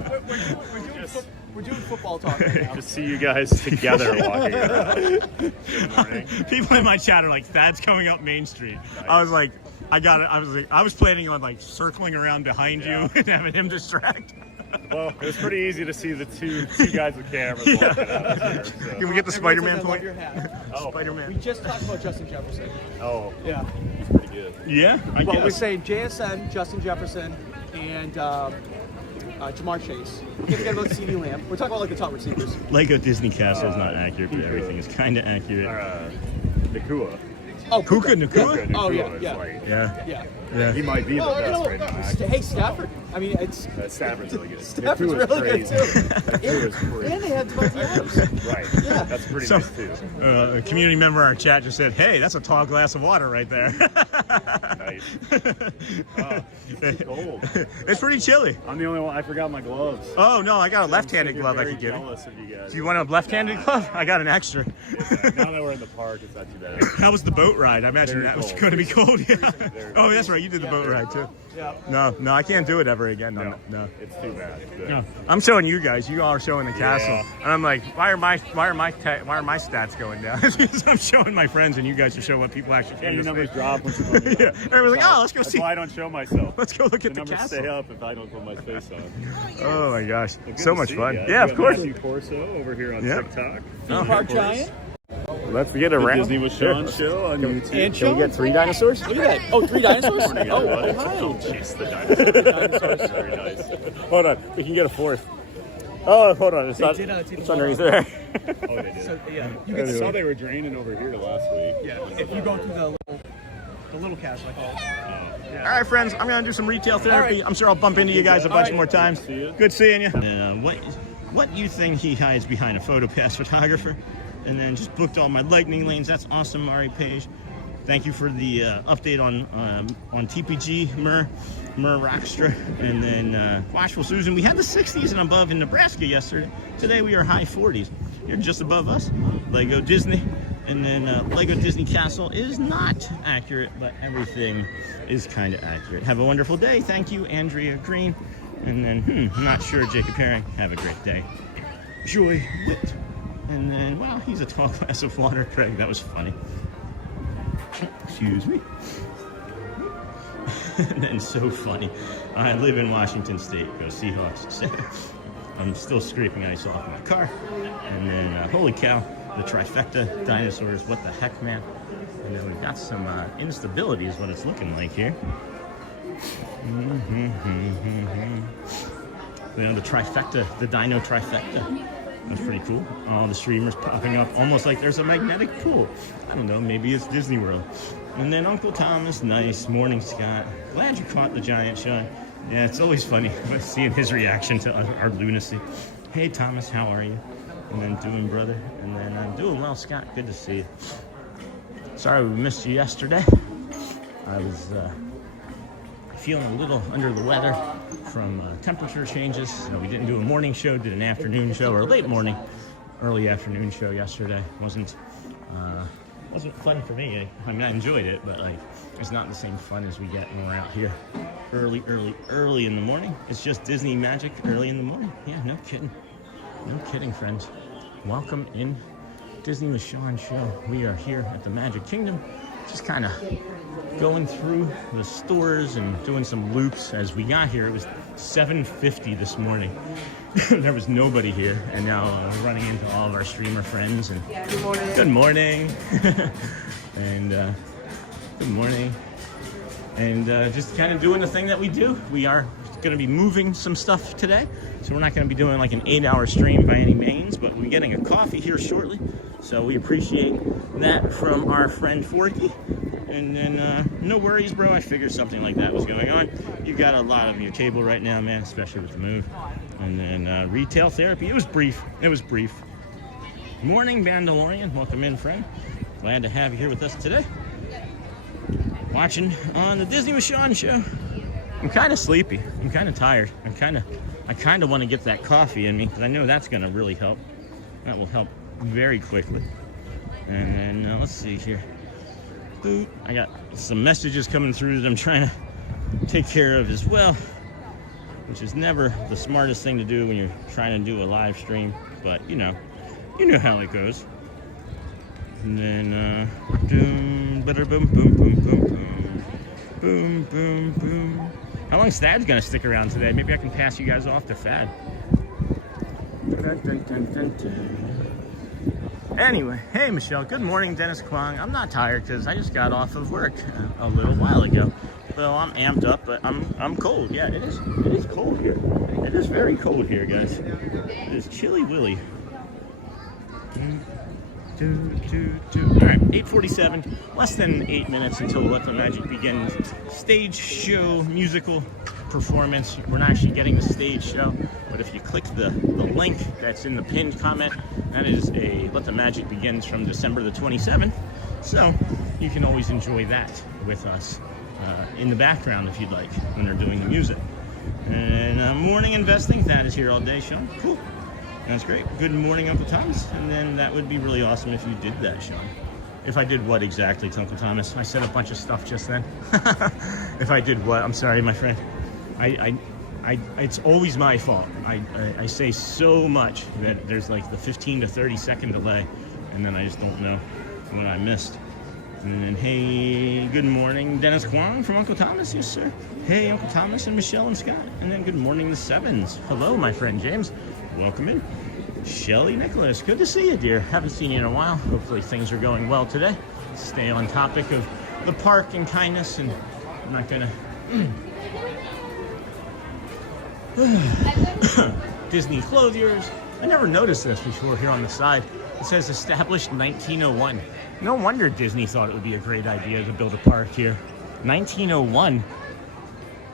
we're doing football talk right now. Just see you guys together walking around. Good morning. People in my chat are like, Thad's coming up Main Street. Nice. I was like, I was planning on like circling around behind you and having him distract. Well, it was pretty easy to see the two guys with cameras walking out here. Can So. we get the Spider-Man I love point? your hat. Oh, We Spider-Man. just talked about Justin Jefferson. oh, Yeah. he's pretty good. Yeah, I Well, we're guess. saying JSN, Justin Jefferson, and Jamar Chase. We can't forget about CeeDee Lamb. We're talking about like the top receivers. Lego Disney Castle is not accurate, but everything is kind of accurate. Nakua. Oh, Puka Nacua? Oh, yeah, is yeah. like- Yeah. Yeah. Yeah. He might be the Oh, best right now. actually. Hey, Stafford. I mean, it's Stafford's really good. Stafford's Nakua's really good crazy. too. Nakua's crazy. And they have Devontae Adams. Right. Yeah. That's pretty So- nice too. A community member in our chat just said, "Hey, that's a tall glass of water right there." Nice. Oh, it's too cold. It's pretty chilly. I'm the only one. I forgot my gloves. Oh no, I got a I'm left-handed glove I very could give you. jealous of you guys. Do you want a left-handed glove? I got an extra. Now that we're in the park, it's not too bad. How was the boat ride? I imagine Very that was cold. going to be cold. Yeah. Very Oh, that's right. You did the boat ride too. Yeah. No, I can't do it ever again. No. It's too bad. No. I'm showing you guys. You all are showing the castle, and I'm like, why are my stats going down? Because I'm showing my friends, and you guys are showing what people actually Yeah, came your to numbers see. drop. Once you go Yeah, everyone's like, oh, let's go That's see. why I don't show myself. Let's go look The at the numbers stay castle. up if I don't put my face on. Oh my gosh, Good so to much see fun. ya. Yeah, We of got course. Matthew Corso over here on Yeah. TikTok. Park Giant. Let's get The around. Disney with Sean show on YouTube. And Can we get 3 dinosaurs? Look at that. Oh, 3 dinosaurs? Morning, Oh, everyone. hi. Don't chase the dinosaurs. Very nice. Hold on, we can get a 4th. Oh, hold on, it's not. did, It's underneath there. Oh, they did. So, yeah. You I can saw they were draining over here last week. Yeah. If you go through the little castle, I call it. All right, friends, I'm gonna do some retail therapy. I'm sure I'll bump into you guys a bunch more times. See ya. Good seeing you. What you think he hides behind a PhotoPass photographer? And then just booked all my lightning lanes. That's awesome, Ari Page. Thank you for the update on TPG, Mur Rockstra, and then Washful Susan. We had the 60s and above in Nebraska yesterday. Today we are high 40s. You're just above us. Lego Disney, and then Lego Disney Castle is not accurate, but everything is kind of accurate. Have a wonderful day. Thank you, Andrea Green. And then, not sure, Jacob Herring. Have a great day. Joy Witt. And then, wow, he's a tall glass of water. Craig, that was funny. Excuse me. And then so funny. I live in Washington State. Go Seahawks. I'm still scraping ice off my car. And then, holy cow, the trifecta dinosaurs. What the heck, man? And then we've got some instability is what it's looking like here. You know, the trifecta, the dino trifecta. That's pretty cool. All the streamers popping up, almost like there's a magnetic pool. I don't know, maybe it's Disney World. And then Uncle Thomas, nice. Morning, Scott. Glad you caught the giant shine. Yeah, it's always funny seeing his reaction to our lunacy. Hey, Thomas, how are you? And then doing, brother. And then I'm doing well, Scott. Good to see you. Sorry we missed you yesterday. I was feeling a little under the weather from temperature changes. So we didn't do a morning show, did an afternoon show, or late morning, early afternoon show yesterday. Wasn't fun for me. I mean, I enjoyed it, but like, it's not the same fun as we get when we're out here early in the morning. It's just Disney magic early in the morning. Yeah, no kidding, friends. Welcome in Disney with Sean show. We are here at the Magic Kingdom, just kind of going through the stores and doing some loops. As we got here, it was 7:50 this morning. There was nobody here, and now we're running into all of our streamer friends. And good morning. And good morning. And just kind of doing the thing that we do. We are going to be moving some stuff today, so we're not going to be doing like an 8-hour stream by any means, but we're getting a coffee here shortly, so we appreciate that from our friend Forky. And then no worries, bro, I figured something like that was going on. You got a lot of your cable right now, man, especially with the move. And then retail therapy, it was brief. Morning, Mandalorian, welcome in, friend. Glad to have you here with us today, watching on the Disney with Sean show. I'm kind of sleepy. I'm kind of tired. I kind of want to get that coffee in me, because I know that's going to really help. That will help very quickly. And then let's see here. I got some messages coming through that I'm trying to take care of as well, which is never the smartest thing to do when you're trying to do a live stream, but you know how it goes. And then boom, boom, boom, boom, boom, boom, boom, boom. How long is Thad's gonna stick around today? Maybe I can pass you guys off to Thad. Dun, dun, dun, dun, dun. Anyway, hey Michelle, good morning, Dennis Kwong. I'm not tired because I just got off of work a little while ago. Well, I'm amped up, but I'm cold. Yeah, it is cold here. It is very cold here, guys. It is chilly willy. All right, 8:47, less than 8 minutes until Let the Magic begins. Stage show, musical performance. We're not actually getting the stage show, but if you click the link that's in the pinned comment, that is a Let the Magic Begins from December the 27th. So you can always enjoy that with us in the background if you'd like when they're doing the music. And morning investing, that is here all day, Sean. Cool. That's great. Good morning, Uncle Thomas. And then that would be really awesome if you did that, Sean. If I did what exactly, Uncle Thomas? I said a bunch of stuff just then. If I did what? I'm sorry, my friend. It's always my fault. I say so much that there's like the 15 to 30 second delay, and then I just don't know what I missed. And then, hey, good morning, Dennis Kwong from Uncle Thomas. Yes, sir. Hey, Uncle Thomas and Michelle and Scott. And then good morning, the Sevens. Hello, my friend James. Welcome in. Shelly Nicholas, good to see you, dear. Haven't seen you in a while. Hopefully things are going well today. Stay on topic of the park and kindness, and I'm not gonna Disney clothiers. I never noticed this before here on the side. It says established 1901. No wonder Disney thought it would be a great idea to build a park here. 1901.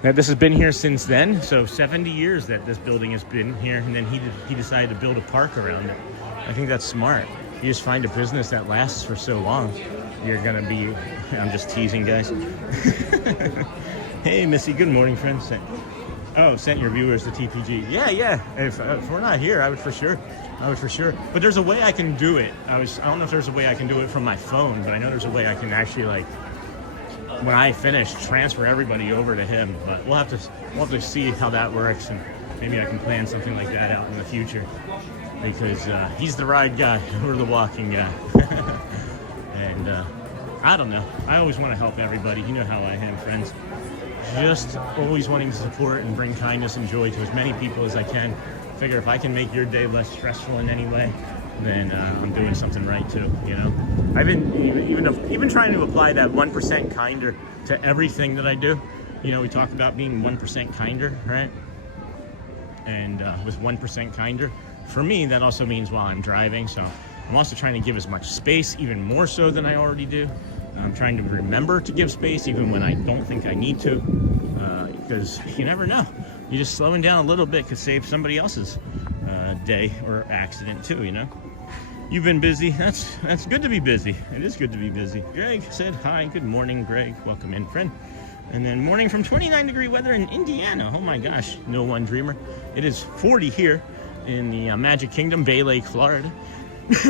Now, this has been here since then, so 70 years that this building has been here, and then he decided to build a park around it. I think that's smart. You just find a business that lasts for so long, you're gonna be, I'm just teasing, guys. Hey, Missy, good morning, friend. Sent your viewers to TPG. Yeah, if we're not here, I would for sure. But there's a way I can do it. I don't know if there's a way I can do it from my phone, but I know there's a way I can actually, like, when I finish, transfer everybody over to him. But we'll have to see how that works, and maybe I can plan something like that out in the future, because he's the ride guy, we're the walking guy. And I don't know, I always want to help everybody. You know how I am, friends. Just always wanting to support and bring kindness and joy to as many people as I can. Figure if I can make your day less stressful in any way, then I'm doing something right too, you know? I've been even trying to apply that 1% kinder to everything that I do. You know, we talked about being 1% kinder, right? And with 1% kinder, for me, that also means while I'm driving. So I'm also trying to give as much space, even more so than I already do. I'm trying to remember to give space even when I don't think I need to, because you never know. You just slowing down a little bit could save somebody else's day or accident too, you know? You've been busy. That's good to be busy. It is good to be busy. Greg said hi. Good morning, Greg. Welcome in, friend. And then morning from 29-degree weather in Indiana. Oh my gosh, no one dreamer. It is 40 here in the Magic Kingdom, Bay Lake, Florida.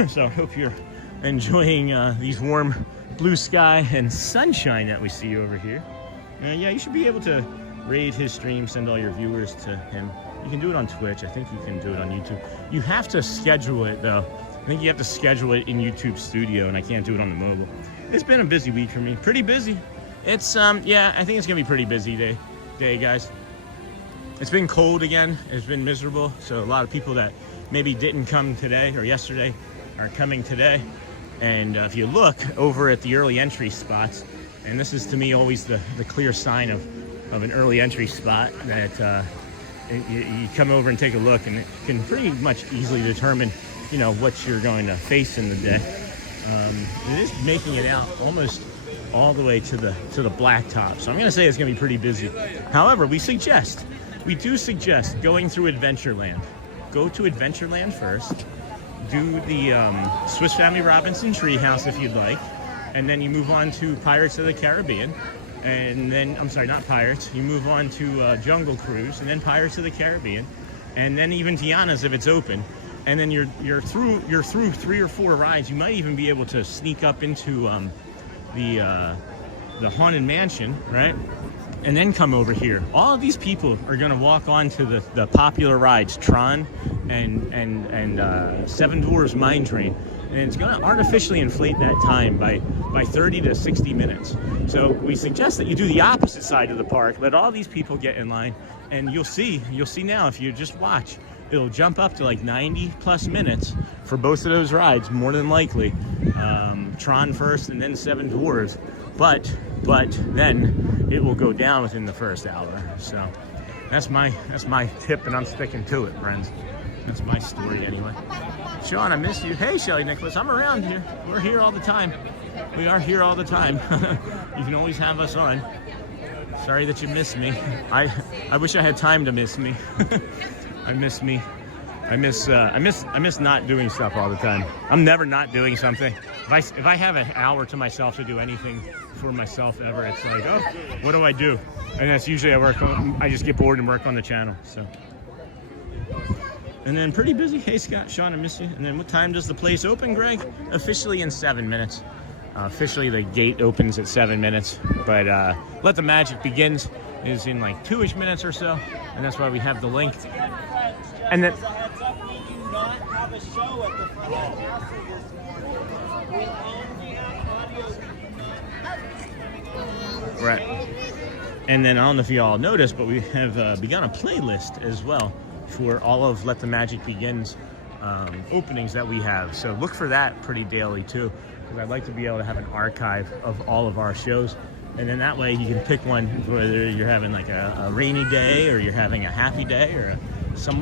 So I hope you're enjoying these warm blue sky and sunshine that we see over here. Yeah, you should be able to raid his stream, send all your viewers to him. You can do it on Twitch. I think you can do it on YouTube. You have to schedule it though. I think you have to schedule it in YouTube Studio, and I can't do it on the mobile. It's been a busy week for me. Pretty busy. It's yeah, I think it's gonna be pretty busy day, guys. It's been cold again. It's been miserable. So a lot of people that maybe didn't come today or yesterday are coming today. And if you look over at the early entry spots, and this is to me always the clear sign of an early entry spot, that you come over and take a look, and it can pretty much easily determine, you know, what you're going to face in the day. It is making it out almost all the way to the blacktop, so I'm going to say it's going to be pretty busy. However, we do suggest going through Adventureland. Go to Adventureland first. Do the Swiss Family Robinson Treehouse if you'd like, and then you move on to Pirates of the Caribbean, and then I'm sorry, not Pirates. You move on to Jungle Cruise, and then Pirates of the Caribbean, and then even Tiana's if it's open, and then you're through 3 or 4 rides. You might even be able to sneak up into the Haunted Mansion, right? And then come over here. All of these people are going to walk onto the popular rides, Tron and Seven Dwarfs Mine Train, and it's going to artificially inflate that time by 30 to 60 minutes. So we suggest that you do the opposite side of the park. Let all these people get in line, and you'll see now if you just watch, it'll jump up to like 90 plus minutes for both of those rides, more than likely. Tron first and then Seven Dwarfs, but then it will go down within the first hour. So that's my tip, and I'm sticking to it, friends. That's my story anyway. Sean, I missed you. Hey, Shelly Nicholas, I'm around here. We're here all the time. We are here all the time. You can always have us on. Sorry that you missed me. I wish I had time to miss me. I miss me. I miss not doing stuff all the time. I'm never not doing something. If I have an hour to myself to do anything for myself ever, it's like, oh, what do I do? And that's usually I just get bored and work on the channel. So, and then pretty busy. Hey Scott, Sean, I miss you. And then what time does the place open, Greg? Officially in 7 minutes. Officially the gate opens at 7 minutes, but Let the Magic Begins is in like 2-ish minutes or so, and that's why we have the link. And then We do not have a show at the front of the castle this morning. We only have audio. We do not. right. And then I don't know if you all noticed, but we have begun a playlist as well for all of Let the Magic Begins openings that we have. So look for that pretty daily too, because I'd like to be able to have an archive of all of our shows. And then that way you can pick one, whether you're having like a rainy day or you're having a happy day, or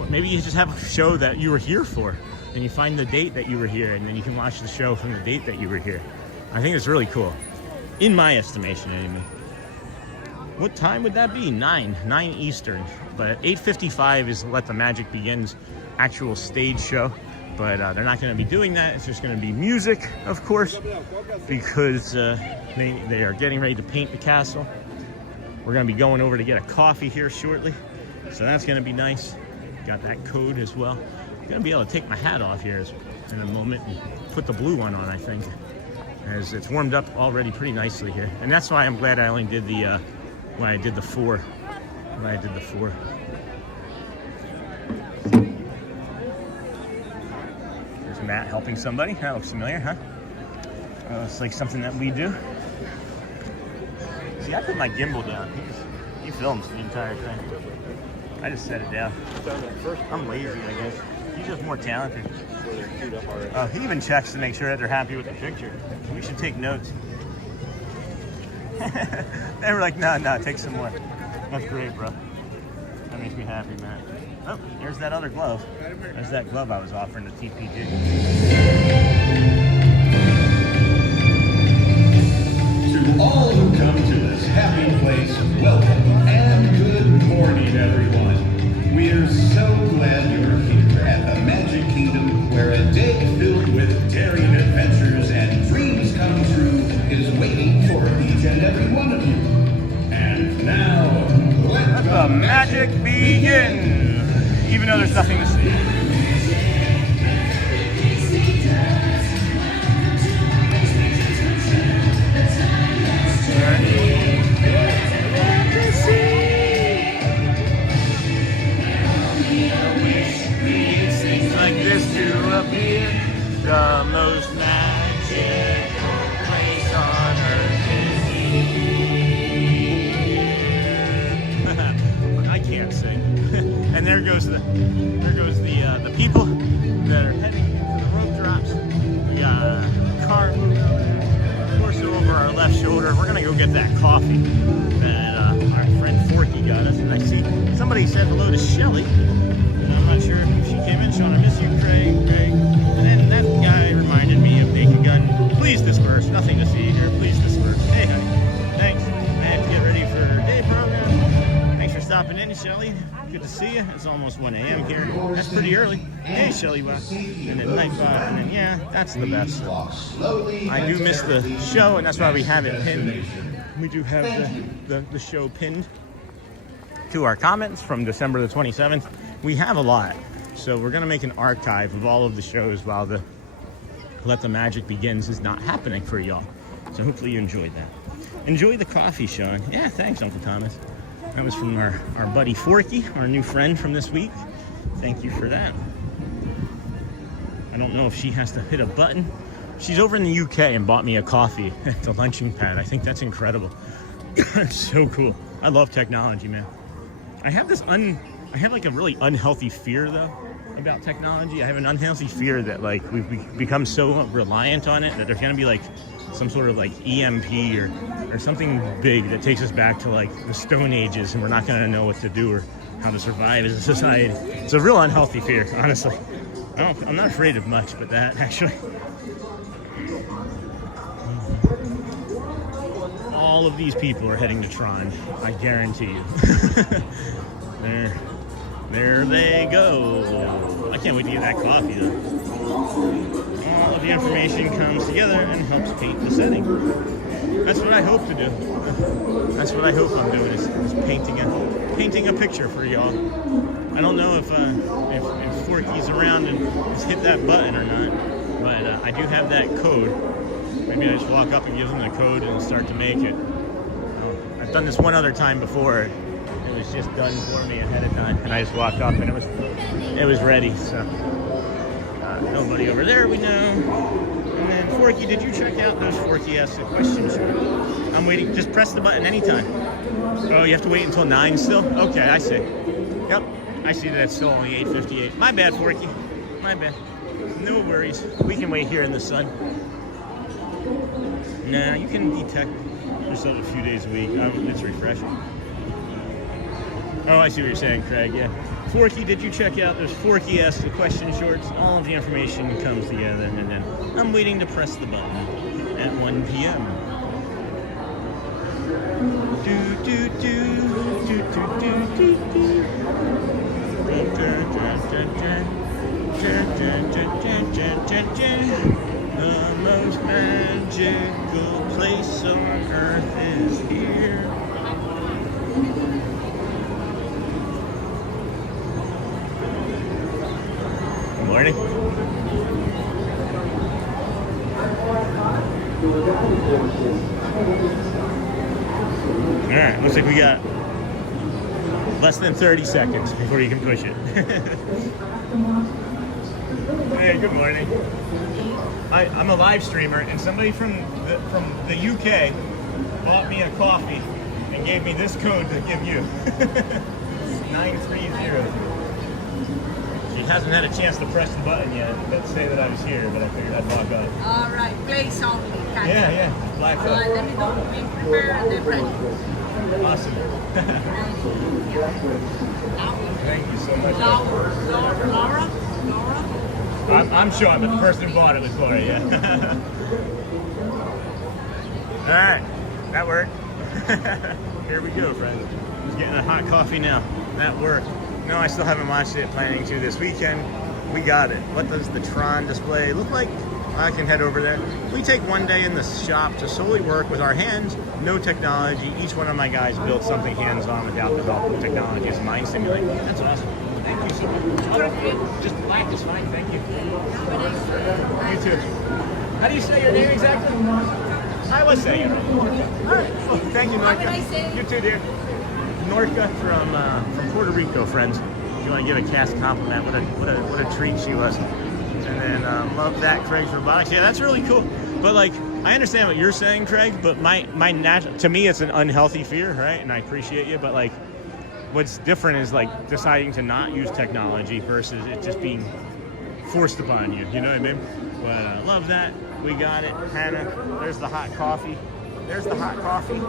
maybe you just have a show that you were here for and you find the date that you were here, and then you can watch the show from the date that you were here. I think it's really cool, in my estimation anyway. What time would that be? 9 Eastern. But 8:55 is Let the Magic Begins actual stage show. But they're not going to be doing that. It's just going to be music, of course, because they are getting ready to paint the castle. We're going to be going over to get a coffee here shortly, so that's going to be nice. Got that code as well. I'm going to be able to take my hat off here in a moment and put the blue one on, I think, as it's warmed up already pretty nicely here. And that's why I'm glad I only did the when I did the 4. There's Matt helping somebody. That looks familiar, huh? It's like something that we do. See, I put my gimbal down. He films the entire thing. I just set it down. I'm lazy, I guess. He's just more talented. He even checks to make sure that they're happy with the picture. We should take notes. They were like, no, take some more. That's great, bro. That makes me happy, man. Oh, there's that other glove. There's that glove I was offering to TPG. To all who come to this happy place, welcome and good morning, everyone. We're so glad you're here at the Magic Kingdom, where a day filled with daring adventures and dreams come true is waiting for each and every one of you. And now, let The magic begin! Even though there's nothing to see. Like this to appear, the most magical place on earth is here. I can't sing. And there goes the people that are heading to the rope drops. We got a car moving over there. Of course, over our left shoulder, we're gonna go get that coffee that our friend Forky got us. And I see somebody said hello to Shelly. I'm not sure if she came in. Sean, I miss you, Craig. And then that guy reminded me of Naked Gun. Please disperse. Nothing to see here. Please disperse. Hey, honey. Thanks. I have to get ready for our day program. Thanks for stopping in, Shelly. Good to see you. It's almost 1 a.m. here. That's pretty early. Hey, Shelly. And then night vibe. And then, yeah, that's the best. I do miss the show, and that's why we have it pinned. We do have the show pinned to our comments from December the 27th. We have a lot, so we're gonna make an archive of all of the shows while the Let the Magic Begins is not happening for y'all. So hopefully you enjoyed that. Enjoy the coffee, Sean. Yeah, thanks, Uncle Thomas. That was from our buddy Forky, our new friend from this week. Thank you for that. I don't know if she has to hit a button. She's over in the UK and bought me a coffee at the lunching pad. I think that's incredible. So cool. I love technology, man. I have like a really unhealthy fear though about technology. I have an unhealthy fear that like we've become so reliant on it that there's gonna be like some sort of like EMP or something big that takes us back to like the Stone Ages and we're not gonna know what to do or how to survive as a society. It's a real unhealthy fear, honestly. I'm not afraid of much, but that actually. All of these people are heading to Tron, I guarantee you. There they go. I can't wait to get that coffee though. All of the information comes together and helps paint the setting. That's what I hope to do. That's what I hope I'm doing is painting a picture for y'all. I don't know if Forky's around and has hit that button or not, but I do have that code. Maybe I just walk up and give them the code and start to make it. I've done this one other time before. It was just done for me ahead of time, and I just walked up and it was ready. So nobody over there, we know. And then Forky, did you check out those Forky Ask a Question shorts? I'm waiting. Just press the button anytime. Oh, you have to wait until 9 still? Okay, I see. Yep, I see that it's still only 8:58. My bad, Forky. My bad. No worries. We can wait here in the sun. Nah, you can detect yourself a few days a week. It's refreshing. Oh, I see what you're saying, Craig. Yeah. Forky, did you check out those Forky Ask the Question shorts? All of the information comes together, and then I'm waiting to press the button at 1 p.m. The most magical place on earth is here. Good morning. All right, looks like we got less than 30 seconds before you can push it. Hey, good morning. I'm a live streamer, and somebody from the UK bought me a coffee and gave me this code to give you. 930. She hasn't had a chance to press the button yet that say that I was here, but I figured I'd log on. All right, place only. Yeah, black Let me know. We prepare and they're ready. Awesome. Thank you so much. Laura? I'm Sean, but the person who bought it was Laura, yeah. All right, that worked. Here we go, friends. Just getting a hot coffee now. That worked. No, I still haven't watched it. Planning to this weekend. We got it. What does the Tron display look like? I can head over there. We take one day in the shop to solely work with our hands, no technology. Each one of my guys built something hands-on without developing technology. It's mind stimulating. That's awesome. Thank you so much. Just black is fine, thank you. You too. How do you say your name exactly? I was saying it. All right. Well, thank you, Norca. You too, dear. Norca from Puerto Rico, friends. If you want to give a cast compliment, what a treat she was. And then love that, Craig's Robotics. Yeah, that's really cool. But like, I understand what you're saying, Craig. But my to me, it's an unhealthy fear, right? And I appreciate you. But like, what's different is like deciding to not use technology versus it just being forced upon you. You know what I mean? But I love that. We got it, Hannah. There's the hot coffee. There's the hot coffee.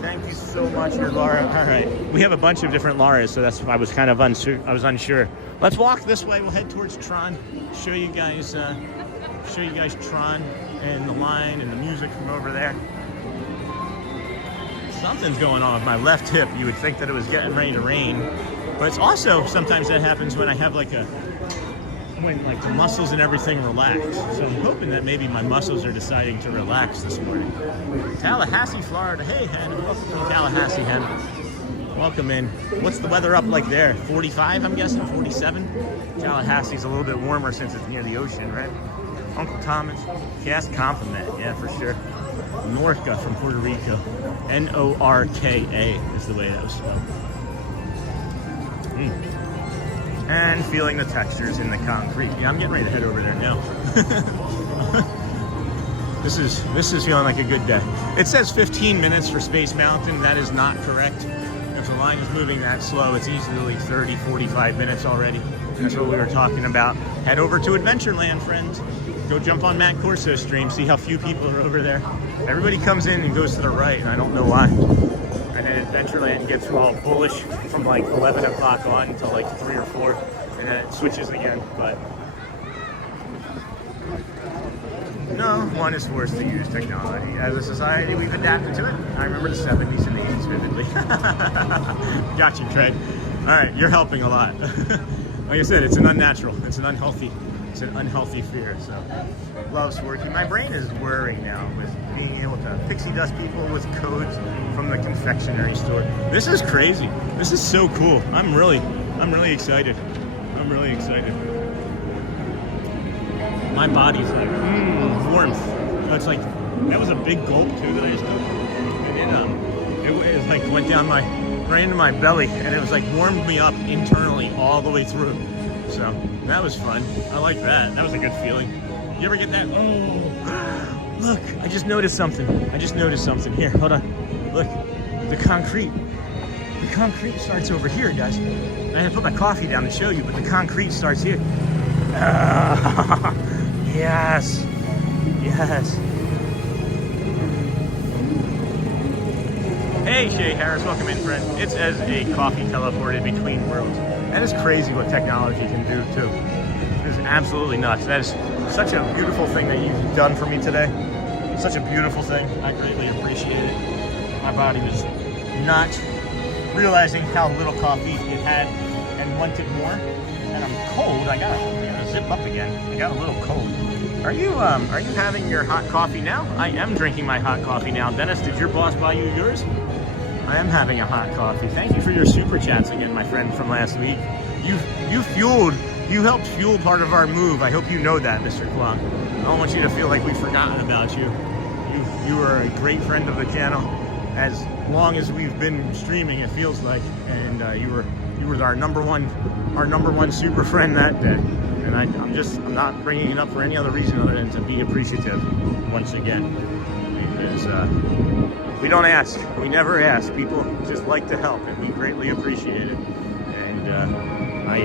Thank you so much, your Laura. All right, we have a bunch of different Lauras, so that's why I was kind of unsure. Let's walk this way. We'll head towards Tron. Show you guys Tron and the line and the music from over there. Something's going on with my left hip. You would think that it was getting ready to rain, but it's also sometimes that happens when I have when the muscles and everything relax. So I'm hoping that maybe my muscles are deciding to relax this morning. Tallahassee, Florida. Hey, Hannah. Welcome from Tallahassee, Hannah. Welcome in. What's the weather up like there? 45, I'm guessing? 47? Tallahassee's a little bit warmer since it's near the ocean, right? Uncle Thomas. Cast compliment. Yeah, for sure. Norca from Puerto Rico. N-O-R-K-A is the way that was spelled. And feeling the textures in the concrete. Yeah, I'm getting ready to head over there now. This is feeling like a good day. It says 15 minutes for Space Mountain. That is not correct. If the line is moving that slow, it's easily 30, 45 minutes already. That's what we were talking about. Head over to Adventureland, friends. Go jump on Matt Corso's stream. See how few people are over there. Everybody comes in and goes to the right, and I don't know why. And then Adventureland gets all bullish from like 11 o'clock on until like 3 or 4, and then it switches again. But no one is forced to use technology. As a society, we've adapted to it. I remember the 70s and 80s vividly. Got you, Craig. All right, you're helping a lot. Like I said, it's an unnatural, it's an unhealthy fear. So, loves working. My brain is whirring now with being able to pixie dust people with codes from the confectionery store. This is crazy. This is so cool. I'm really excited. I'm really excited. My body's like, warmth. It's like, that was a big gulp too that I just took. And it like went down right into my belly, and it was like warmed me up internally all the way through. So that was fun. I like that. That was a good feeling. You ever get that? Oh, look, I just noticed something. Here, hold on. Look, the concrete starts over here, guys. I had to put my coffee down to show you, but the concrete starts here. Yes. Hey, Shay Harris, welcome in, friend. It's as a coffee teleported between worlds. That is crazy what technology can do, too. It is absolutely nuts. That is such a beautiful thing that you've done for me today. Such a beautiful thing. I greatly appreciate it. My body was not realizing how little coffee it had and wanted more. And I'm cold. I gotta zip up again. I got a little cold. Are you having your hot coffee now? I am drinking my hot coffee now. Dennis, did your boss buy you yours? I am having a hot coffee. Thank you for your super chats again, my friend from last week. You helped fuel part of our move. I hope you know that, Mr. Klong. I don't want you to feel like we've forgotten about you. You are a great friend of the channel. As long as we've been streaming, it feels like, and you were our number one super friend that day. And I'm not bringing it up for any other reason other than to be appreciative once again. Because we don't ask, we never ask. People just like to help, and we greatly appreciate it. And I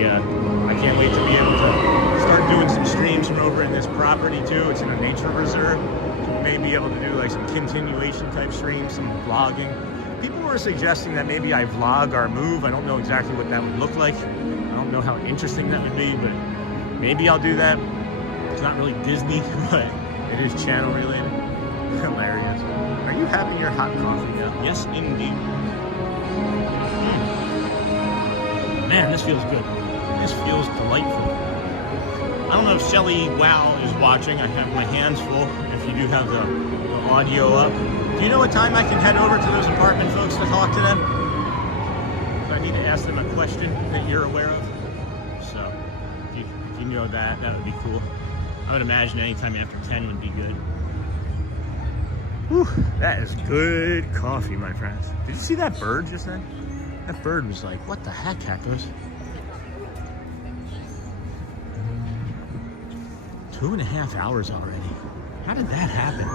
can't wait to be able to start doing some streams from over in this property too. It's in a nature reserve, so we may be able to do like some continuation type streams, some vlogging, people were suggesting that maybe I vlog our move. I don't know exactly what that would look like. I don't know how interesting that would be, but maybe I'll do that. It's not really Disney, but it is channel related. Hilarious. Are you having your hot coffee now? Yes, indeed. Man, this feels good. This feels delightful. I don't know if Shelly Wow is watching. I have my hands full. If you do have the audio up. Do you know what time I can head over to those apartment folks to talk to them? I need to ask them a question that you're aware of. So, if you know that, that would be cool. I would imagine anytime after 10 would be good. Whew, that is good coffee, my friends. Did you see that bird just then? That bird was like, what the heck, Hackos? 2.5 hours already. How did that happen?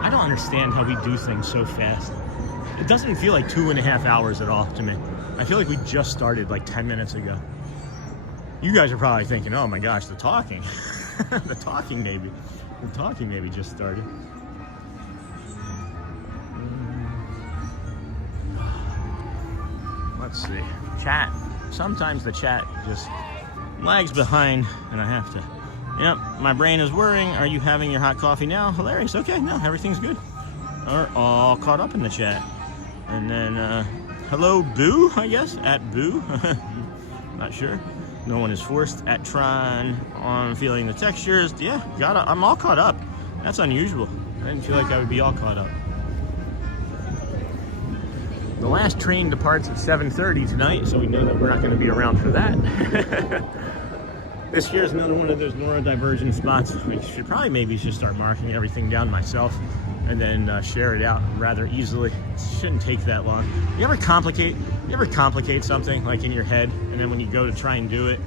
I don't understand how we do things so fast. It doesn't feel like 2.5 hours at all to me. I feel like we just started like 10 minutes ago. You guys are probably thinking, oh my gosh, the talking. The talking maybe just started. Let's see. Chat. Sometimes the chat just lags behind and I have to. Yep, my brain is worrying. Are you having your hot coffee now? Hilarious. Okay, no, everything's good. Are all caught up in the chat. And then, hello, Boo, I guess, at Boo. Not sure. No one is forced. At Tron on feeling the textures. Yeah, I'm all caught up. That's unusual. I didn't feel like I would be all caught up. The last train departs at 7:30 tonight, so we know that we're not going to be around for that. This here is another one of those neurodivergent spots. I should probably maybe just start marking everything down myself and then share it out rather easily. It shouldn't take that long. You ever complicate something like in your head, and then when you go to try and do it,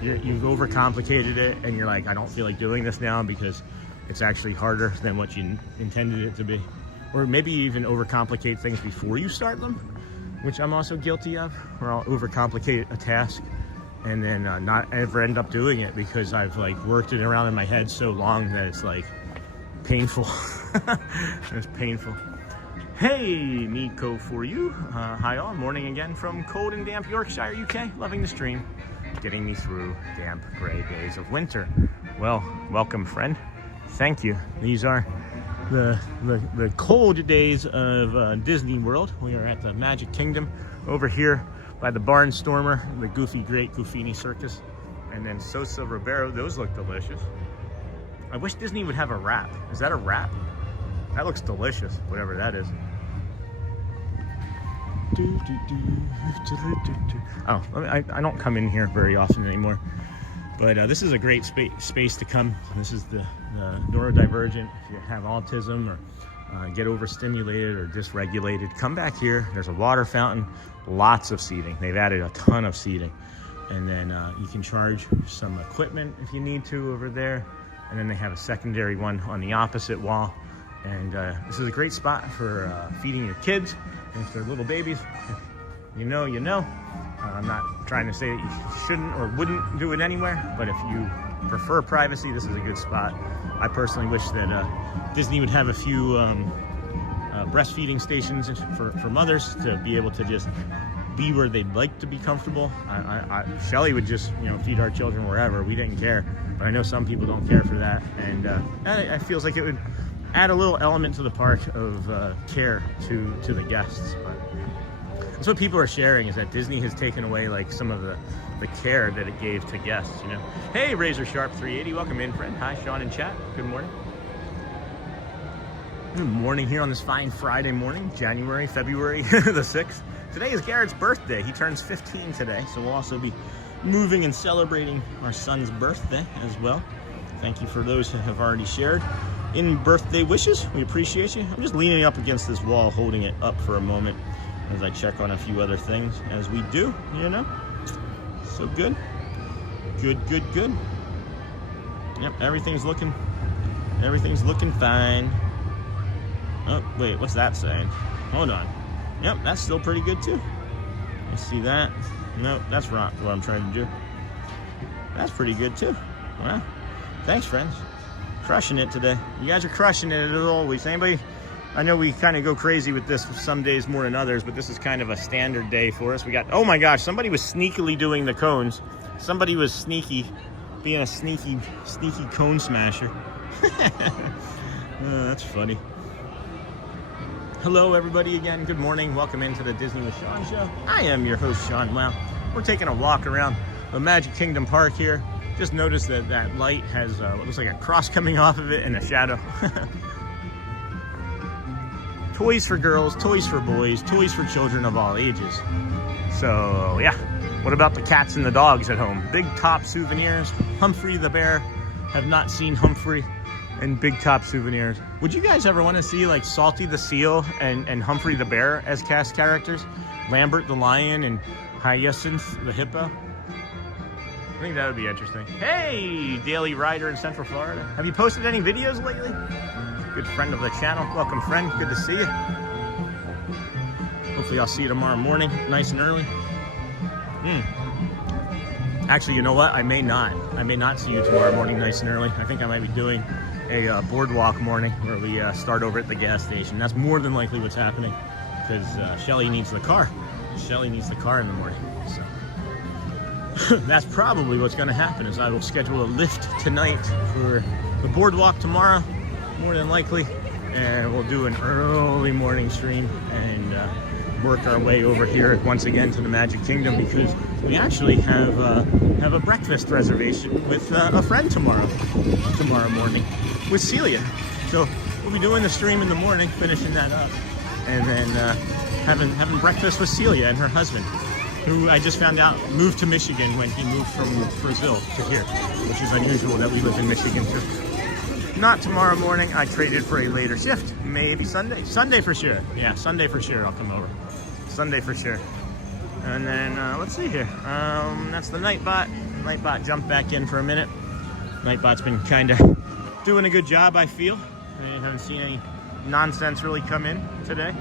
you've overcomplicated it, and you're like, I don't feel like doing this now because it's actually harder than what you intended it to be. Or maybe you even overcomplicate things before you start them, which I'm also guilty of, where I'll overcomplicate a task and then not ever end up doing it because I've like worked it around in my head so long that it's like painful. It's painful. Hey, Nico for you. Hi all, morning again from cold and damp Yorkshire, UK. Loving the stream, getting me through damp gray days of winter. Well, welcome friend. Thank you. These are the cold days of Disney World. We are at the Magic Kingdom over here by the Barnstormer, the Goofy Great Goofini Circus, and then Sosa Ribeiro. Those look delicious. I wish Disney would have a wrap. Is that a wrap? That looks delicious, whatever that is. Oh, I don't come in here very often anymore, but this is a great space to come. This is the neurodivergent. If you have autism or get overstimulated or dysregulated, come back here. There's a water fountain, lots of seating. They've added a ton of seating. And then you can charge some equipment if you need to over there. And then they have a secondary one on the opposite wall. And this is a great spot for feeding your kids. And if they're little babies, you know. I'm not trying to say that you shouldn't or wouldn't do it anywhere, but if you prefer privacy, this is a good spot. I personally wish that Disney would have a few breastfeeding stations for mothers to be able to just be where they'd like to be comfortable. Shelly would just, feed our children wherever. We didn't care, but I know some people don't care for that, and it feels like it would add a little element to the park of care to the guests. But that's what people are sharing, is that Disney has taken away like some of the care that it gave to guests. Hey, Razor Sharp 380, welcome in, friend. Hi, Sean in chat. Good morning. Good morning here on this fine Friday morning, February the 6th. Today is Garrett's birthday. He turns 15 today, so we'll also be moving and celebrating our son's birthday as well. Thank you for those who have already shared in birthday wishes. We appreciate you. I'm just leaning up against this wall, holding it up for a moment as I check on a few other things, as we do, So good. Good. Yep, everything's looking fine. Oh, wait, what's that saying? Hold on. Yep, that's still pretty good too. You see that? Nope, that's not what I'm trying to do. That's pretty good too. Well, thanks, friends. Crushing it today. You guys are crushing it as always. Anybody I know we kind of go crazy with this some days more than others, but this is kind of a standard day for us. We got, oh my gosh, somebody was sneakily doing the cones. Somebody was being a sneaky cone smasher. That's funny. Hello everybody again, good morning. Welcome into the Disney with Sean show. I am your host, Sean Wow. We're taking a walk around the Magic Kingdom Park here. Just noticed that that light has what looks like a cross coming off of it and a shadow. Toys for girls, toys for boys, toys for children of all ages. So yeah, what about the cats and the dogs at home? Big Top souvenirs, Humphrey the bear. Have not seen Humphrey, and Big Top souvenirs. Would you guys ever want to see like Salty the seal and Humphrey the bear as cast characters? Lambert the lion and Hyacinth the hippo? I think that would be interesting. Hey, Daily Rider in Central Florida. Have you posted any videos lately? Good friend of the channel. Welcome, friend. Good to see you. Hopefully I'll see you tomorrow morning, nice and early. Actually, you know what? I may not see you tomorrow morning, nice and early. I think I might be doing a boardwalk morning where we start over at the gas station. That's more than likely what's happening because Shelly needs the car. Shelly needs the car in the morning. So that's probably what's going to happen. Is I will schedule a lift tonight for the boardwalk tomorrow. More than likely, and we'll do an early morning stream and work our way over here once again to the Magic Kingdom because we actually have a breakfast reservation with a friend tomorrow morning with Celia. So we'll be doing the stream in the morning, finishing that up, and then having breakfast with Celia and her husband, who I just found out moved to Michigan when he moved from Brazil to here, which is unusual that we live in Michigan too. Not tomorrow morning. I traded for a later shift. Maybe Sunday. Sunday for sure. Yeah, Sunday for sure. I'll come over. Sunday for sure. And then let's see here. That's the Nightbot. Nightbot jumped back in for a minute. Nightbot's been kind of doing a good job, I feel. I haven't seen any nonsense really come in today,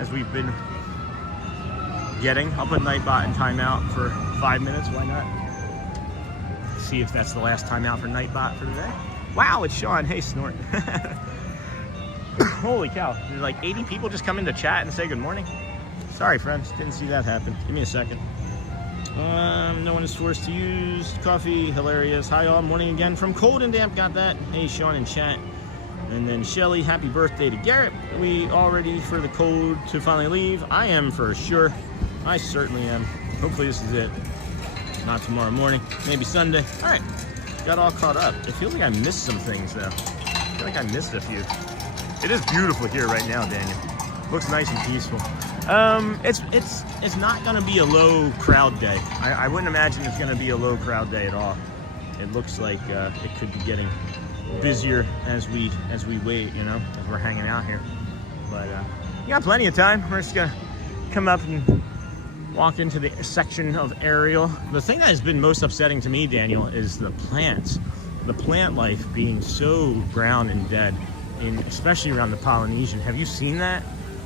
as we've been getting. I'll put Nightbot in timeout for 5 minutes. Why not? See if that's the last timeout for Nightbot for today. Wow, it's Sean. Hey, Snort. Holy cow. There's like 80 people just come in to chat and say good morning. Sorry, friends. Didn't see that happen. Give me a second. No one is forced to use coffee. Hilarious. Hi, all. Morning again from Cold and Damp. Got that. Hey, Sean in chat. And then Shelly, happy birthday to Garrett. We all ready for the code to finally leave? I am for sure. I certainly am. Hopefully this is it. Not tomorrow morning. Maybe Sunday. All right. Got all caught up. It feels like I missed some things though. I feel like I missed a few. It is beautiful here right now, Daniel. Looks nice and peaceful. It's not gonna be a low crowd day. I wouldn't imagine it's gonna be a low crowd day at all. It looks like it could be getting busier as we wait, you know, as we're hanging out here. But you got plenty of time. We're just gonna come up and walk into the section of Ariel. The thing that has been most upsetting to me, Daniel, is the plants. The plant life being so brown and dead, especially around the Polynesian. Have you seen that?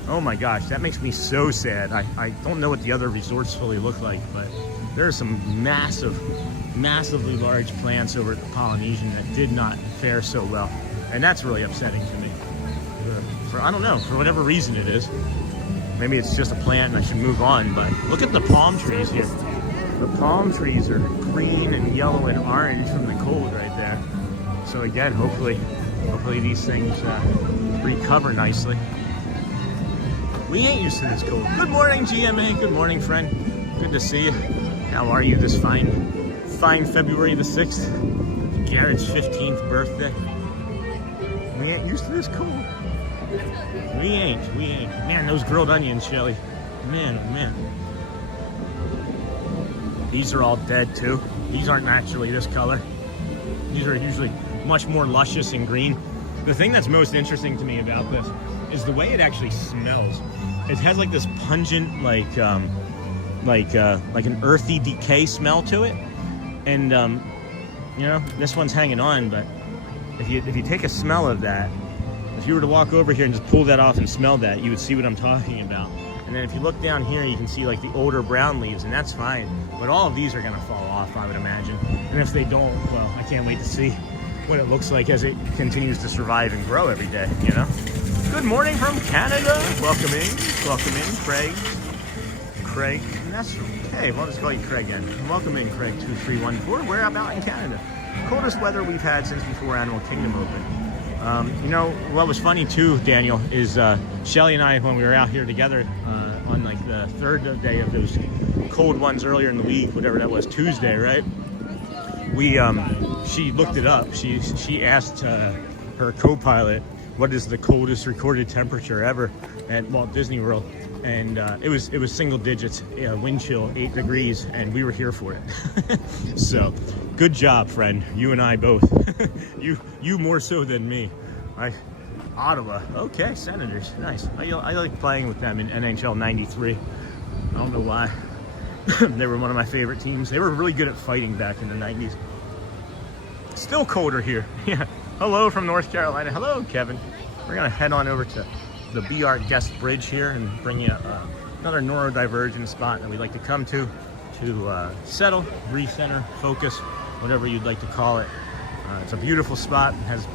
Oh my gosh, that makes me so sad. I don't know what the other resorts fully look like, but there are some massively large plants over at the Polynesian that did not fare so well. And that's really upsetting to me. I don't know, for whatever reason it is. Maybe it's just a plant and I should move on, but look at the palm trees here. The palm trees are green and yellow and orange from the cold right there. So again, hopefully these things recover nicely. We ain't used to this cold. Good morning, GMA. Good morning, friend. Good to see you. How are you this fine February the 6th? Garrett's 15th birthday. We ain't used to this cold. We ain't. Man, those grilled onions, Shelly. Man, oh man. These are all dead too. These aren't naturally this color. These are usually much more luscious and green. The thing that's most interesting to me about this is the way it actually smells. It has like this pungent, like an earthy decay smell to it. And you know, this one's hanging on, but if you take a smell of that, if you were to walk over here and just pull that off and smell that, you would see what I'm talking about. And then if you look down here, you can see like the older brown leaves, and that's fine. But all of these are gonna fall off, I would imagine. And if they don't, well, I can't wait to see. what it looks like as it continues to survive and grow every day, you know? Good morning from Canada. Welcome in, Craig. Craig Nestor. Okay, we'll just call you Craig again. Welcome in, Craig 2314. We're about in Canada. Coldest weather we've had since before Animal Kingdom opened. You know, what was funny too, Daniel, is Shelly and I, when we were out here together on like the third day of those cold ones earlier in the week, whatever that was, Tuesday, right? We, she looked it up. She asked her co-pilot, what is the coldest recorded temperature ever at Walt Disney World? And it was single digits, wind chill, 8 degrees, and we were here for it. So, good job, friend. You and I both. you more so than me. Ottawa. Okay, Senators. Nice. I like playing with them in NHL '93. I don't know why. They were one of my favorite teams. They were really good at fighting back in the 90s. Still colder here. Yeah. Hello from North Carolina. Hello, Kevin. We're gonna head on over to the BR Guest Bridge here and bring you another neurodivergent spot that we like to come to settle, recenter, focus, whatever you'd like to call it. It's a beautiful spot. It has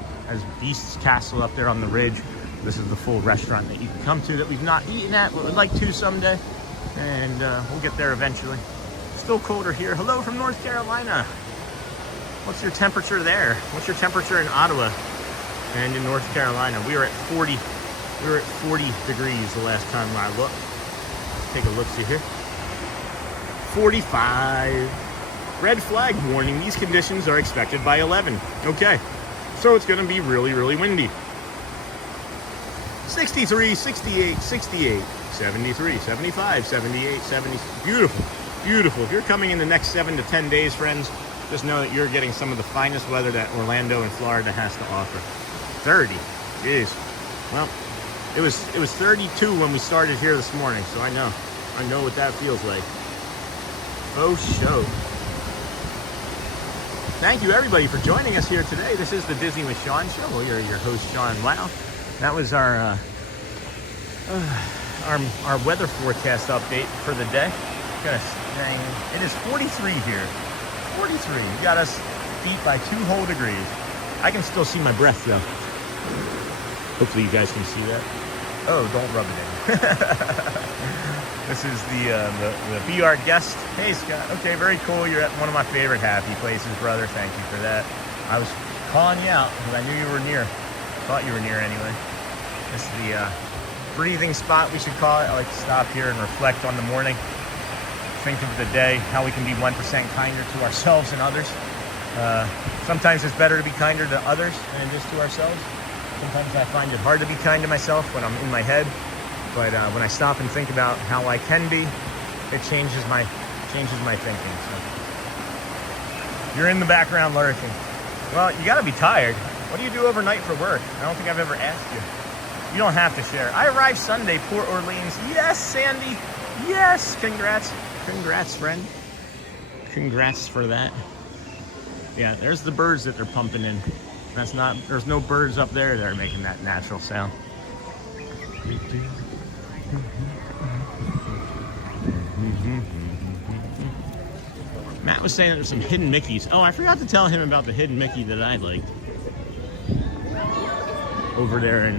Beast's Castle up there on the ridge. This is the full restaurant that you can come to that we've not eaten at, but would like to someday. And we'll get there eventually. Still colder here. Hello from North Carolina. What's your temperature there? What's your temperature in Ottawa and in North Carolina? We were at 40 degrees the last time I looked. Let's take a look-see here. 45. Red flag warning. These conditions are expected by 11. Okay. So it's going to be really, really windy. 63, 68, 68, 73, 75, 78, 70. Beautiful. Beautiful. If you're coming in the next 7 to 10 days, friends, just know that you're getting some of the finest weather that Orlando and Florida has to offer. 30. Jeez. Well, it was 32 when we started here this morning, so I know what that feels like. Oh, show. Thank you, everybody, for joining us here today. This is the Disney with Sean show. Well, you're your host, Sean. Wow. That was our weather forecast update for the day. It is 43 here. 43. You got us beat by 2 whole degrees. I can still see my breath, though. Hopefully you guys can see that. Oh, don't rub it in. This is the BR Guest. Hey, Scott. Okay, very cool. You're at one of my favorite happy places, brother. Thank you for that. I was calling you out because I knew you were near. Thought you were near anyway. This is the breathing spot, we should call it. I like to stop here and reflect on the morning. Think of the day, how we can be 1% kinder to ourselves and others. Sometimes it's better to be kinder to others than it is to ourselves. Sometimes I find it hard to be kind to myself when I'm in my head. But when I stop and think about how I can be, it changes my thinking. So. You're in the background lurking. Well, you gotta be tired. What do you do overnight for work? I don't think I've ever asked you. You don't have to share. I arrived Sunday, Port Orleans. Yes, Sandy. Yes, congrats. Congrats, friend. Congrats for that. Yeah, there's the birds that they're pumping in. There's no birds up there that are making that natural sound. Matt was saying that there's some hidden Mickeys. Oh, I forgot to tell him about the hidden Mickey that I liked. Over there in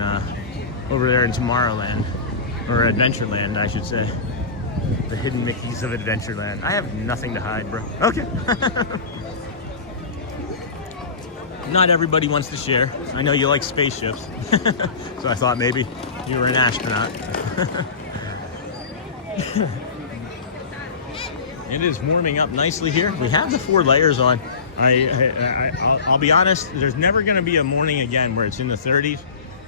Tomorrowland, or Adventureland, I should say. The hidden Mickeys of Adventureland. I have nothing to hide, bro. Okay. Not everybody wants to share. I know you like spaceships, so I thought maybe you were an astronaut. It is warming up nicely here. We have the 4 layers on. I'll be honest, there's never going to be a morning again where it's in the 30s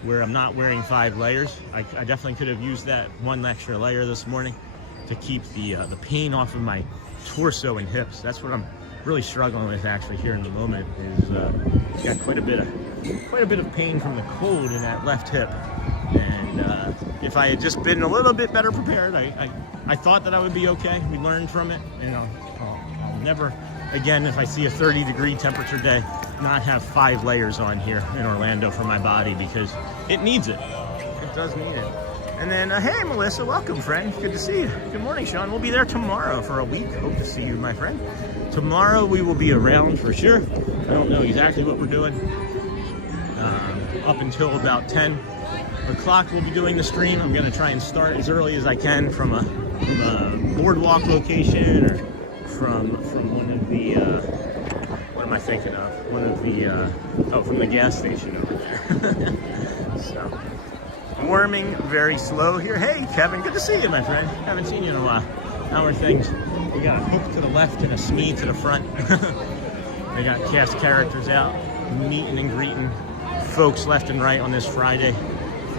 where I'm not wearing 5 layers. I definitely could have used that 1 extra layer this morning to keep the pain off of my torso and hips. That's what I'm really struggling with actually here in the moment. Is got quite a bit of pain from the cold in that left hip. And if I had just been a little bit better prepared, I thought that I would be okay. We learned from it. You know, I'll never again, if I see a 30-degree temperature day, not have 5 layers on here in Orlando for my body because it needs it. It does need it. And then, hey, Melissa, welcome, friend. Good to see you. Good morning, Sean. We'll be there tomorrow for a week. Hope to see you, my friend. Tomorrow we will be around for sure. I don't know exactly what we're doing. Up until about 10 o'clock we'll be doing the stream. I'm going to try and start as early as I can from a boardwalk location, or from one of the, what am I thinking of? One of the, from the gas station over there. So, warming very slow here. Hey, Kevin, good to see you, my friend. Haven't seen you in a while. How are things? We got a hook to the left and a smee to the front. They got cast characters out, meeting and greeting folks left and right on this Friday,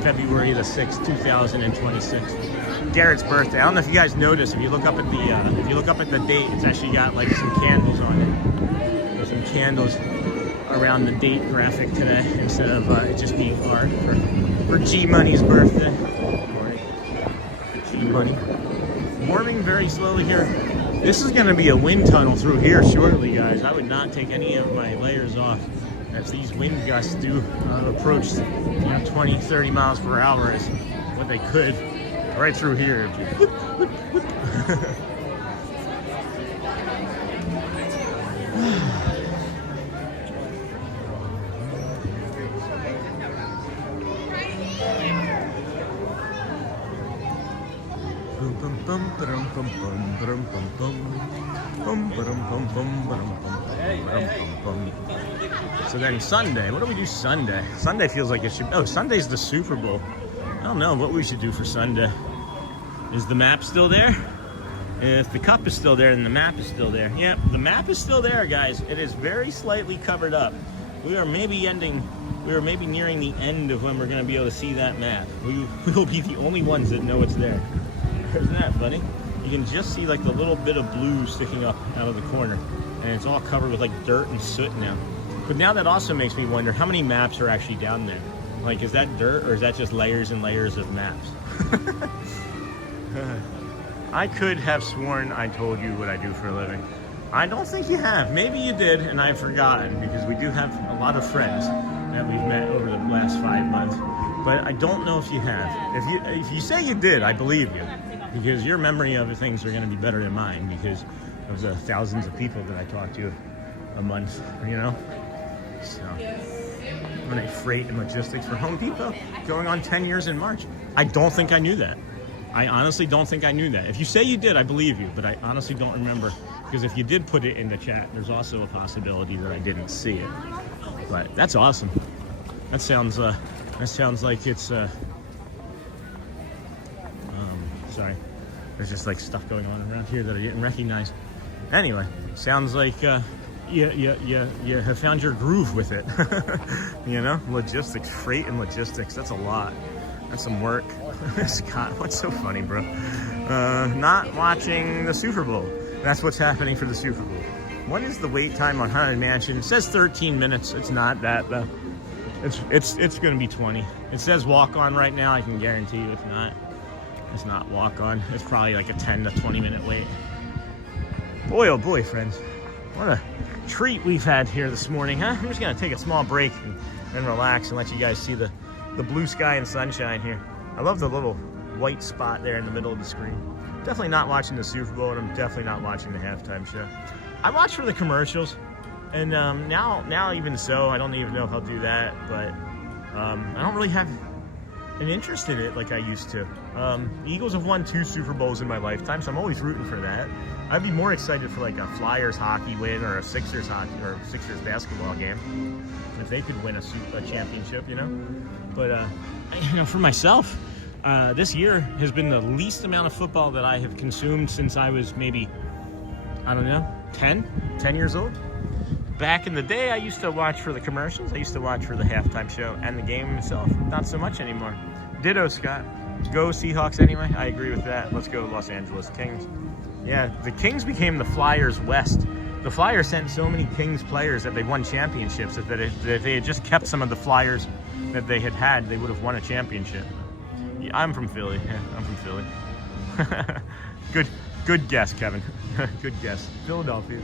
February the 6th, 2026. Garrett's birthday. I don't know if you guys noticed. If you look up at the date, it's actually got like some candles on it. There's some candles around the date graphic today instead of it just being art for G Money's birthday. G Money. Warming very slowly here. This is going to be a wind tunnel through here shortly, guys. I would not take any of my layers off as these wind gusts do approach 20, 30 miles per hour is what they could right through here. So then Sunday, what do we do Sunday? Sunday feels like it should, oh, Sunday's the Super Bowl. I don't know what we should do for Sunday. Is the map still there? If the cup is still there, then the map is still there. Yep, the map is still there, guys. It is very slightly covered up. We are maybe nearing the end of when we're gonna be able to see that map. We will be the only ones that know it's there. There's that, buddy. You can just see like the little bit of blue sticking up out of the corner, and it's all covered with like dirt and soot now. But now that also makes me wonder how many maps are actually down there. Like, is that dirt or is that just layers and layers of maps? I could have sworn I told you what I do for a living. I don't think you have. Maybe you did and I've forgotten, because we do have a lot of friends that we've met over the last 5 months. But I don't know if you have. If you say you did, I believe you, because your memory of things are going to be better than mine, because of the thousands of people that I talk to a month, you know? So, I'm in freight and logistics for Home Depot, going on 10 years in March. I don't think I knew that. I honestly don't think I knew that. If you say you did, I believe you, but I honestly don't remember, because if you did put it in the chat, there's also a possibility that I didn't see it. But that's awesome. That sounds like it's sorry, there's just like stuff going on around here that I didn't recognize. Anyway, sounds like you have found your groove with it. You know, logistics, freight and logistics, that's a lot. That's some work. Scott, what's so funny, bro? Not watching the Super Bowl. That's what's happening for the Super Bowl. What is the wait time on Haunted Mansion? It says 13 minutes. It's not that though. It's going to be 20. It says walk on right now. I can guarantee you it's not walk on. It's probably like a 10 to 20 minute wait. Boy, oh boy, friends. What a treat we've had here this morning, huh? I'm just going to take a small break and relax and let you guys see the blue sky and sunshine here. I love the little white spot there in the middle of the screen. Definitely not watching the Super Bowl, and I'm definitely not watching the halftime show. I watch for the commercials, and now even so, I don't even know if I'll do that, but I don't really have an interest in it like I used to. The Eagles have won 2 Super Bowls in my lifetime, so I'm always rooting for that. I'd be more excited for like a Flyers hockey win or a Sixers hockey or Sixers basketball game if they could win a championship, you know. But you know, for myself, this year has been the least amount of football that I have consumed since I was maybe, I don't know, 10 years old. Back in the day, I used to watch for the commercials. I used to watch for the halftime show and the game itself. Not so much anymore. Ditto, Scott. Go Seahawks anyway. I agree with that. Let's go Los Angeles Kings. Yeah, the Kings became the Flyers West. The Flyers sent so many Kings players that they won championships that if they had just kept some of the Flyers that they had, they would have won a championship. Yeah, I'm from Philly. Yeah, I'm from Philly. Good guess, Kevin. Good guess. Philadelphia.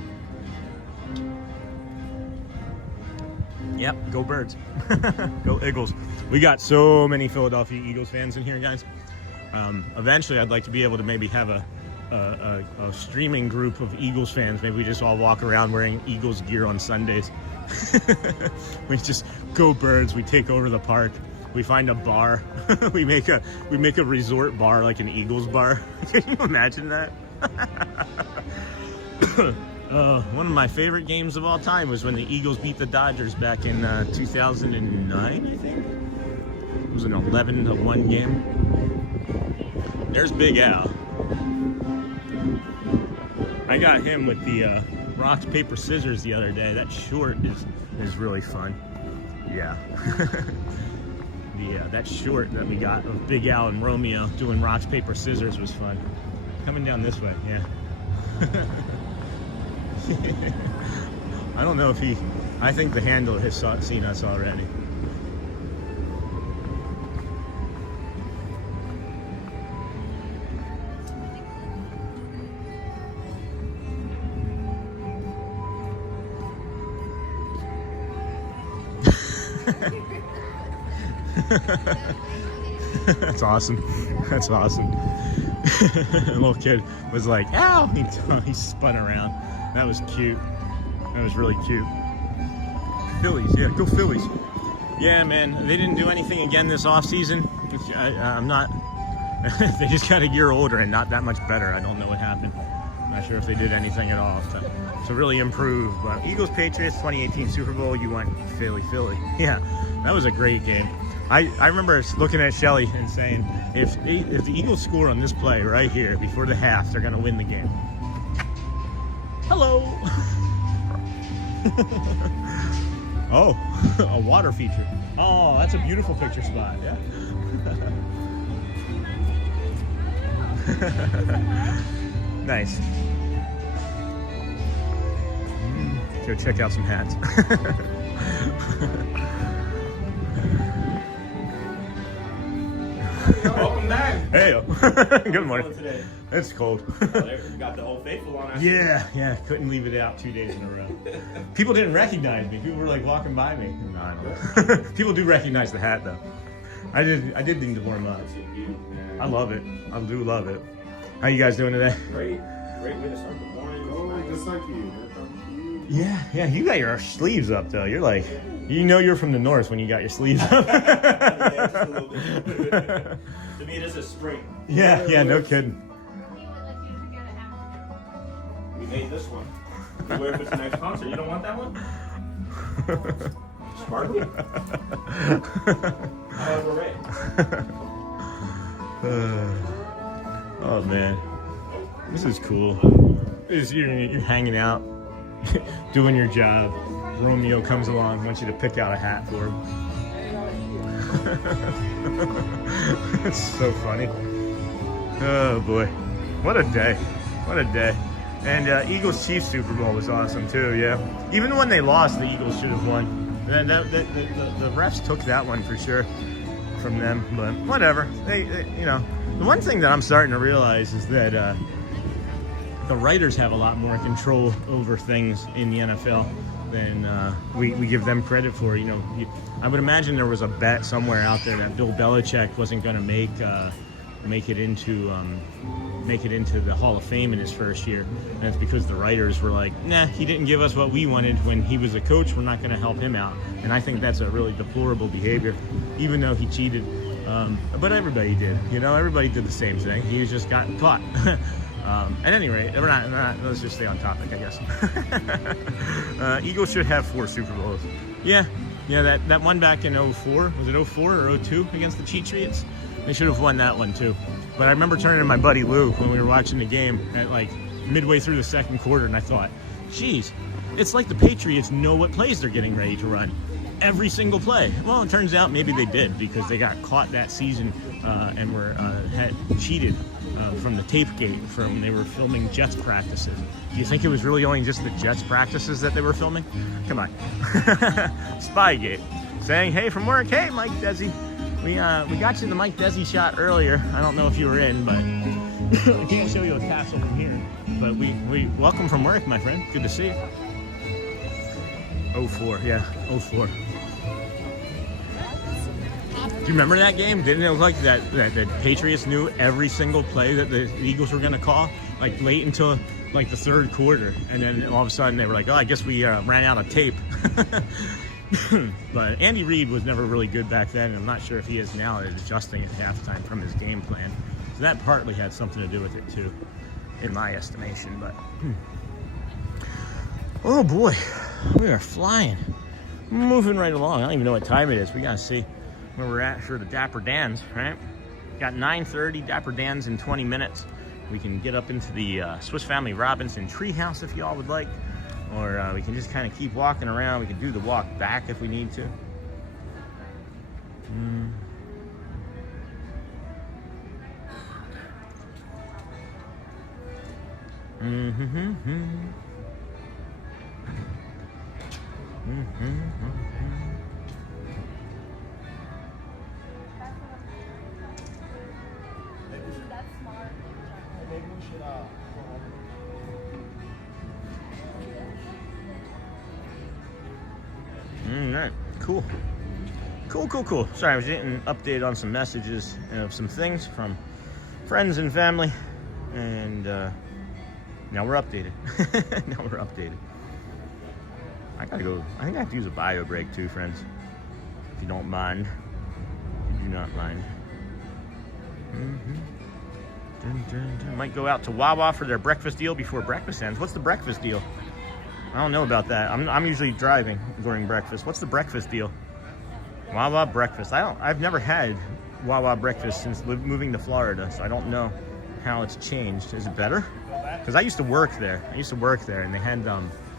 Yep, go Birds. Go Eagles. We got so many Philadelphia Eagles fans in here, guys. Eventually, I'd like to be able to maybe have a streaming group of Eagles fans. Maybe we just all walk around wearing Eagles gear on Sundays. We just go Birds. We take over the park. We find a bar. we make a resort bar, like an Eagles bar. Can you imagine that? One of my favorite games of all time was when the Eagles beat the Dodgers back in 2009, I think. It was an 11-1 game. There's Big Al. I got him with the rocks, paper, scissors the other day. That short is really fun. Yeah. That short that we got of Big Al and Romeo doing rocks, paper, scissors was fun. Coming down this way, yeah. I don't know if I think the handler has seen us already. That's awesome. That's awesome. The little kid was like, ow! He spun around. That was cute. That was really cute. Phillies, yeah, go Phillies. Yeah, man, they didn't do anything again this off season. I'm not. They just got a year older and not that much better. I don't know what happened. I'm not sure if they did anything at all to really improve. But Eagles Patriots 2018 Super Bowl. You went Philly. Yeah, that was a great game. I remember looking at Shelly and saying, if the Eagles score on this play right here before the half, they're going to win the game. Hello. Oh, a water feature. Oh, that's a beautiful picture spot. Yeah. Nice. Go check out some hats. Welcome back. Hey, good morning. Today? It's cold. You got the Old Faithful on. Yeah, couldn't leave it out 2 days in a row. People didn't recognize me. People were like walking by me. No, I don't. People do recognize the hat though. I did need to warm up. I love it. I do love it. How you guys doing today? Great way to start the morning. Oh, just like you. Yeah, you got your sleeves up though. You're like, you know you're from the north when you got your sleeves up. Yeah, just a little bit. To me, it is a spring. Yeah, no kidding. We made this one. You wear it for the next concert. You don't want that one? Sparkly? However, red. Oh man, this is cool. You're hanging out, doing your job. Romeo comes along, wants you to pick out a hat for him. It's so funny. Oh boy, what a day! What a day! And Eagles Chiefs Super Bowl was awesome too. Yeah, even when they lost, the Eagles should have won. The refs took that one for sure from them, but whatever. They you know, the one thing that I'm starting to realize is that the writers have a lot more control over things in the NFL than we give them credit for. You know, I would imagine there was a bet somewhere out there that Bill Belichick wasn't going to make it into the Hall of Fame in his first year, and it's because the writers were like, nah, he didn't give us what we wanted when he was a coach. We're not going to help him out. And I think that's a really deplorable behavior, even though he cheated. But everybody did. You know, everybody did the same thing. He was just gotten caught. At any rate, we're not, let's just stay on topic, I guess. Eagles should have 4 Super Bowls. Yeah, that one back in 04, was it 04 or 02 against the Patriots? They should have won that one too. But I remember turning to my buddy Lou when we were watching the game at like midway through the second quarter, and I thought, geez, it's like the Patriots know what plays they're getting ready to run. Every single play. Well, it turns out maybe they did, because they got caught that season and had cheated from the tape gate from they were filming Jets practices. Do you think it was really only just the Jets practices that they were filming? Come on. Spygate. Saying, hey, from work, hey, Mike Desi. We got you the Mike Desi shot earlier. I don't know if you were in, but I can't show you a castle from here. But we welcome from work, my friend. Good to see you. 04, yeah, 04. you remember that game? Didn't it look like that the Patriots knew every single play that the Eagles were going to call, like late until like the third quarter, and then all of a sudden they were like, oh, I guess we ran out of tape. But Andy Reid was never really good back then, and I'm not sure if he is now at adjusting at halftime from his game plan. So that partly had something to do with it too, in my estimation. But oh boy, we are flying, moving right along. I don't even know what time it is. We gotta see where we're at for the Dapper Dans, right? Got 9:30, Dapper Dans in 20 minutes. We can get up into the Swiss Family Robinson treehouse if y'all would like, or we can just kind of keep walking around. We can do the walk back if we need to. Alright, cool. Cool. Sorry, I was getting an update on some messages of some things from friends and family, and now we're updated. I gotta go. I think I have to use a bio break too, friends. If you don't mind. If you do not mind. Might go out to Wawa for their breakfast deal before breakfast ends. What's the breakfast deal? I don't know about that. I'm usually driving during breakfast. What's the breakfast deal? Wawa breakfast. I've never had Wawa breakfast since moving to Florida, so I don't know how it's changed. Is it better? Because I used to work there. And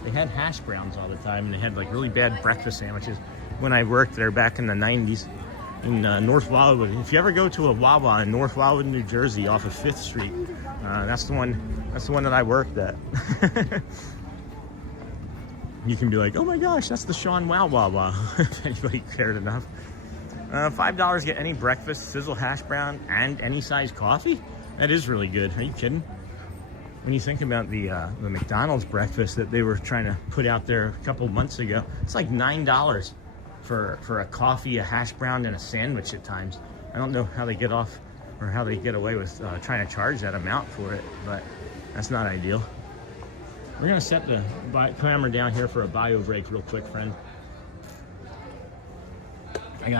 they had hash browns all the time, and they had like really bad breakfast sandwiches when I worked there back in the 90s in North Wildwood. If you ever go to a Wawa in North Wildwood, New Jersey, off of 5th Street, that's the one that I worked at. You can be like, oh my gosh, that's the Sean Wow Wawa, if anybody cared enough. $5 get any breakfast, sizzle hash brown, and any size coffee? That is really good. Are you kidding? When you think about the McDonald's breakfast that they were trying to put out there a couple months ago, it's like $9 for a coffee, a hash brown, and a sandwich at times. I don't know how they get off or how they get away with trying to charge that amount for it, but that's not ideal. We're gonna set the camera down here for a bio break real quick, friend. I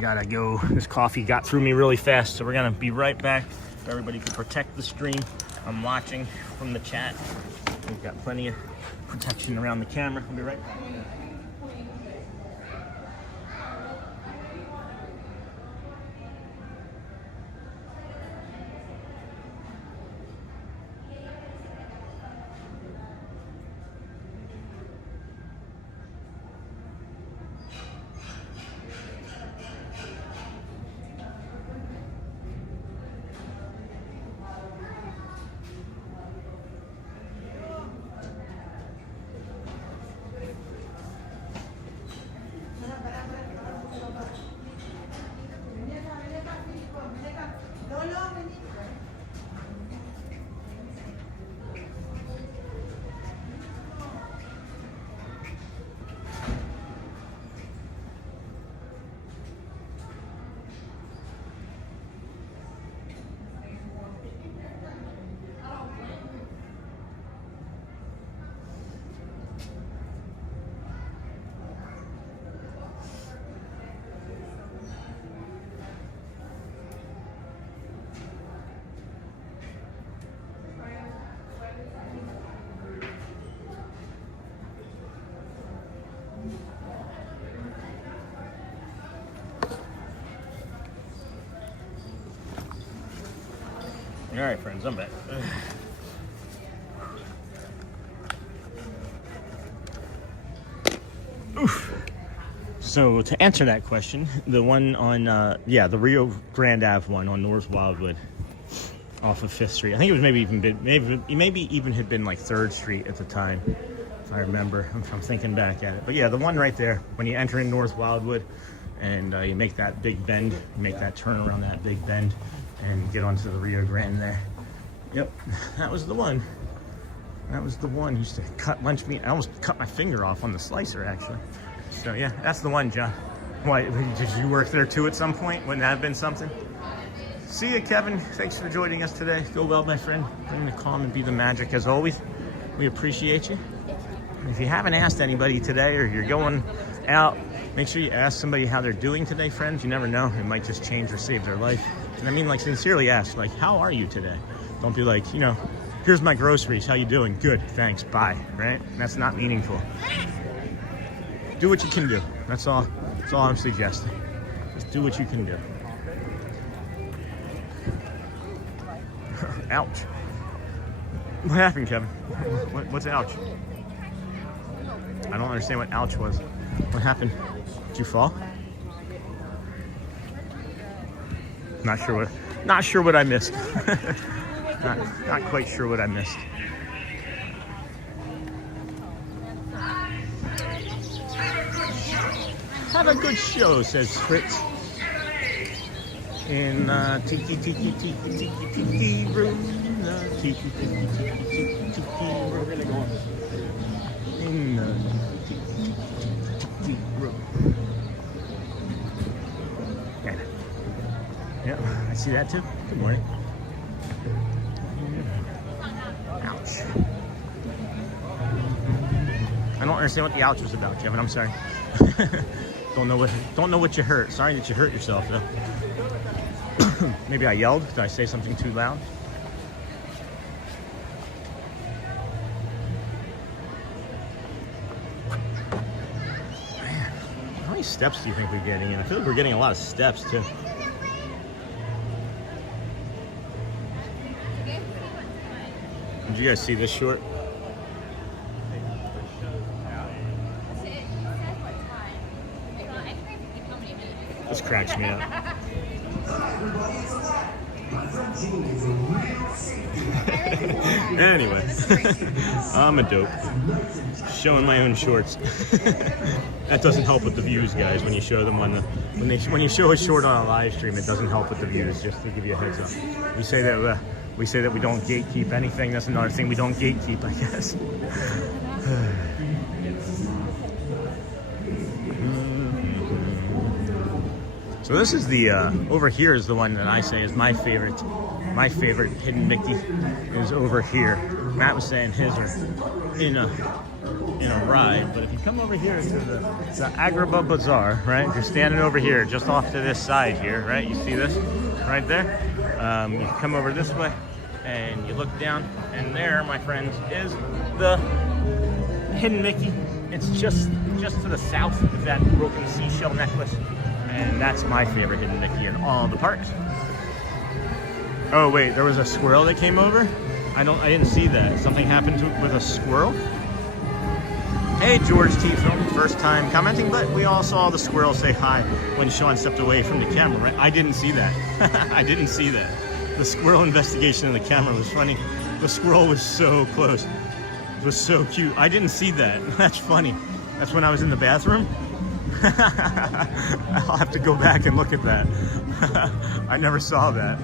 gotta go. This coffee got through me really fast, so we're gonna be right back. If everybody can protect the stream. I'm watching from the chat. We've got plenty of protection around the camera. I'll be right back. All right, friends, I'm back. Oof. So to answer that question, the one on, the Rio Grande Ave one on North Wildwood off of 5th Street. I think it was maybe even had been like 3rd Street at the time, if I remember. I'm thinking back at it. But yeah, the one right there, when you enter in North Wildwood and you make that big bend, you make that turn around that big bend, and get onto the Rio Grande there. Yep, that was the one. That was the one. Used to cut lunch meat. I almost cut my finger off on the slicer, actually. So yeah, that's the one, John. Why, did you work there too at some point? Wouldn't that have been something? See ya, Kevin. Thanks for joining us today. Go well, my friend. Bring the calm and be the magic as always. We appreciate you. If you haven't asked anybody today or you're going out, make sure you ask somebody how they're doing today, friends. You never know. It might just change or save their life. And I mean, like, sincerely ask, like, how are you today? Don't be like, you know, here's my groceries. How you doing? Good. Thanks. Bye. Right? That's not meaningful. Do what you can do. That's all I'm suggesting. Just do what you can do. Ouch. What happened, Kevin? What's ouch? I don't understand what ouch was. What happened? Did you fall? Not sure what I missed. not quite sure what I missed. Have a good show, says Fritz. In tiki room. Tiki room. We're really going. In tiki room. Yeah, I see that too. Good morning. Ouch. I don't understand what the ouch was about, Kevin. I'm sorry. Don't know what you hurt. Sorry that you hurt yourself though. Maybe I yelled. Did I say something too loud? Man, how many steps do you think we're getting in? I feel like we're getting a lot of steps too. Did you guys see this short? This cracks me up. Anyway, I'm a dope. Showing my own shorts. That doesn't help with the views, guys. When you show them on when you show a short on a live stream, it doesn't help with the views. Just to give you a heads up, we say that we don't gatekeep anything. That's another thing we don't gatekeep, I guess. So this is the over here is the one that I say is my favorite. My favorite hidden Mickey is over here. Matt was saying his are in a ride, but if you come over here to the Agrabah Bazaar, right? If you're standing over here, just off to this side here, right? You see this right there? You come over this way, and you look down, and there, my friends, is the hidden Mickey. It's just to the south of that broken seashell necklace. And that's my favorite hidden Mickey in all the parks. Oh wait, there was a squirrel that came over? I didn't see that. Something happened with a squirrel? Hey George T. Film, first time commenting, but we all saw the squirrel say hi when Sean stepped away from the camera, right? I didn't see that. I didn't see that. The squirrel investigation in the camera was funny. The squirrel was so close. It was so cute. I didn't see that. That's funny. That's when I was in the bathroom. I'll have to go back and look at that. I never saw that.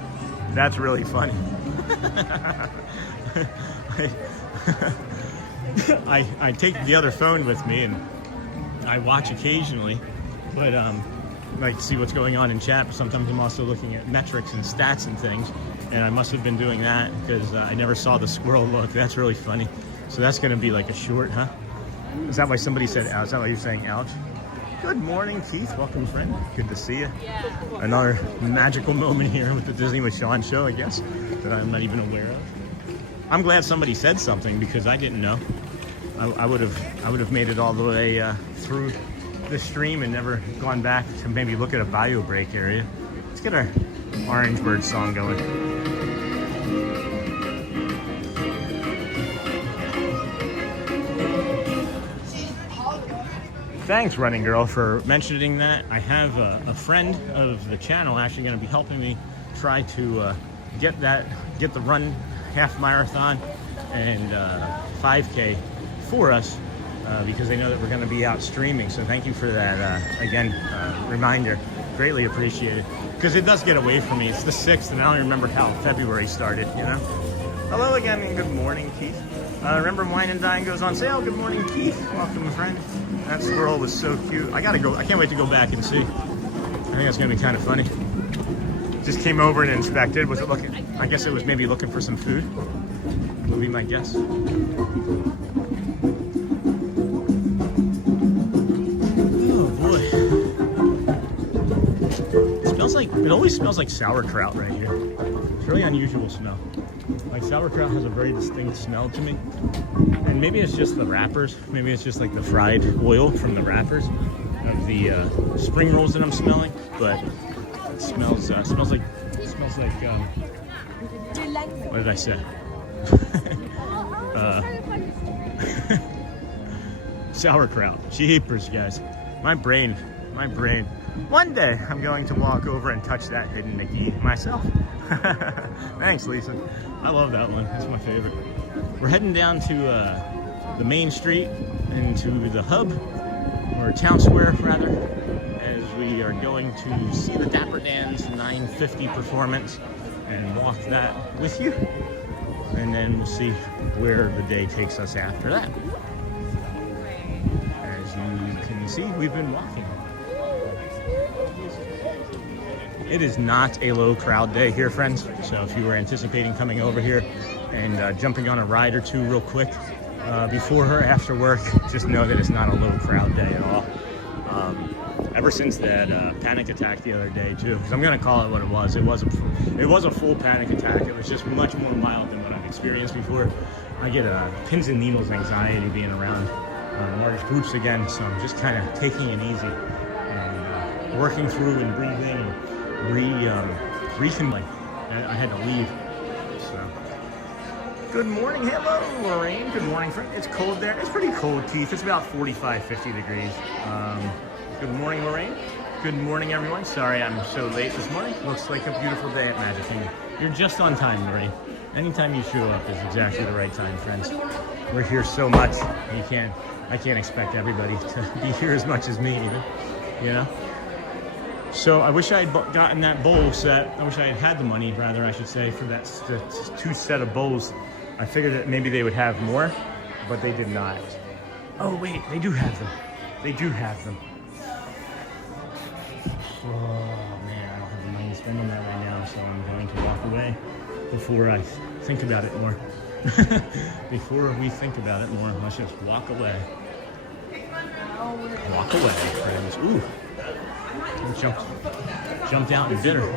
That's really funny. I take the other phone with me and I watch occasionally, but like to see what's going on in chat. But sometimes I'm also looking at metrics and stats and things, and I must have been doing that because I never saw the squirrel look. That's really funny. So that's going to be like a short, huh? Is that why somebody said ouch? Is that why you're saying ouch? Good morning, Keith. Welcome, friend. Good to see you. Yeah. Another magical moment here with the Disney with Sean show, I guess, that I'm not even aware of. I'm glad somebody said something because I didn't know. I would have made it all the way through the stream and never gone back to maybe look at a bio break area. Let's get our Orange Bird song going. Thanks, Running Girl, for mentioning that. I have a friend of the channel actually going to be helping me try to get the run half marathon and 5K for us because they know that we're going to be out streaming. So thank you for that, again, reminder. Greatly appreciated. Because it does get away from me. It's the 6th, and I don't remember how February started, you know? Hello again, and good morning, Keith. Remember Wine and Dine goes on sale. Good morning, Keith. Welcome, friend. That squirrel was so cute. I gotta go. I can't wait to go back and see. I think that's gonna be kind of funny. Just came over and inspected. Was it looking? I guess it was maybe looking for some food. Would be my guess. Oh boy. It smells like, it always smells like sauerkraut right here. It's a really unusual smell. Like sauerkraut has a very distinct smell to me. And maybe it's just the wrappers. Maybe it's just like the fried oil from the wrappers of the spring rolls that I'm smelling. But it smells like what did I say? Sauerkraut. Jeepers, guys. My brain. One day I'm going to walk over and touch that hidden Mickey myself. Thanks, Lisa. I love that one. It's my favorite. We're heading down to the main street into the hub, or town square rather, as we are going to see the Dapper Dans 950 performance and walk that with you. And then we'll see where the day takes us after that. As you can see, we've been walking. It is not a low crowd day here, friends. So if you were anticipating coming over here and jumping on a ride or two real quick before or after work, just know that it's not a low crowd day at all. Ever since that panic attack the other day too, because I'm gonna call it what it was. It was a full panic attack. It was just much more mild than what I've experienced before. I get pins and needles anxiety being around large groups again, so I'm just kind of taking it easy and working through and breathing and rekindling. I had to leave. So good morning, hello Lorraine. Good morning, friend. It's cold there. It's pretty cold, Keith. It's about 45-50 degrees. Good morning, Lorraine. Good morning, everyone. Sorry I'm so late this morning. Looks like a beautiful day at Magic Kingdom. You're just on time, Lorraine. Anytime you show up is exactly the right time, friends. We're here so much. I can't expect everybody to be here as much as me either, you know? So I wish I had gotten that bowl set. I wish I had the money, rather, I should say, for that two set of bowls. I figured that maybe they would have more, but they did not. Oh, wait, they do have them. They do have them. Oh, man, I don't have the money to spend on that right now, so I'm going to walk away before I think about it more. Before we think about it more, let's just walk away. Walk away, friends. Ooh. Jumped out and bit her.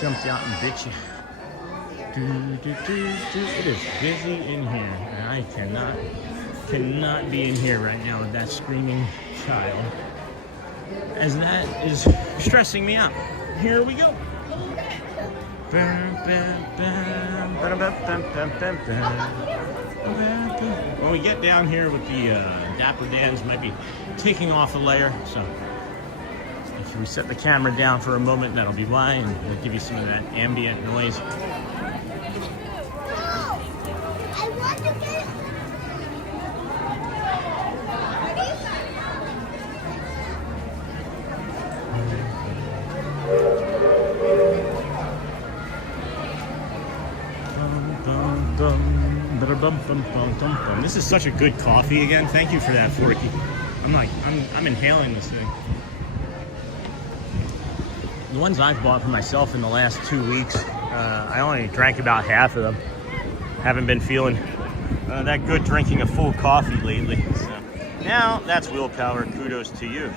Jumped out and bit you. It is busy in here, and I cannot be in here right now with that screaming child, as that is stressing me out. Here we go. When we get down here with the Dapper Dans, might be taking off a layer, so if we set the camera down for a moment, that'll be why, and we'll give you some of that ambient noise. This is such a good coffee again. Thank you for that, Forky. I'm inhaling this thing. The ones I've bought for myself in the last 2 weeks, I only drank about half of them. Haven't been feeling that good drinking a full coffee lately. So now that's willpower. Kudos to you.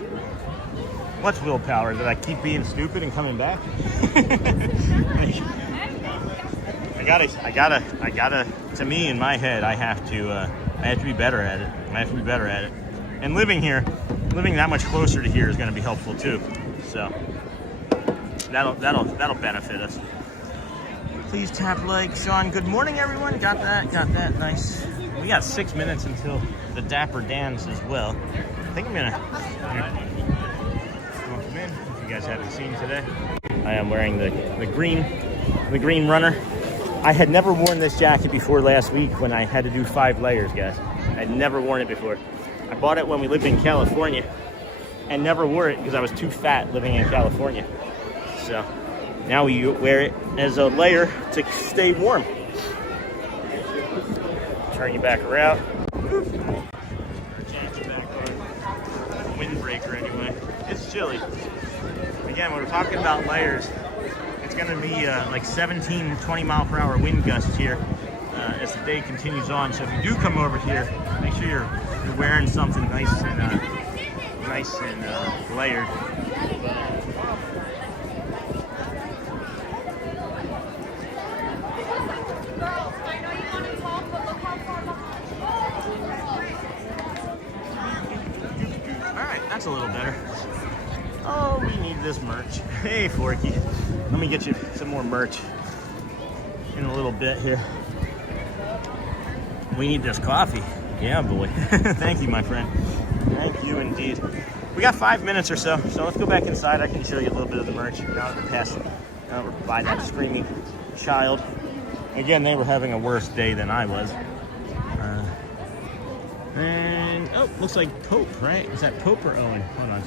What's willpower? That I keep being stupid and coming back? I gotta. To me, in my head, I have to be better at it. I have to be better at it. And living that much closer to here is going to be helpful too. So that'll benefit us. Please tap like, Sean. Good morning, everyone. Got that. Nice. We got 6 minutes until the Dapper Dans as well. I think I'm gonna welcome in. If you guys haven't seen today, I am wearing the green runner. I had never worn this jacket before last week when I had to do 5 layers, guys. I had never worn it before. I bought it when we lived in California and never wore it because I was too fat living in California. So now we wear it as a layer to stay warm. Turn you back around. Back chilly. Again, when we're talking about layers, it's going to be like 17 to 20 mile per hour wind gusts here as the day continues on. So if you do come over here, make sure you're wearing something nice and layered. That's a little better. Oh, we need this merch. Hey, Forky. Let me get you some more merch in a little bit here. We need this coffee. Yeah, boy. Thank you, my friend. Thank you indeed. We got 5 minutes or so let's go back inside. I can show you a little bit of the merch. Now we're past by that screaming child. Again, they were having a worse day than I was. And, oh, looks like Pope, right? Is that Pope or Owen? Hold on.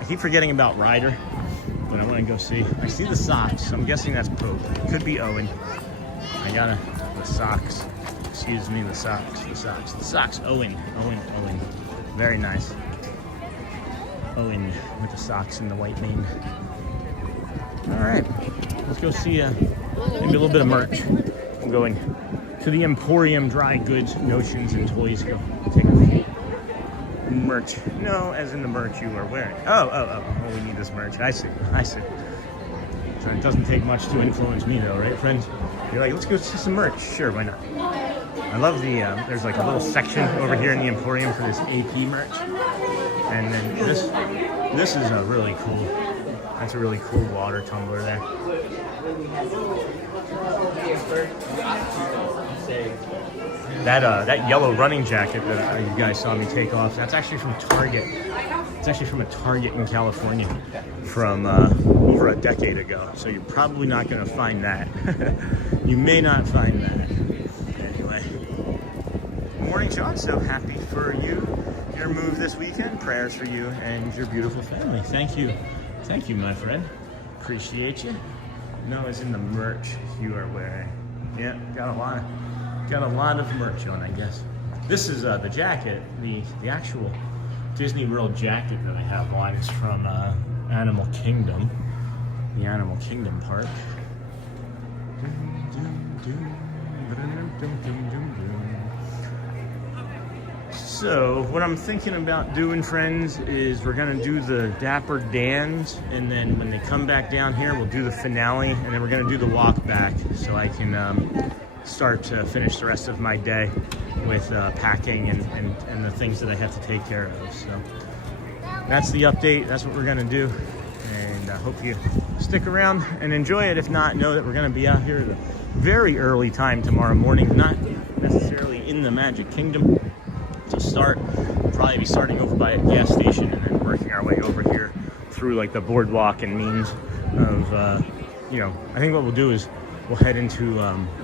I keep forgetting about Ryder, but I want to go see. I see the socks, so I'm guessing that's Pope. It could be Owen. The socks. Excuse me, the socks. Owen. Very nice. Owen with the socks and the white mane. All right, let's go see maybe a little bit of merch. I'm going to the Emporium Dry Goods, Notions, and Toys. Go take a look. Merch. No, as in the merch you are wearing. Oh, we need this merch. I see. So it doesn't take much to influence me though, right, friends? You're like, let's go see some merch. Sure, why not? I love the, there's like a little section over here in the Emporium for this AP merch. And then this is a really cool, that's a really cool water tumbler there. That yellow running jacket that you guys saw me take off, that's actually from Target. It's actually from a Target in California from over a decade ago. So you're probably not going to find that. You may not find that. Anyway, good morning, Sean. So happy for you, your move this weekend. Prayers for you and your beautiful family. Thank you, my friend. Appreciate you. No, as in the merch you are wearing. Yeah, got a lot of merch on, I guess. This is the jacket, the actual Disney World jacket that I have on is from Animal Kingdom, the Animal Kingdom park. So what I'm thinking about doing, friends, is we're gonna do the Dapper Dans, and then when they come back down here, we'll do the finale, and then we're gonna do the walk back so I can start to finish the rest of my day with packing and the things that I have to take care of. So that's the update. That's what we're gonna do, and I hope you stick around and enjoy it. If not, know that we're gonna be out here at a very early time tomorrow morning, not necessarily in the Magic Kingdom to start. We'll probably be starting over by a gas station and then working our way over here through like the boardwalk and means of I think what we'll do is we'll head into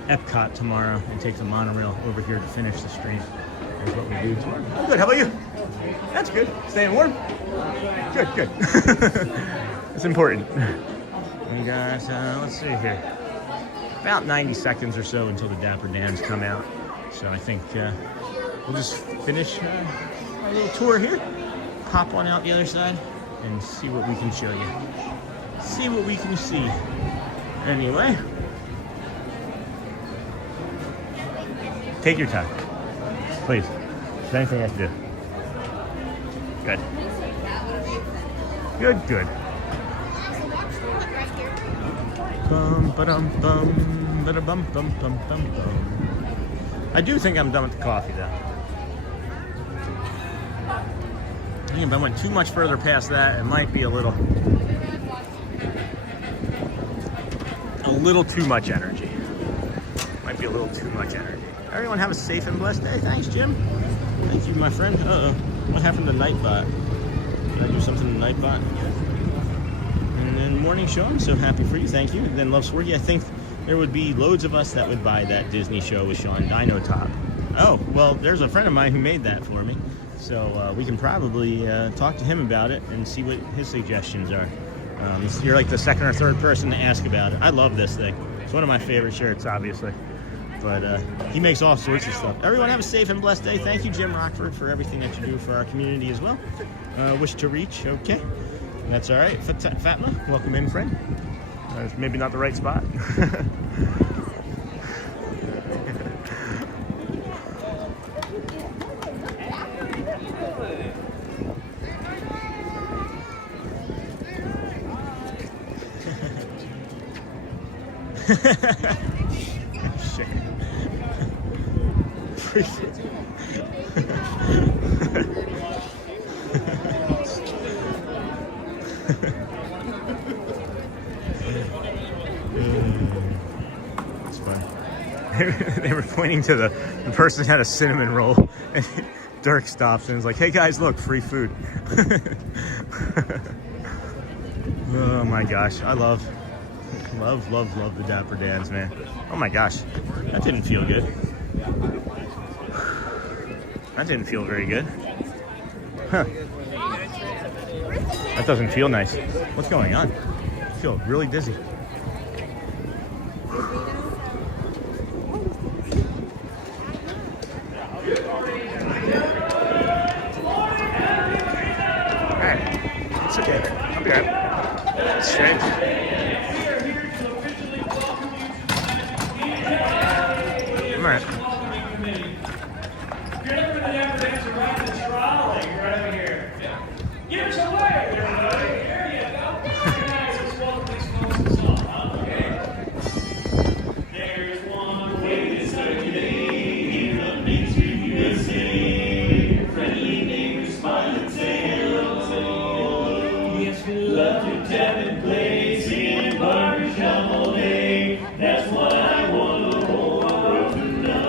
Epcot tomorrow and take the monorail over here to finish the stream. Is what we do tomorrow. Oh, good. How about you? That's good. Staying warm? Good. That's important. You guys, let's see here. About 90 seconds or so until the Dapper Dans come out. So I think we'll just finish our little tour here, pop on out the other side, and see what we can show you. See what we can see. Anyway. Take your time, please. Is there anything I have to do? Good. I do think I'm done with the coffee, though. I think if I went too much further past that, it might be a little too much energy. Might be a little too much energy. Everyone have a safe and blessed day. Thanks, Jim. Thank you, my friend. Uh-oh. What happened to Nightbot? Did I do something to Nightbot? And then morning, Sean. So happy for you. Thank you. And then Love Swordy. I think there would be loads of us that would buy that Disney show with Sean Dino Top. Oh, well, there's a friend of mine who made that for me. So we can probably talk to him about it and see what his suggestions are. You're like the second or third person to ask about it. I love this thing. It's one of my favorite shirts, obviously. But he makes all sorts of stuff. Everyone have a safe and blessed day. Thank you, Jim Rockford, for everything that you do for our community as well. Wish to reach, okay. That's all right. Fatma, welcome in, friend. It's maybe not the right spot. Shit. That's funny. They were pointing to the person who had a cinnamon roll, and Dirk stops and is like, "Hey guys, look, free food." Oh my gosh, I love the Dapper Dans, man. Oh my gosh, that didn't feel good. That didn't feel very good. Huh. That doesn't feel nice. What's going on? I feel really dizzy. Alright, it's okay. I'll be alright. It's strange. I'm alright. Good for the Dapper Dans around the Strolling right over here. Give us a wave, everybody. There you go. Very nice. Let's welcome these folks to song. Okay. There's one way to start your day in the Main Street USA. Friendly neighbors smile and say hello. Yes, we love to tap and play, singing barbershop all day. That's why I want to hold our road to know.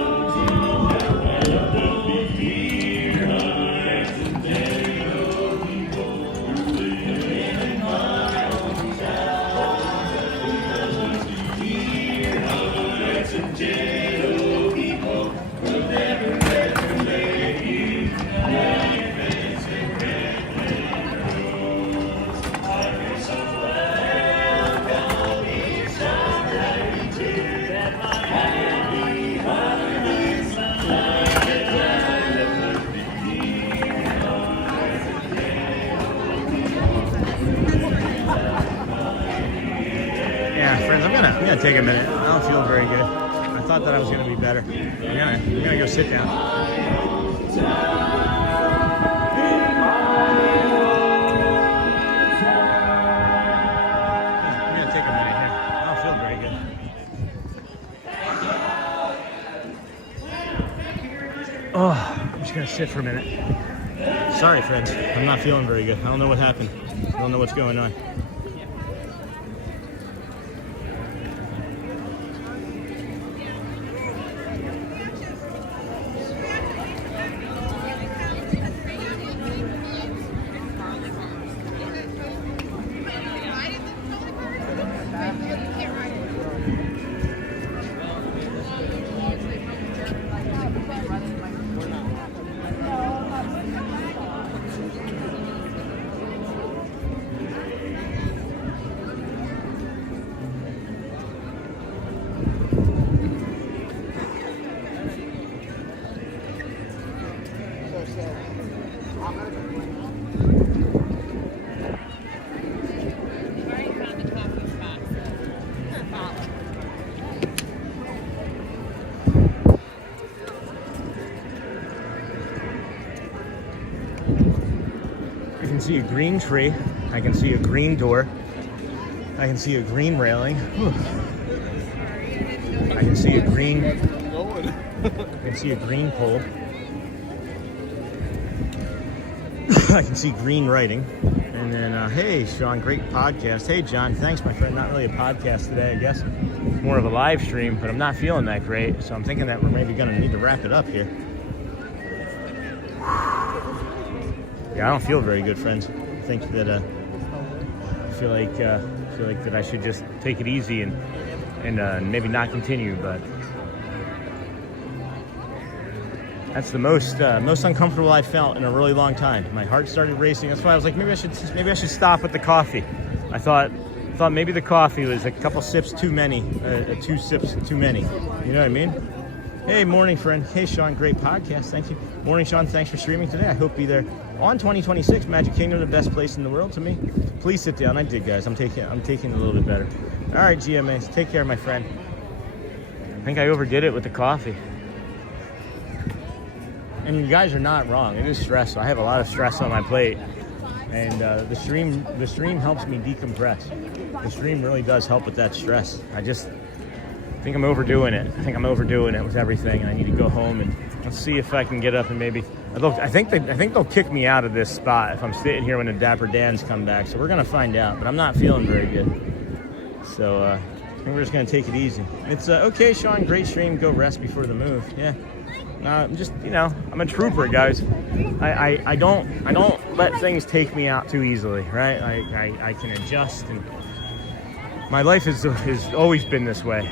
I'm gonna take a minute. I don't feel very good. I thought that I was gonna be better. I'm gonna go sit down. I'm gonna take a minute here. I don't feel very good. Oh, I'm just gonna sit for a minute. Sorry, friends. I'm not feeling very good. I don't know what happened. I don't know what's going on. I can see a green tree. I can see a green door. I can see a green railing. Whew. I can see a green. I can see a green pole. I can see green writing. And then, hey, Sean, great podcast. Hey, John, thanks, my friend. Not really a podcast today, I guess. More of a live stream, but I'm not feeling that great. So I'm thinking that we're maybe going to need to wrap it up here. Yeah, I don't feel very good, friends. I think that I feel like that I should just take it easy and maybe not continue. But that's the most uncomfortable I've felt in a really long time. My heart started racing. That's why I was like, maybe I should stop with the coffee. I thought maybe the coffee was a couple sips too many, 2 sips too many. You know what I mean? Hey, morning, friend. Hey, Sean, great podcast. Thank you. Morning, Sean. Thanks for streaming today. I hope to be there on 2026. Magic Kingdom, the best place in the world to me. Please sit down. I did, guys. I'm taking it a little bit better. All right, GMAs. Take care, my friend. I think I overdid it with the coffee. And you guys are not wrong. It is stressful. I have a lot of stress on my plate. And the stream helps me decompress. The stream really does help with that stress. I think I'm overdoing it. I think I'm overdoing it with everything. I need to go home and let's see if I can get up and maybe. I think they'll kick me out of this spot if I'm sitting here when the Dapper Dans come back. So we're gonna find out. But I'm not feeling very good. So I think we're just gonna take it easy. It's okay, Sean. Great stream. Go rest before the move. Yeah. I'm just, I'm a trooper, guys. I don't let things take me out too easily, right? I can adjust, and my life has always been this way.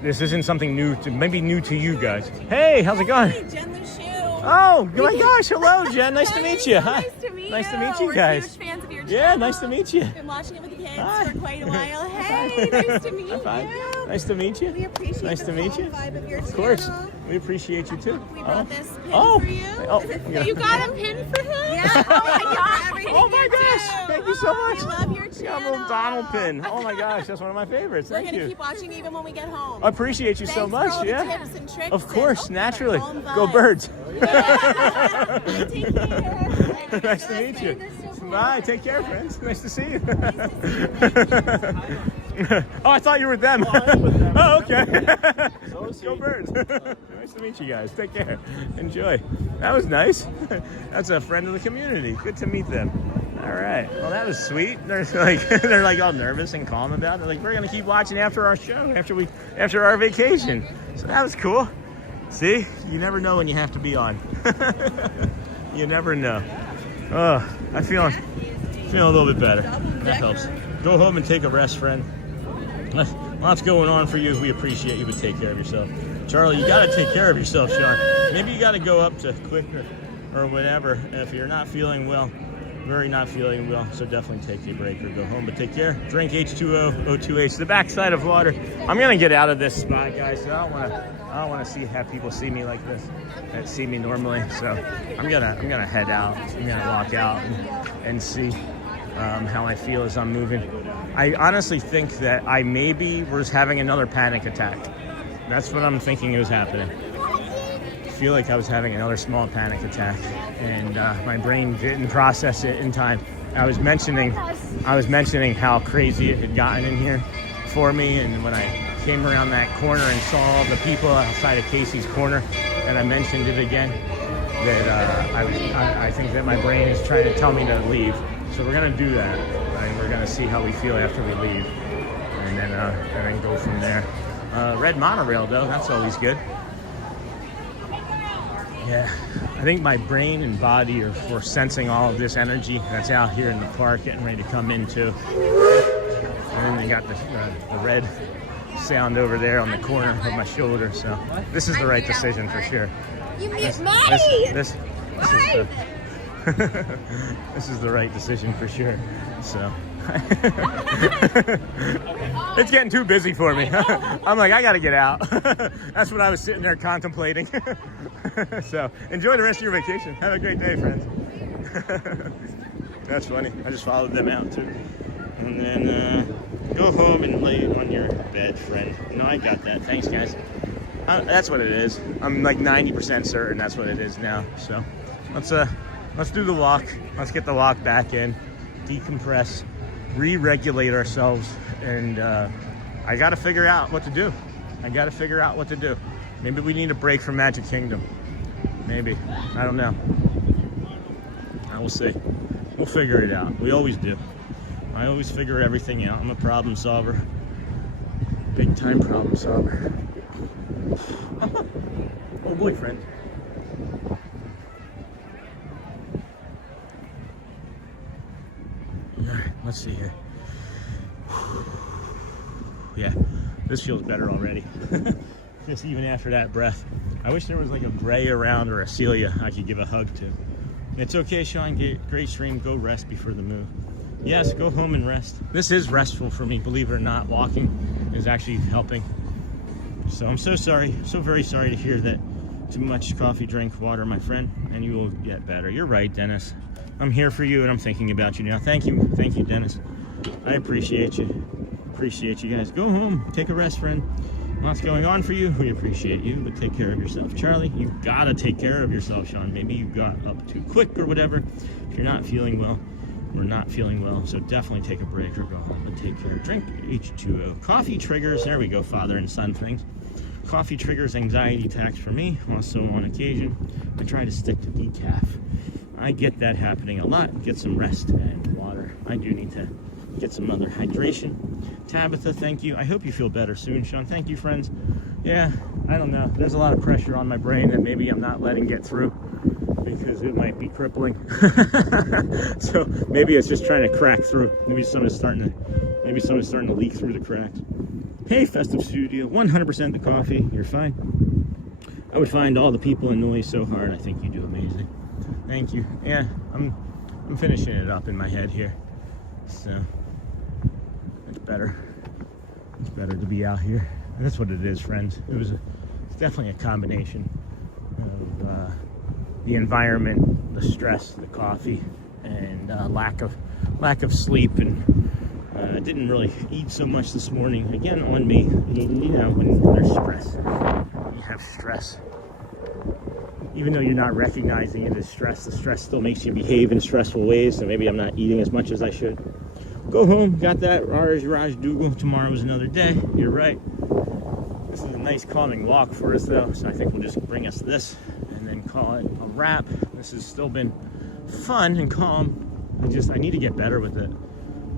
This isn't something new to you guys. Hey, how's it going? Hey, Jen Luciu. Oh my gosh, hello, Jen. Nice to meet you. Hi. Nice to meet you. Nice to meet you guys. We're huge fans of your channel. Yeah, nice to meet you. Been watching it with the kids Hi. for quite a while. Hey, nice to meet you. Nice to meet you. We appreciate nice to meet you. Vibe of your Of course. channel. We appreciate you too. We brought this pin Oh. for you. Oh. You got a pin for him? Yeah. Oh my gosh. Oh my gosh. Thank you so much. We love your You got a channel. little Donald pin. Oh my gosh, that's one of my favorites. We're Thank gonna you. keep watching even when we get home. I appreciate you so Thanks much. for all Yeah. the tips and tricks Of course, and, naturally. home Go vibes. Birds. Yeah. Take care. Nice to meet you. Bye. Take care, friends. Nice to see you. Oh, I thought you were with them. Oh, okay. Go Birds. Nice to meet you guys. Take care. Enjoy. That was nice. That's a friend of the community. Good to meet them. All right. Well, that was sweet. They're like all nervous and calm about it. They're like, we're gonna keep watching after our show, after our vacation. So that was cool. See, you never know when you have to be on. You never know. Oh, I'm feeling a little bit better. That helps. Go home and take a rest, friend. Lots going on for you. We appreciate you, but take care of yourself. Charlie, you got to take care of yourself, Sean. Maybe you got to go up to Quick or whatever if you're not feeling well. Very not feeling well, so definitely take a break or go home. But take care. Drink H2O, O2H, the backside of water. I'm gonna get out of this spot, guys. So I don't want to have people see me like this that see me normally. So I'm gonna head out. I'm gonna walk out and see how I feel as I'm moving. I honestly think that I maybe was having another panic attack. That's what I'm thinking was happening. I feel like I was having another small panic attack, and my brain didn't process it in time. I was mentioning how crazy it had gotten in here for me, and when I came around that corner and saw all the people outside of Casey's Corner, and I mentioned it again, that I think that my brain is trying to tell me to leave. So we're gonna do that, and we're gonna see how we feel after we leave, and then go from there. Red monorail though, that's always good. Yeah, I think my brain and body are sensing all of this energy that's out here in the park, getting ready to come in too. And then they got the red sound over there on the corner of my shoulder. So this is the right decision for sure. This is the right decision for sure. So it's getting too busy for me. I'm like, I gotta get out. That's what I was sitting there contemplating. So enjoy the rest of your vacation. Have a great day, friends. That's funny. I just followed them out too. And then go home and lay on your bed, friend. No, I got that. Thanks, guys. That's what it is. I'm like 90% certain that's what it is now. So let's do the walk. Let's get the walk back in, decompress, re-regulate ourselves, and I got to figure out what to do. Maybe we need a break from Magic Kingdom. Maybe. I don't know. I will see. We'll figure it out. We always do. I always figure everything out. I'm a problem solver. Big time problem solver. Oh, boyfriend. All right, let's see here. Yeah, this feels better already. Just even after that breath. I wish there was like a Bray around or a Celia I could give a hug to. It's okay, Sean. Great stream. Go rest before the move. Yes, go home and rest. This is restful for me, believe it or not. Walking is actually helping. So I'm so sorry, so very sorry to hear that. Too much coffee, drink water, my friend, and you will get better. You're right, Dennis. I'm here for you, and I'm thinking about you now. Thank you, Dennis. I appreciate you. Appreciate you guys. Go home, take a rest, friend. Lots going on for you. We appreciate you, but take care of yourself. Charlie, you gotta take care of yourself, Sean. Maybe you got up too quick or whatever. If you're not feeling well, we're not feeling well, so definitely take a break or go home, but take care. Drink H2O. Coffee triggers, there we go, father and son things. Coffee triggers anxiety attacks for me. Also, on occasion, I try to stick to decaf. I get that happening a lot. Get some rest and water. I do need to get some other hydration. Tabitha, thank you. I hope you feel better soon, Sean. Thank you, friends. Yeah, I don't know. There's a lot of pressure on my brain that maybe I'm not letting get through because it might be crippling. So maybe it's just trying to crack through. Maybe something's starting to leak through the cracks. Hey, Festive Studio, 100% the coffee. You're fine. I would find all the people and noise so hard. I think you do amazing. Thank you. Yeah, I'm finishing it up in my head here. So it's better. It's better to be out here. And that's what it is, friends. It's definitely a combination of the environment, the stress, the coffee, and lack of sleep. And I didn't really eat so much this morning. Again, on me. You know, when there's stress, you have stress. Even though you're not recognizing it as stress, the stress still makes you behave in stressful ways. So maybe I'm not eating as much as I should. Go home. Got that. Raj Dougal. Tomorrow is another day. You're right. This is a nice calming walk for us, though. So I think we'll just bring us this and then call it a wrap. This has still been fun and calm. I need to get better with it.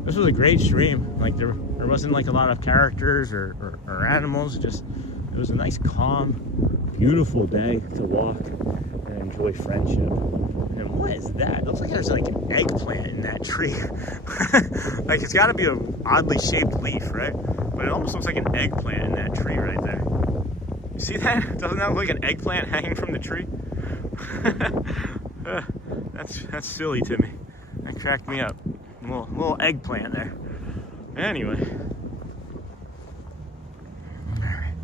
This was a great stream. Like there wasn't like a lot of characters or animals. Just it was a nice, calm, beautiful day to walk and enjoy friendship. And what is that? It looks like there's like an eggplant in that tree. Like it's got to be an oddly shaped leaf, right? But it almost looks like an eggplant in that tree right there. You see that? Doesn't that look like an eggplant hanging from the tree? That's silly to me. That cracked me up. Little eggplant there. Anyway. Alright.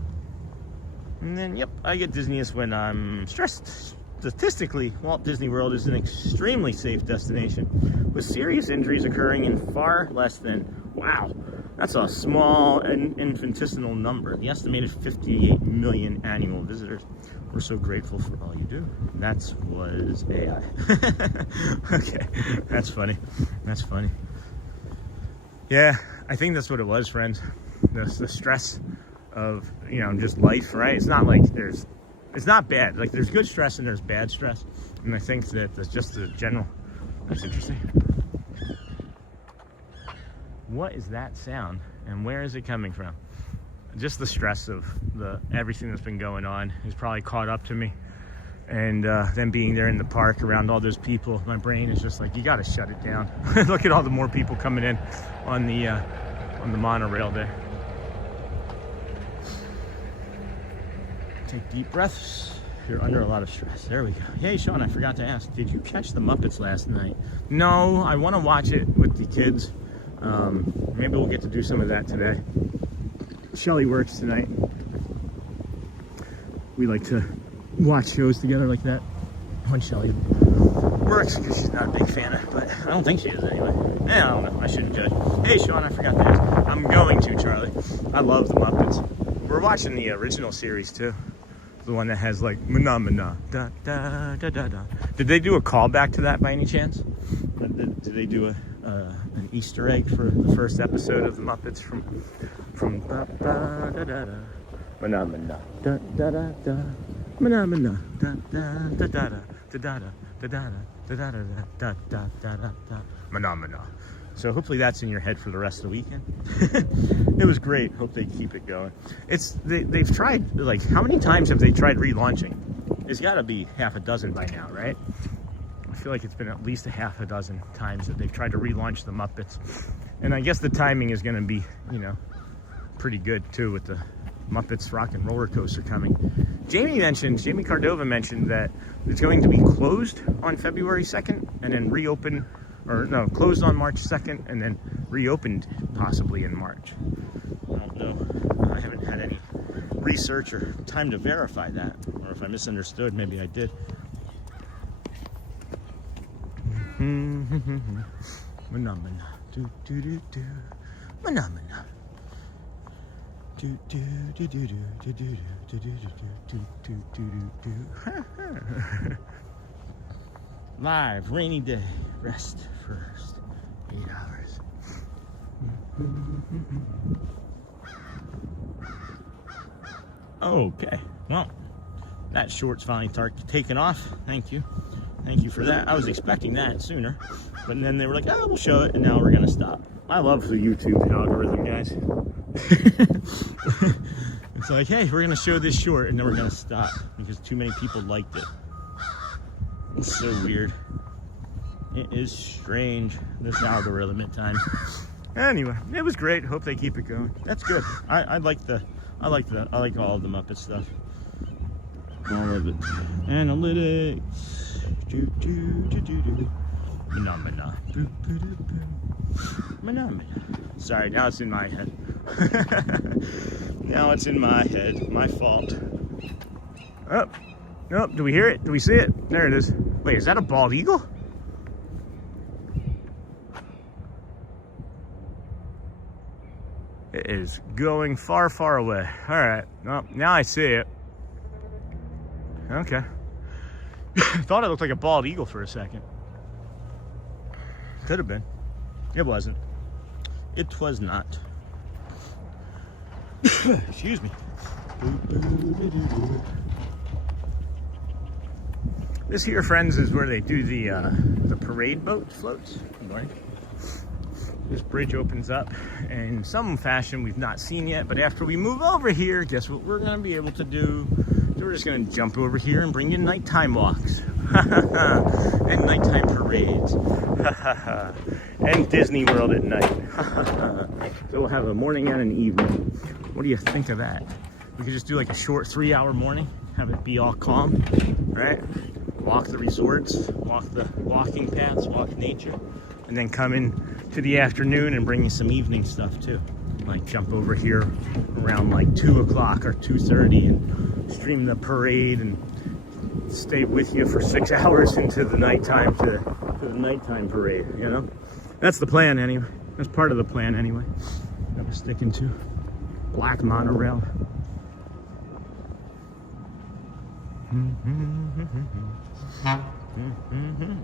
And then, yep, I get dizziness when I'm stressed. Statistically, Walt Disney World is an extremely safe destination, with serious injuries occurring in far less than, wow, that's a small and infinitesimal number. The estimated 58 million annual visitors. We're so grateful for all you do. That was AI. Okay, that's funny. That's funny. Yeah, I think that's what it was, friends. The stress of, you know, just life, right? It's not like it's not bad. Like there's good stress and there's bad stress. And I think that that's just the general. That's interesting. What is that sound and where is it coming from? Just the stress of everything that's been going on is probably caught up to me. And then being there in the park around all those people, my brain is just like, you got to shut it down. Look at all the more people coming in on the monorail there. Take deep breaths. You're under a lot of stress. There we go. Hey, Sean, I forgot to ask, did you catch the Muppets last night? No, I want to watch it with the kids. Maybe we'll get to do some of that today. Shelly works tonight. We like to watch shows together like that when Shelly works, because she's not a big fan of, but I don't think she is anyway. I don't know. I shouldn't judge. Hey, Sean, I forgot to ask. I'm going to, Charlie. I love the Muppets. We're watching the original series too. The one that has like mana da da da da da. Did they do a callback to that by any chance? Did they do an Easter egg for the first episode of the Muppets from da da da da da mana da da da da mana da da da da da da da da da da da da da da da mana. So hopefully that's in your head for the rest of the weekend. It was great. Hope they keep it going. They've tried, like, how many times have they tried relaunching? It's got to be half a dozen by now, right? I feel like it's been at least a half a dozen times that they've tried to relaunch the Muppets. And I guess the timing is going to be, you know, pretty good too with the Muppets Rock and Roller Coaster coming. Jamie Cardova mentioned that it's going to be closed on February 2nd and then reopen. Or no, closed on March 2nd and then reopened possibly in March. I don't know. I haven't had any research or time to verify that, or if I misunderstood, maybe I did. Phenomena. Do do do do. Phenomena. Do do do do do do do do do do do do do. Live, rainy day. Rest first. 8 hours. Okay. Well, that short's finally taken off. Thank you. Thank you for that. I was expecting that sooner, but then they were like, "Oh, we'll show it," and now we're gonna stop. I love the YouTube algorithm, guys. It's like, hey, we're gonna show this short, and then we're gonna stop because too many people liked it. It's so weird. It is strange, this algorithm at times. Anyway, it was great. Hope they keep it going. That's good. I like all of the Muppet stuff. All of it. Analytics. Do do do do do. Phenomena. Boo, boo, boo, boo. Phenomena. Sorry, now it's in my head. Now it's in my head. My fault. Oh, nope. Do we hear it? Do we see it? There it is. Wait, is that a bald eagle? It is going far, far away. All right. Well, now I see it. Okay. Thought it looked like a bald eagle for a second. Could have been. It wasn't. It was not. Excuse me. This here, friends, is where they do the parade boat floats. Good morning. This bridge opens up in some fashion we've not seen yet, but after we move over here, guess what we're gonna be able to do? We're just gonna jump over here and bring you nighttime walks. And nighttime parades. And Disney World at night. So we'll have a morning and an evening. What do you think of that? We could just do like a short 3-hour morning, have it be all calm, right? Walk the resorts, walk the walking paths, walk nature, and then come in to the afternoon and bring you some evening stuff too. Like jump over here around like 2 o'clock or 2:30 and stream the parade and stay with you for 6 hours into the nighttime to the nighttime parade, you know? That's the plan anyway. That's part of the plan anyway that we're sticking to. Black monorail.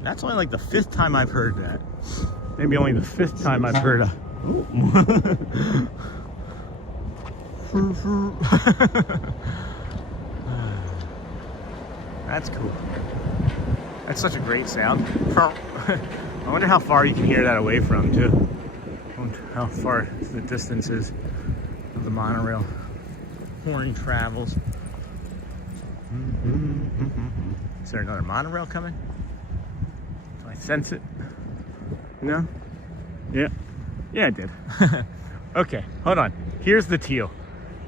That's only like the 5th time I've heard that. Maybe only the 5th time I've heard a. That's cool. That's such a great sound. I wonder how far you can hear that away from too. I wonder how far the distance is of the monorail. Horn travels. Is there another monorail coming? Do I sense it? No? Yeah. Yeah, I did. Okay, hold on. Here's the teal.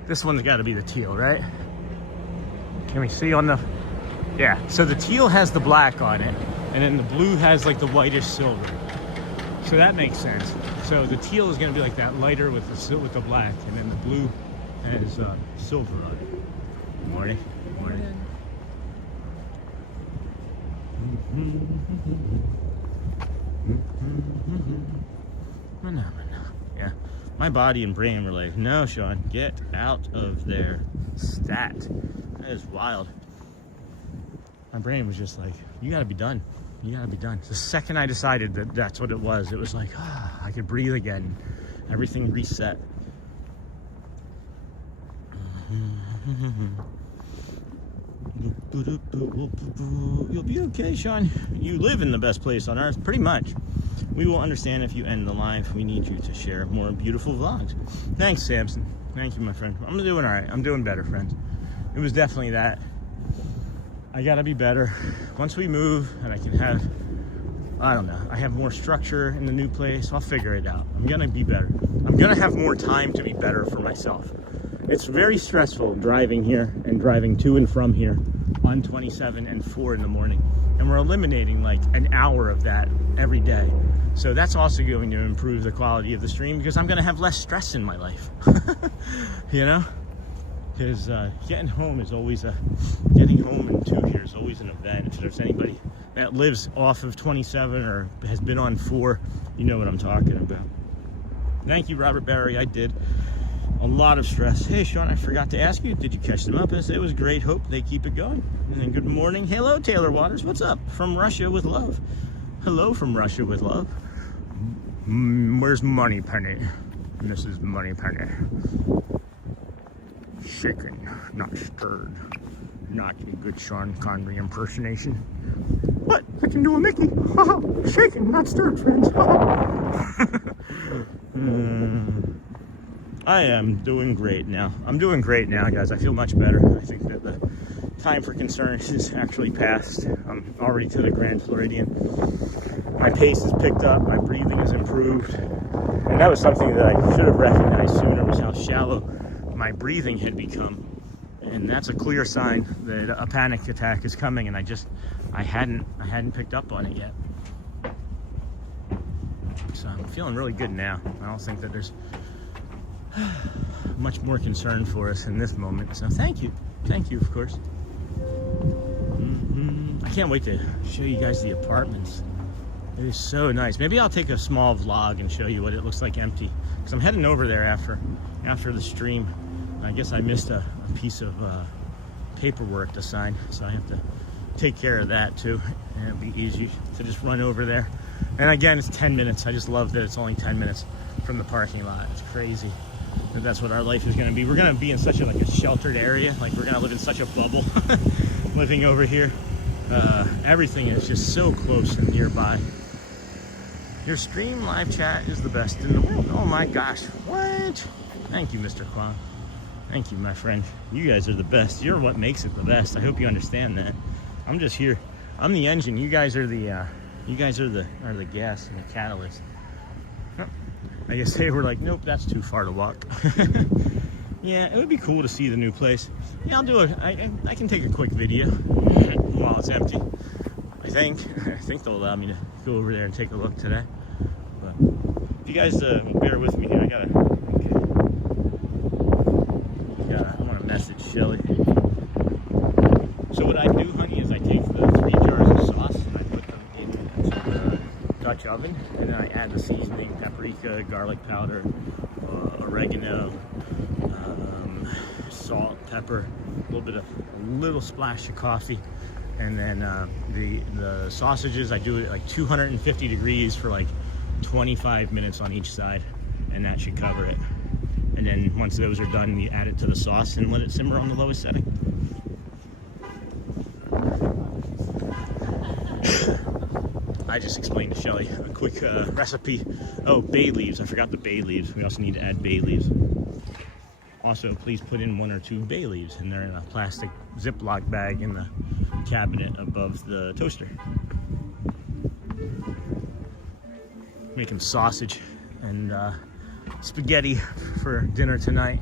This one's got to be the teal, right? Can we see on the... Yeah, so the teal has the black on it, and then the blue has like the whitish silver. So that makes sense. So the teal is going to be like that lighter with the black, and then the blue has silver on it. Good morning. Good morning. Yeah, my body and brain were like, no, Sean, get out of there. Stat. That is wild. My brain was just like, you gotta be done. You gotta be done. The second I decided that that's what it was like, I could breathe again. Everything reset. You'll be okay, Sean. You live in the best place on earth, pretty much. We will understand if you end the live. We need you to share more beautiful vlogs. Thanks, Samson. Thank you, my friend. I'm doing all right. I'm doing better, friends. It was definitely that. I gotta be better. Once we move and I can have, I don't know, I have more structure in the new place, I'll figure it out. I'm gonna be better. I'm gonna have more time to be better for myself. It's very stressful driving here and driving to and from here on 27 and 4 in the morning. And we're eliminating like an hour of that every day. So that's also going to improve the quality of the stream because I'm gonna have less stress in my life. You know? because getting home in 2 here is always an event. If there's anybody that lives off of 27 or has been on 4, you know what I'm talking about. Thank you, Robert Barry. I did. A lot of stress. Hey, Sean, I forgot to ask you, did you catch them up? I said it was great. Hope they keep it going. And then good morning. Hello, Taylor Waters. What's up? From Russia with love. Hello from Russia with love. Where's Money Penny? Mrs. Money Penny. Shaken, not stirred. Not a good Sean Connery impersonation. What? I can do a Mickey. Shaken, not stirred, friends. I am doing great now. I'm doing great now, guys. I feel much better. I think that the time for concern is actually past. I'm already to the Grand Floridian. My pace has picked up. My breathing has improved. And that was something that I should have recognized sooner, was how shallow my breathing had become. And that's a clear sign that a panic attack is coming, and I hadn't picked up on it yet. So I'm feeling really good now. I don't think that there's much more concern for us in this moment. So thank you, of course. I can't wait to show you guys the apartments. It is so nice. Maybe I'll take a small vlog and show you what it looks like empty, because I'm heading over there after the stream. I guess I missed a piece of paperwork to sign, so I have to take care of that too. And it'll be easy to just run over there. And again, it's 10 minutes. I just love that it's only 10 minutes from the parking lot. It's crazy that that's what our life is going to be. We're going to be in such a sheltered area. Like, we're going to live in such a bubble living over here. Everything is just so close and nearby. Your stream live chat is the best in the world. Oh my gosh, what? Thank you, Mr. Kwan. Thank you, my friend. You guys are the best. You're what makes it the best. I hope you understand that. I'm just here. I'm the engine. You guys are the gas and the catalyst. I guess they were like, nope, that's too far to walk. Yeah, it would be cool to see the new place. Yeah, I'll do it. I can take a quick video while it's empty. I think they'll allow me to go over there and take a look today. But if you guys bear with me here, I want to message Shelly. So what I do, honey, is I take the 3 jars of sauce and I put them into the Dutch oven, and then I add the seasoning, paprika, garlic powder, oregano, salt, pepper, a little splash of coffee, and then the sausages, I do it at like 250 degrees for like 25 minutes on each side, and that should cover it. And then once those are done, you add it to the sauce and let it simmer on the lowest setting. I just explained to Shelly a quick recipe. Oh, bay leaves. I forgot the bay leaves. We also need to add bay leaves. Also, please put in 1 or 2 bay leaves, and they're in a plastic Ziploc bag in the cabinet above the toaster. Making sausage and spaghetti for dinner tonight.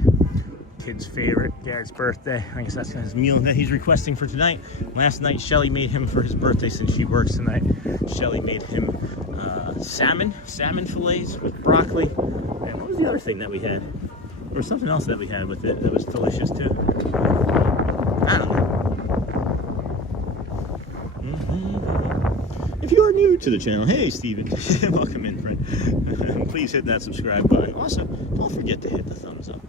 Kid's favorite, Garrett's birthday. I guess that's his meal that he's requesting for tonight. Last night, Shelly made him for his birthday, since she works tonight. Shelly made him salmon fillets with broccoli. And what was the other thing that we had? There was something else that we had with it that was delicious too. I don't know. If you are new to the channel, hey Steven, welcome in, friend. Please hit that subscribe button. Also, don't forget to hit the thumbs up.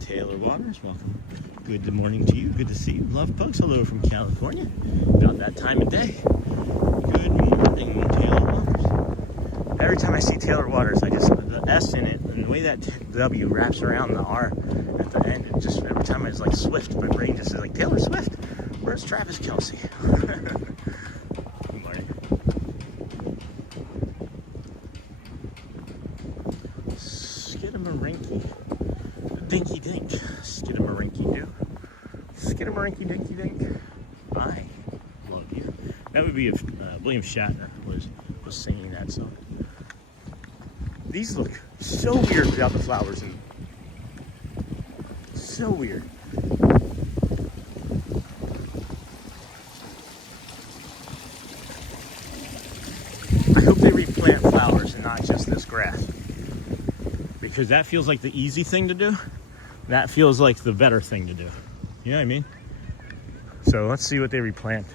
Taylor Waters, welcome. Good morning to you. Good to see you. Love Pugs, hello from California. About that time of day. Good morning, Taylor Waters. Every time I see Taylor Waters, the S in it, and the way that W wraps around the R at the end, it just, every time it's like Swift, my brain just is like, Taylor Swift, where's Travis Kelce? Good morning. Skidamarinky. Dinky dink. Skidamarinky do. Skidamarinky dinky dink. I love you. That would be if William Shatner was singing that song. These look so weird without the flowers in them. So weird. I hope they replant flowers and not just this grass, because that feels like the easy thing to do. that feels like the better thing to do. You know what I mean? So let's see what they replant.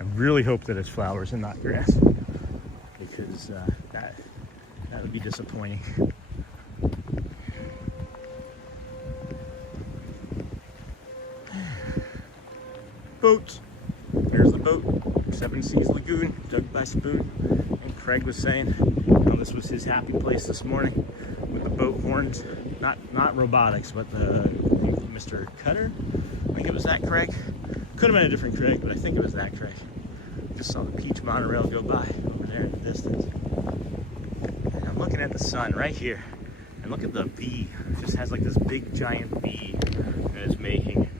I really hope that it's flowers and not grass, because that would be disappointing. Boats. Here's the boat. Seven Seas Lagoon, dug by Spoon. And Craig was saying, this was his happy place this morning with the boat horns. Not robotics, but the Mr. Cutter. I think it was that Craig. Could have been a different Craig, but I think it was that Craig. Just saw the Peach Monorail go by over there in the distance. And I'm looking at the sun right here. And look at the bee. It just has like this big giant bee that it's making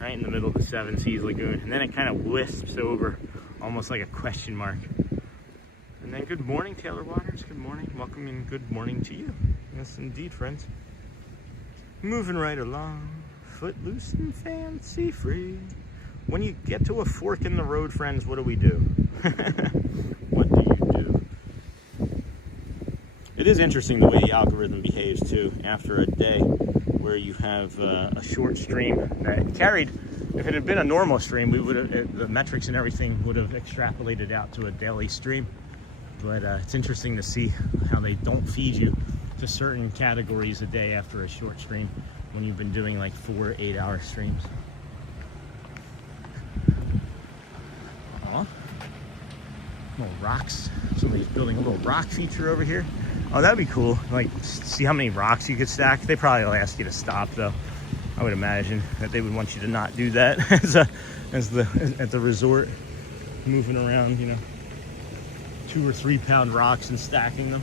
right in the middle of the Seven Seas Lagoon. And then it kind of wisps over almost like a question mark. And then good morning, Taylor Waters. Good morning. Welcome and good morning to you. Yes, indeed, friends. Moving right along. Footloose and fancy free. When you get to a fork in the road, friends, what do we do? What do you do? It is interesting the way the algorithm behaves, too, after a day where you have a short stream that carried. If it had been a normal stream, we would have, the metrics and everything would have extrapolated out to a daily stream. But it's interesting to see how they don't feed you to certain categories a day after a short stream when you've been doing like 4 8-hour streams. Aw. Little rocks. Somebody's building a little rock feature over here. Oh, that'd be cool. Like, see how many rocks you could stack. They probably will ask you to stop, though. I would imagine that they would want you to not do that at the resort, moving around, you know, 2 or 3 pound rocks and stacking them.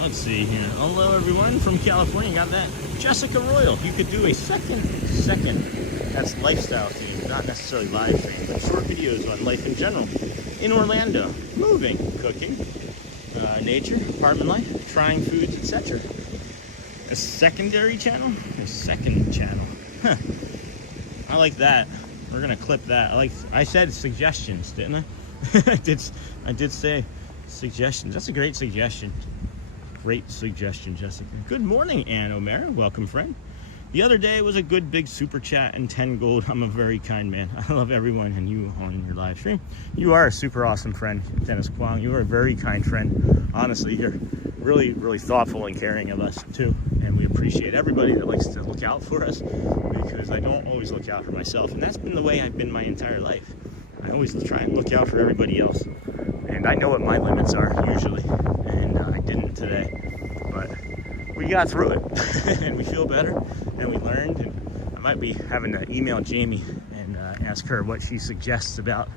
Let's see here. Hello, everyone from California. Got that Jessica Royal. You could do a second. That's lifestyle theme, not necessarily live stream, but short videos on life in general in Orlando. Moving, cooking, nature, apartment life, trying foods, etc. A secondary channel? A second channel. Huh. I like that. We're gonna clip that. I said suggestions, didn't I? I did say suggestions. That's a great suggestion. Great suggestion, Jessica. Good morning, Ann O'Mara. Welcome, friend. The other day was a good big super chat and 10 gold. I'm a very kind man. I love everyone and you on your live stream. You are a super awesome friend, Dennis Kwong. You are a very kind friend. Honestly, you're really, really thoughtful and caring of us too. And we appreciate everybody that likes to look out for us, because I don't always look out for myself. And that's been the way I've been my entire life. I always try and look out for everybody else. And I know what my limits are usually. And I didn't today. But we got through it. And we feel better. And we learned. And I might be having to email Jamie and ask her what she suggests about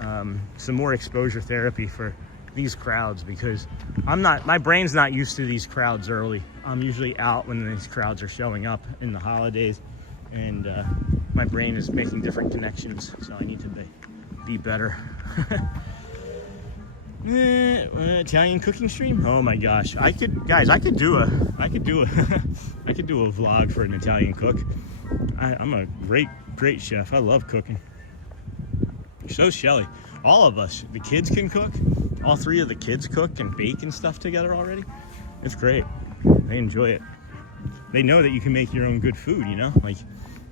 some more exposure therapy for these crowds, because my brain's not used to these crowds early. I'm usually out when these crowds are showing up in the holidays, and my brain is making different connections, so I need to be better. Italian cooking stream? Oh my gosh. I could do a vlog for an Italian cook. I'm a great chef. I love cooking. So Shelly. All of us, the kids can cook. All 3 of the kids cook and bake and stuff together already. It's great. They enjoy it. They know that you can make your own good food, you know? Like,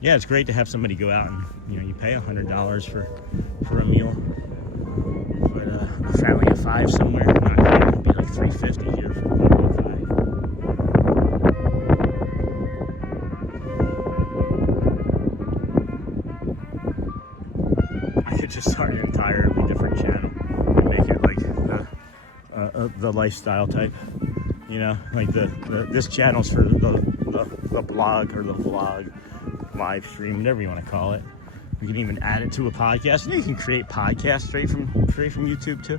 yeah, it's great to have somebody go out and, you know, you pay $100 for a meal. But a family of 5 somewhere, not here, it'd be like $350 here for a family of 5. I could just start an entirely different channel and make it like the lifestyle type, you know, like this channel's for the blog or the vlog, live stream, whatever you want to call it. You can even add it to a podcast. You can create podcasts straight from YouTube too.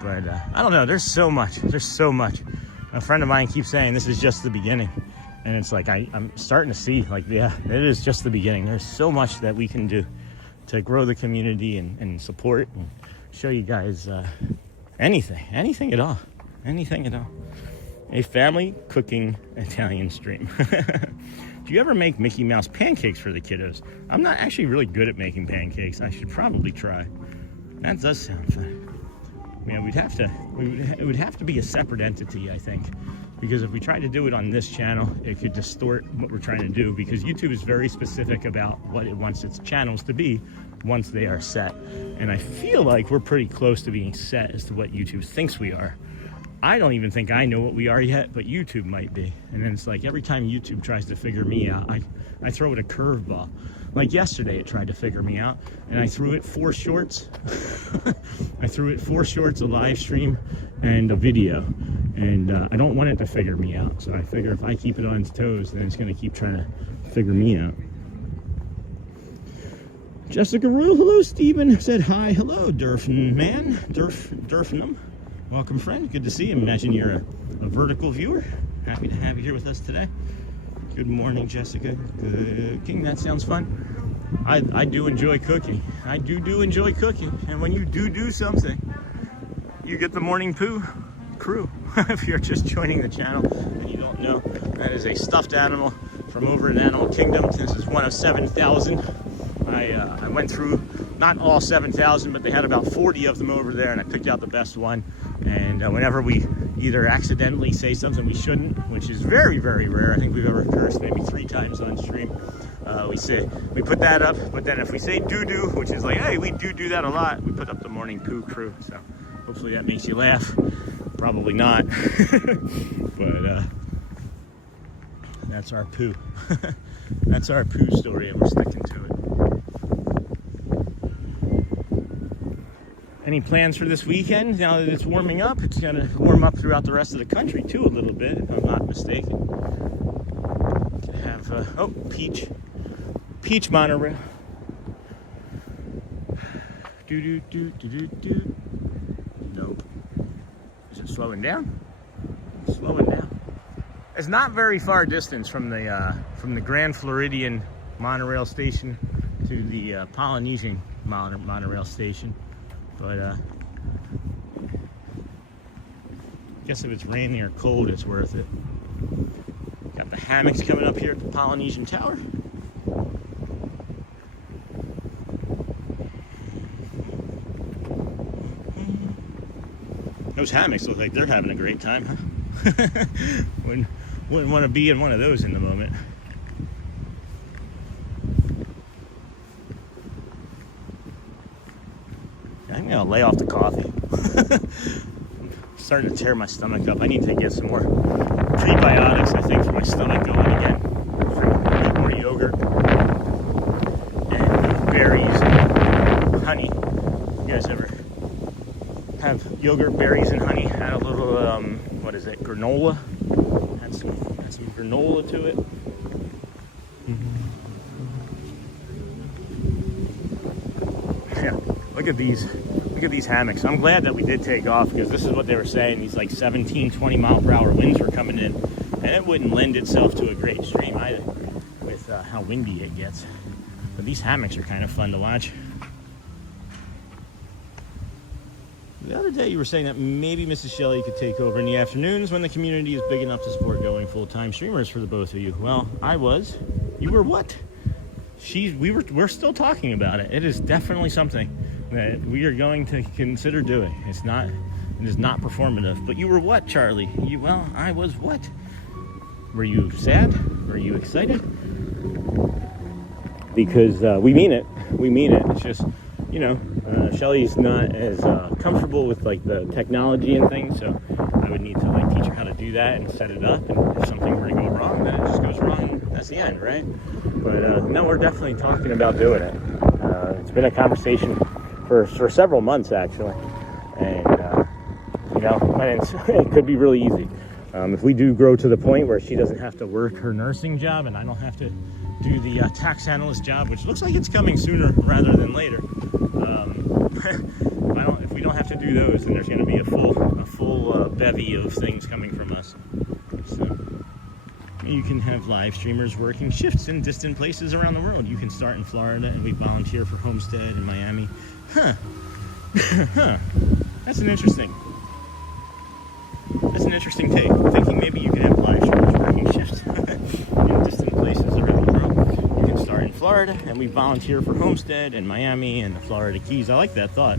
But I don't know. There's so much. A friend of mine keeps saying this is just the beginning, and it's like I'm starting to see, like, yeah, it is just the beginning. There's so much that we can do to grow the community and support and show you guys anything at all. A family cooking Italian stream. Do you ever make Mickey Mouse pancakes for the kiddos? I'm not actually really good at making pancakes. I should probably try. That does sound fun. Yeah, it would have to be a separate entity, I think, because if we tried to do it on this channel, it could distort what we're trying to do, because YouTube is very specific about what it wants its channels to be once they are set. And I feel like we're pretty close to being set as to what YouTube thinks we are. I don't even think I know what we are yet, but YouTube might be. And then it's like every time YouTube tries to figure me out, I throw it a curveball. Like yesterday, it tried to figure me out, and I threw it 4 shorts. I threw it 4 shorts, a live stream, and a video. And I don't want it to figure me out. So I figure if I keep it on its toes, then it's going to keep trying to figure me out. Jessica Royal, hello, Stephen. Said hi, hello, Durfman man, Durfnum. Welcome, friend. Good to see you. Imagine you're a vertical viewer. Happy to have you here with us today. Good morning, Jessica. Good. King, that sounds fun. I do enjoy cooking. I do enjoy cooking. And when you do something, you get the morning poo crew. If you're just joining the channel and you don't know, that is a stuffed animal from over in Animal Kingdom. This is one of 7,000. I went through not all 7,000, but they had about 40 of them over there, and I picked out the best one. And whenever we either accidentally say something we shouldn't, which is very, very rare, I think we've ever cursed maybe 3 times on stream, we put that up. But then if we say doo-doo, which is like, hey, we do that a lot, we put up the morning poo crew. So hopefully that makes you laugh. Probably not. But that's our poo. That's our poo story, and we're sticking to it. Any plans for this weekend? Now that it's warming up, it's going to warm up throughout the rest of the country too a little bit, if I'm not mistaken. Have Peach Monorail. Do. Nope. Is it slowing down? Slowing down. It's not very far distance from the Grand Floridian monorail station to the Polynesian monorail station. But I guess if it's rainy or cold, it's worth it. Got the hammocks coming up here at the Polynesian Tower. Those hammocks look like they're having a great time, huh? Wouldn't want to be in one of those in the moment. I'm gonna lay off the coffee. I'm starting to tear my stomach up. I need to get some more prebiotics, I think, for my stomach going again. Drink more yogurt and berries and honey. You guys ever have yogurt, berries, and honey? Add a little, what is it, granola? Add some granola to it. Yeah, look at these hammocks. I'm glad that we did take off, because this is what they were saying. These like 17, 20 mile per hour winds were coming in, and it wouldn't lend itself to a great stream either with how windy it gets. But these hammocks are kind of fun to watch. The other day you were saying that maybe Mrs. Shelley could take over in the afternoons when the community is big enough to support going full-time streamers for the both of you. Well, I was. You were what? We're still talking about it. It is definitely something that we are going to consider doing. It is not performative. But you were what, Charlie? Well, I was what? Were you sad? Were you excited? Because we mean it. We mean it. It's just, you know, Shelly's not as comfortable with like the technology and things, so I would need to like teach her how to do that and set it up. And if something were to go wrong, then it just goes wrong. That's the end, right? But no, we're definitely talking about doing it. It's been a conversation for several months actually, and you know, it could be really easy if we do grow to the point where she doesn't have to work her nursing job and I don't have to do the tax analyst job, which looks like it's coming sooner rather than later. If we don't have to do those, then there's going to be a full bevy of things coming from us. So you can have live streamers working shifts in distant places around the world. You can start in Florida, and we volunteer for Homestead in Miami. Huh. That's an interesting take. I'm thinking maybe you can have live streamers working shifts in distant places around the world. You can start in Florida, and we volunteer for Homestead and Miami and the Florida Keys. I like that thought.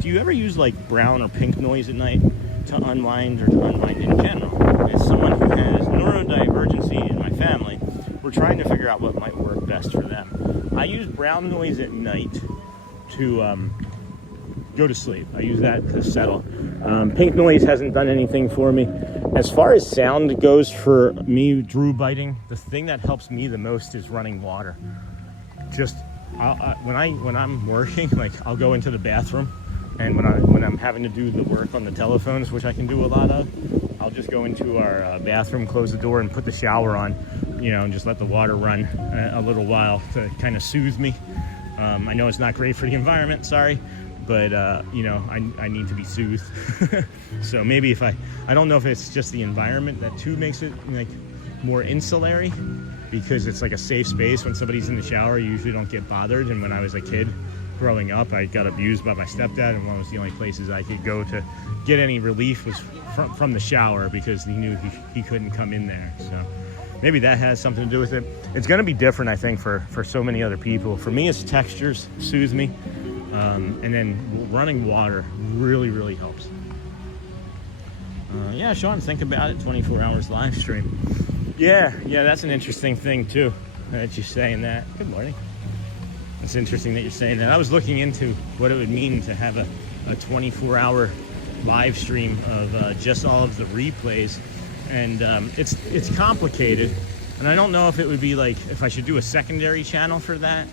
Do you ever use like brown or pink noise at night to unwind or to unwind in general, as someone who has neurodivergency in my family, we're trying to figure out what might work best for them. I use brown noise at night to go to sleep. I use that to settle. Pink noise hasn't done anything for me. As far as sound goes for me, Drew biting, the thing that helps me the most is running water. Just when I'm working, like I'll go into the bathroom, and when I'm having to do the work on the telephones, which I can do a lot of, I'll just go into our bathroom, close the door, and put the shower on, you know, and just let the water run a little while to kind of soothe me. I know it's not great for the environment, sorry, but you know, I need to be soothed. So maybe if I don't know if it's just the environment that too makes it like more insulary, because it's like a safe space. When somebody's in the shower, you usually don't get bothered. And when I was a kid growing up, I got abused by my stepdad, and one was the only places I could go to get any relief was from the shower, because he knew he couldn't come in there. So maybe that has something to do with it. It's going to be different, I think, for so many other people. For me, it's textures soothe me, and then running water really, really helps. Yeah, Sean, think about it. 24 hours live stream. Yeah, that's an interesting thing too, that you're saying that. Good morning. It's interesting that you're saying that. I was looking into what it would mean to have a 24-hour live stream of just all of the replays, and it's complicated, and I don't know if it would be like, if I should do a secondary channel for that,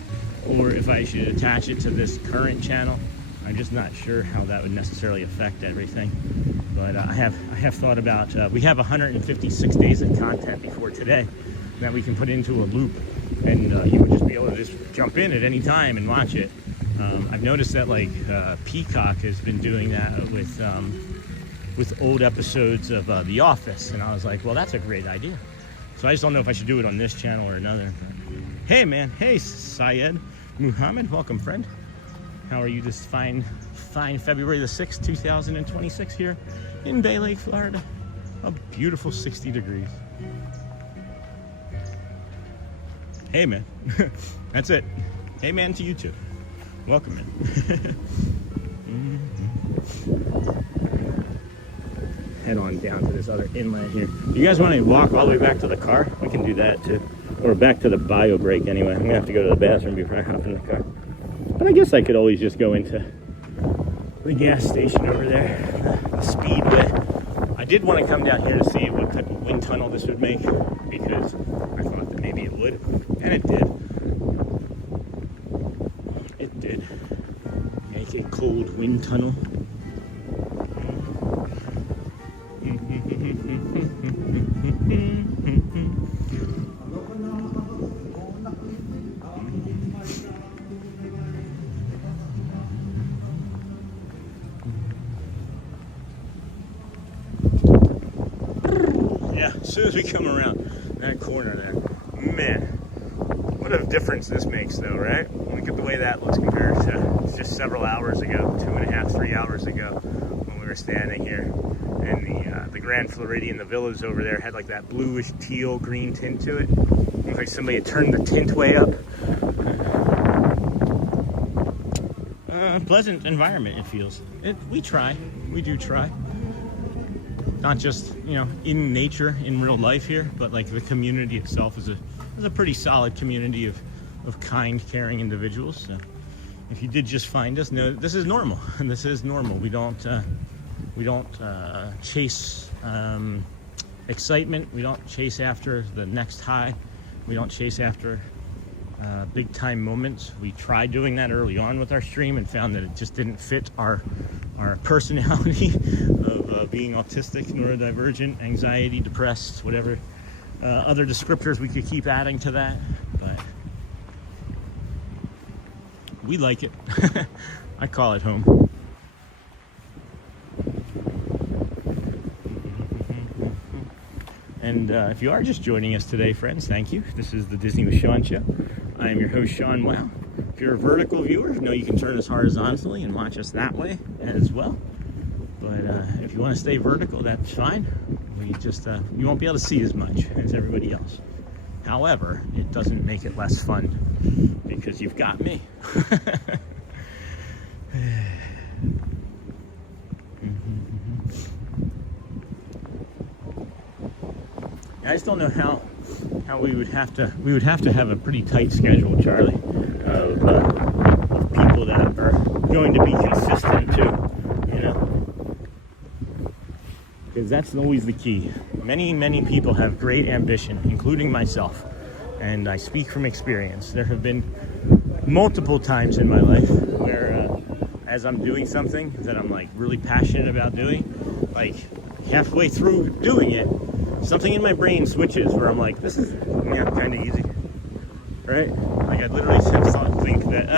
or if I should attach it to this current channel. I'm just not sure how that would necessarily affect everything. But I have thought about, we have 156 days of content before today that we can put into a loop, and you would just be able to just jump in at any time and watch it. I've noticed that like Peacock has been doing that with old episodes of The Office, and I was like, well, that's a great idea. So I just don't know if I should do it on this channel or another. Hey man, hey Syed Muhammad, welcome friend. How are you this fine February the 6th, 2026 here in Bay Lake, Florida? A beautiful 60 degrees. Hey man, that's it. Hey man to you too. Welcome in. Head on down to this other inlet here. You guys want to walk all the way back to the car? We can do that too. Or back to the bio break anyway. I'm gonna have to go to the bathroom before I hop in the car. But I guess I could always just go into the gas station over there, the Speedway. I did want to come down here to see what type of wind tunnel this would make, because I thought that maybe it would, and it did. It did make a cold wind tunnel. As soon as we come around that corner there, man, what a difference this makes though, right? Look at the way that looks compared to just several hours ago, 2.5, 3 hours ago, when we were standing here. And the Grand Floridian, the villas over there had like that bluish teal green tint to it. Looks like somebody had turned the tint way up. Pleasant environment, it feels. We do try. Not just, you know, in nature, in real life here, but like the community itself is a pretty solid community of kind, caring individuals. So if you did just find us, know this is normal. And this is normal. We don't chase excitement. We don't chase after the next high. We don't chase after big time moments. We tried doing that early on with our stream and found that it just didn't fit our personality of being autistic, neurodivergent, anxiety, depressed, whatever other descriptors we could keep adding to that, but we like it. I call it home. And if you are just joining us today, friends, thank you. This is the Disney with Sean show. I am your host, Sean Wow. If you're a vertical viewer, you know you can turn us horizontally and watch us that way as well. But if you want to stay vertical, that's fine. We just you won't be able to see as much as everybody else. However, it doesn't make it less fun because you've got me. I just don't know how we would have to have a pretty tight schedule, Charlie, of people that are going to be consistent too, you know, because that's always the key. Many people have great ambition, including myself, and I speak from experience. There have been multiple times in my life where as I'm doing something that I'm like really passionate about doing, like halfway through doing it, something in my brain switches where I'm like, this is kind of easy, right? Like I literally think that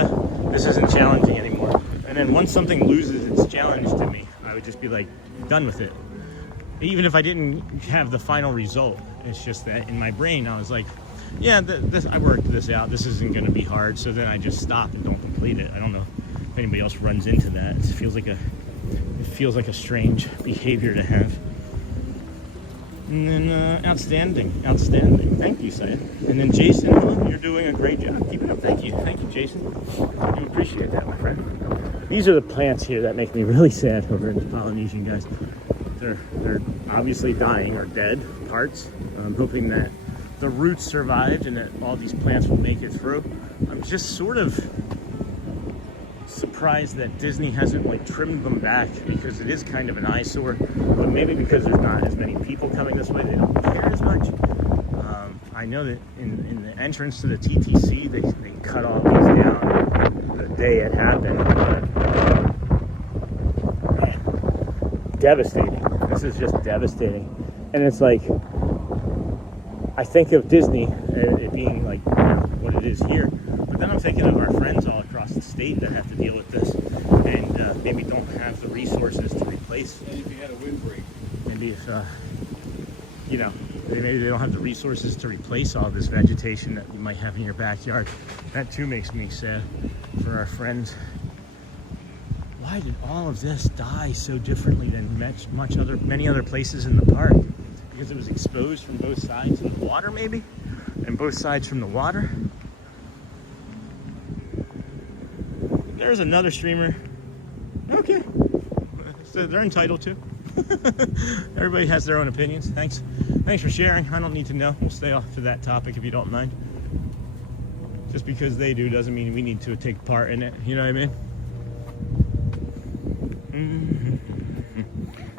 this isn't challenging anymore. And then once something loses its challenge to me, I would just be like done with it. Even if I didn't have the final result, it's just that in my brain I was like, yeah, I worked this out, this isn't going to be hard, so then I just stop and don't complete it. I don't know if anybody else runs into that. It feels like a strange behavior to have. And then outstanding. Thank you, Celia. And then Jason, you're doing a great job. Keep it up. Thank you, Jason. I do appreciate that, my friend. These are the plants here that make me really sad over in the Polynesian, guys. They're obviously dying or dead parts. I'm hoping that the roots survived and that all these plants will make it through. I'm just sort of surprised that Disney hasn't like trimmed them back, because it is kind of an eyesore, but maybe because there's not as many people coming this way, they don't care as much. I know that in the entrance to the TTC, they cut all these down the day it happened. Devastating. This is just devastating. And it's like, I think of Disney, it being like what it is here, but then I'm thinking of our friends all across the state that have to deal with this, and maybe don't have the resources to replace. And if you had a windbreak. Maybe if, maybe they don't have the resources to replace all this vegetation that you might have in your backyard. That too makes me sad for our friends. Why did all of this die so differently than many other places in the park? Because it was exposed from both sides of the water, maybe? And both sides from the water? There's another streamer. Okay. So they're entitled to. Everybody has their own opinions. Thanks for sharing. I don't need to know. We'll stay off to that topic if you don't mind. Just because they do doesn't mean we need to take part in it. You know what I mean?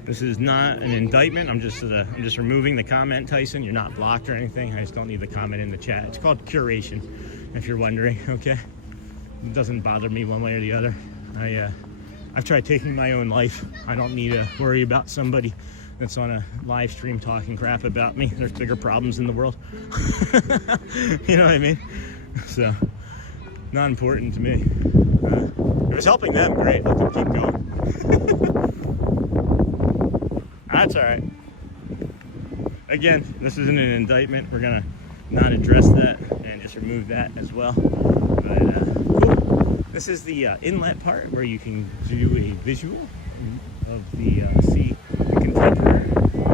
This is not an indictment. I'm just removing the comment, Tyson. You're not blocked or anything. I just don't need the comment in the chat. It's called curation, if you're wondering. Okay, it doesn't bother me one way or the other. I've tried taking my own life. I don't need to worry about somebody that's on a live stream talking crap about me. There's bigger problems in the world. You know what I mean? So, not important to me. If it's helping them, great. Let them keep going. That's all right. Again, this isn't an indictment. We're gonna not address that and just remove that as well. But cool. This is the inlet part where you can do a visual of the see the Contemporary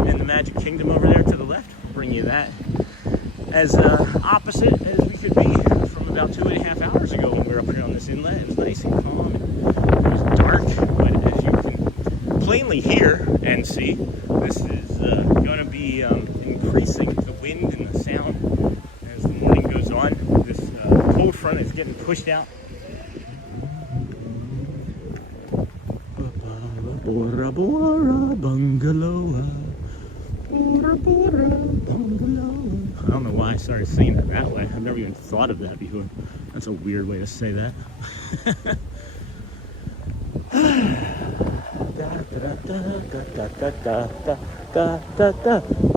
and the Magic Kingdom over there to the left. We'll bring you that as opposite as we could be from about 2.5 hours ago when we were up here on this inlet. It was nice and calm. It was dark, but as you can plainly hear and see, this is going to be increasing the wind and the sound as the morning goes on. This cold front is getting pushed out. Bora Bora Bungalow. Bora Bora Bungalow. I don't know why I started saying it that way. I've never even thought of that before. That's a weird way to say that.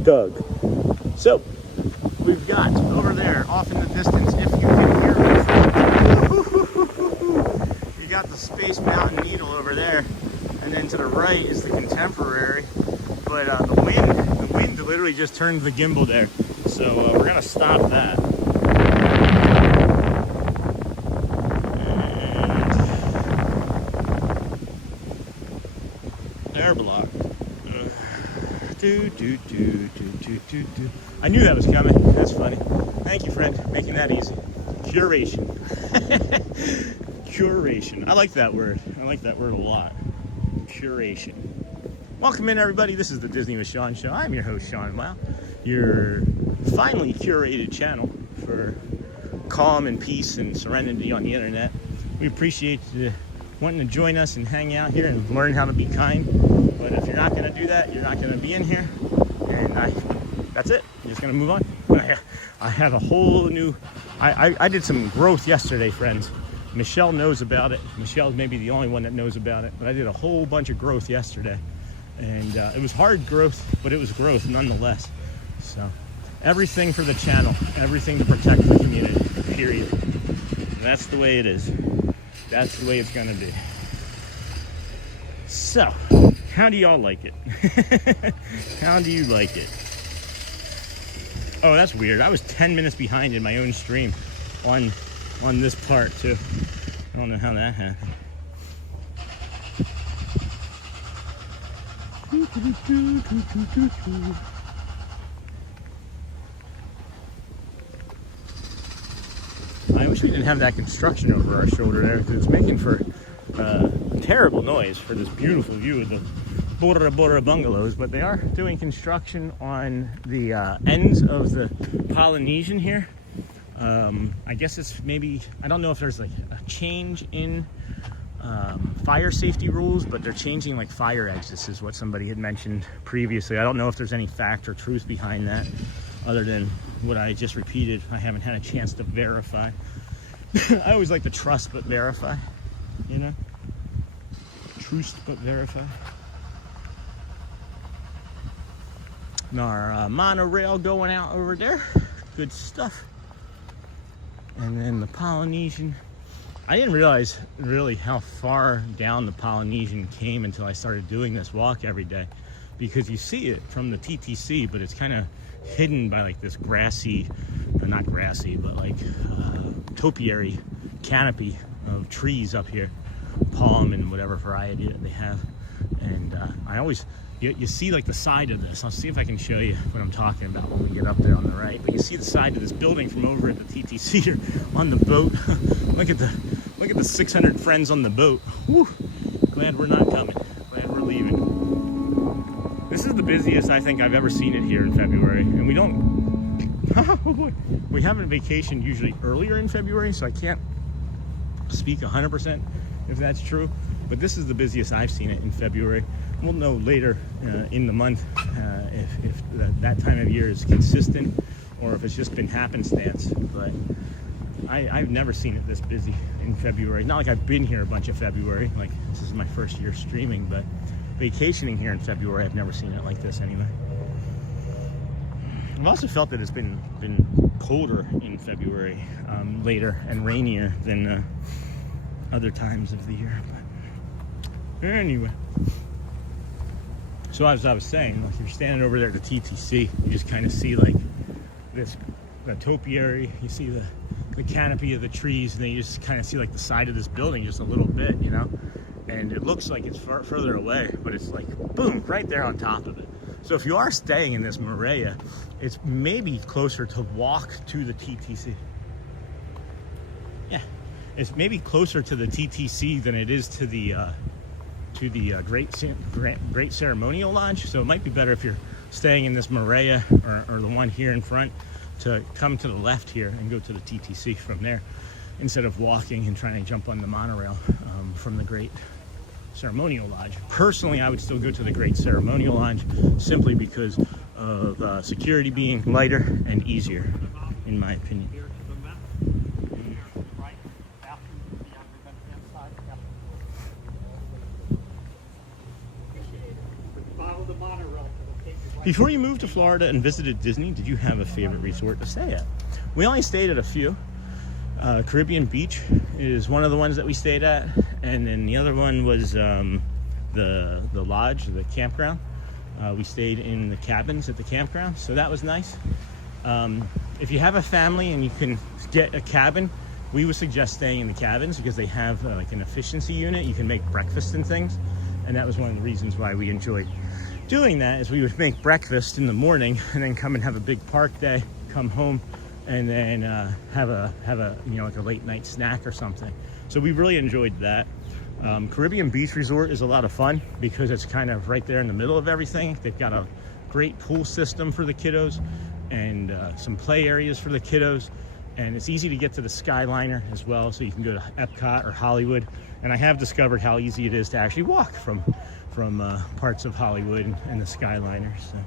Doug. So, we've got over there, off in the distance, if you can hear me, you got the Space Mountain Needle over there, and then to the right is the Contemporary. But the wind literally just turned the gimbal there. So we're gonna stop that. Air block. I knew that was coming. That's funny. Thank you, friend, making that easy. Curation. Curation. I like that word. I like that word a lot. Curation. Welcome in, everybody. This is the Disney with Sean show. I'm your host, Sean Wow, your finely curated channel for calm and peace and serenity on the internet. We appreciate you wanting to join us and hang out here and learn how to be kind. But if you're not going to do that, you're not going to be in here. And that's it. I'm just going to move on. I have a whole new... I did some growth yesterday, friends. Michelle knows about it. Michelle's maybe the only one that knows about it. But I did a whole bunch of growth yesterday. And it was hard growth, but it was growth nonetheless. So everything for the channel, everything to protect the community, period. And that's the way it is. That's the way it's gonna be. So, how do y'all like it? How do you like it? Oh, that's weird. I was 10 minutes behind in my own stream on this part too. I don't know how that happened. I wish we didn't have that construction over our shoulder there, because it's making for terrible noise for this beautiful view of the Bora Bora bungalows. But they are doing construction on the ends of the Polynesian here. I guess it's maybe, I don't know if there's like a change in fire safety rules, but they're changing like fire exits is what somebody had mentioned previously. I don't know if there's any fact or truth behind that other than what I just repeated. I haven't had a chance to verify. I always like to trust but verify, you know? Trust but verify. And our monorail going out over there. Good stuff. And then the Polynesian. I didn't realize really how far down the Polynesian came until I started doing this walk every day, because you see it from the TTC, but it's kind of hidden by like this grassy, not grassy, but like topiary canopy of trees up here, palm and whatever variety that they have. And I always, you see like the side of this. I'll see if I can show you what I'm talking about when we get up there on the right. But you see the side of this building from over at the TTC or on the boat. Look at the 600 friends on the boat. Whew. Glad we're not coming. Glad we're leaving. This is the busiest I think I've ever seen it here in February. And we don't, oh boy, we have a vacation usually earlier in February, so I can't speak 100% if that's true. But this is the busiest I've seen it in February. We'll know later in the month if that time of year is consistent or if it's just been happenstance. But I've never seen it this busy in February. Not like I've been here a bunch of February. Like this is my first year streaming, but vacationing here in February, I've never seen it like this anyway. I've also felt that it's been colder in February, later and rainier than other times of the year. But anyway. So as I was saying, like you're standing over there at the TTC, you just kind of see like this, the topiary, you see the canopy of the trees, and then you just kind of see like the side of this building just a little bit, you know? And it looks like it's further away, but it's like, boom, right there on top of it. So if you are staying in this Monorail, it's maybe closer to walk to the TTC. Yeah, it's maybe closer to the TTC than it is to the Great Ceremonial Lodge. So it might be better if you're staying in this Monorail or the one here in front to come to the left here and go to the TTC from there instead of walking and trying to jump on the monorail from the Great Ceremonial Lodge. Personally, I would still go to the Great Ceremonial Lodge simply because of security being lighter and easier, in my opinion. Before you moved to Florida and visited Disney, did you have a favorite resort to stay at? We only stayed at a few. Caribbean Beach is one of the ones that we stayed at, and then the other one was the lodge, the campground. We stayed in the cabins at the campground, so that was nice. If you have a family and you can get a cabin, we would suggest staying in the cabins because they have like an efficiency unit. You can make breakfast and things, and that was one of the reasons why we enjoyed doing that. Is we would make breakfast in the morning and then come and have a big park day, come home, and then have a you know, like a late night snack or something. So we really enjoyed that. Caribbean Beach Resort is a lot of fun because it's kind of right there in the middle of everything. They've got a great pool system for the kiddos and some play areas for the kiddos. And it's easy to get to the Skyliner as well, so you can go to Epcot or Hollywood. And I have discovered how easy it is to actually walk from parts of Hollywood and the Skyliner. So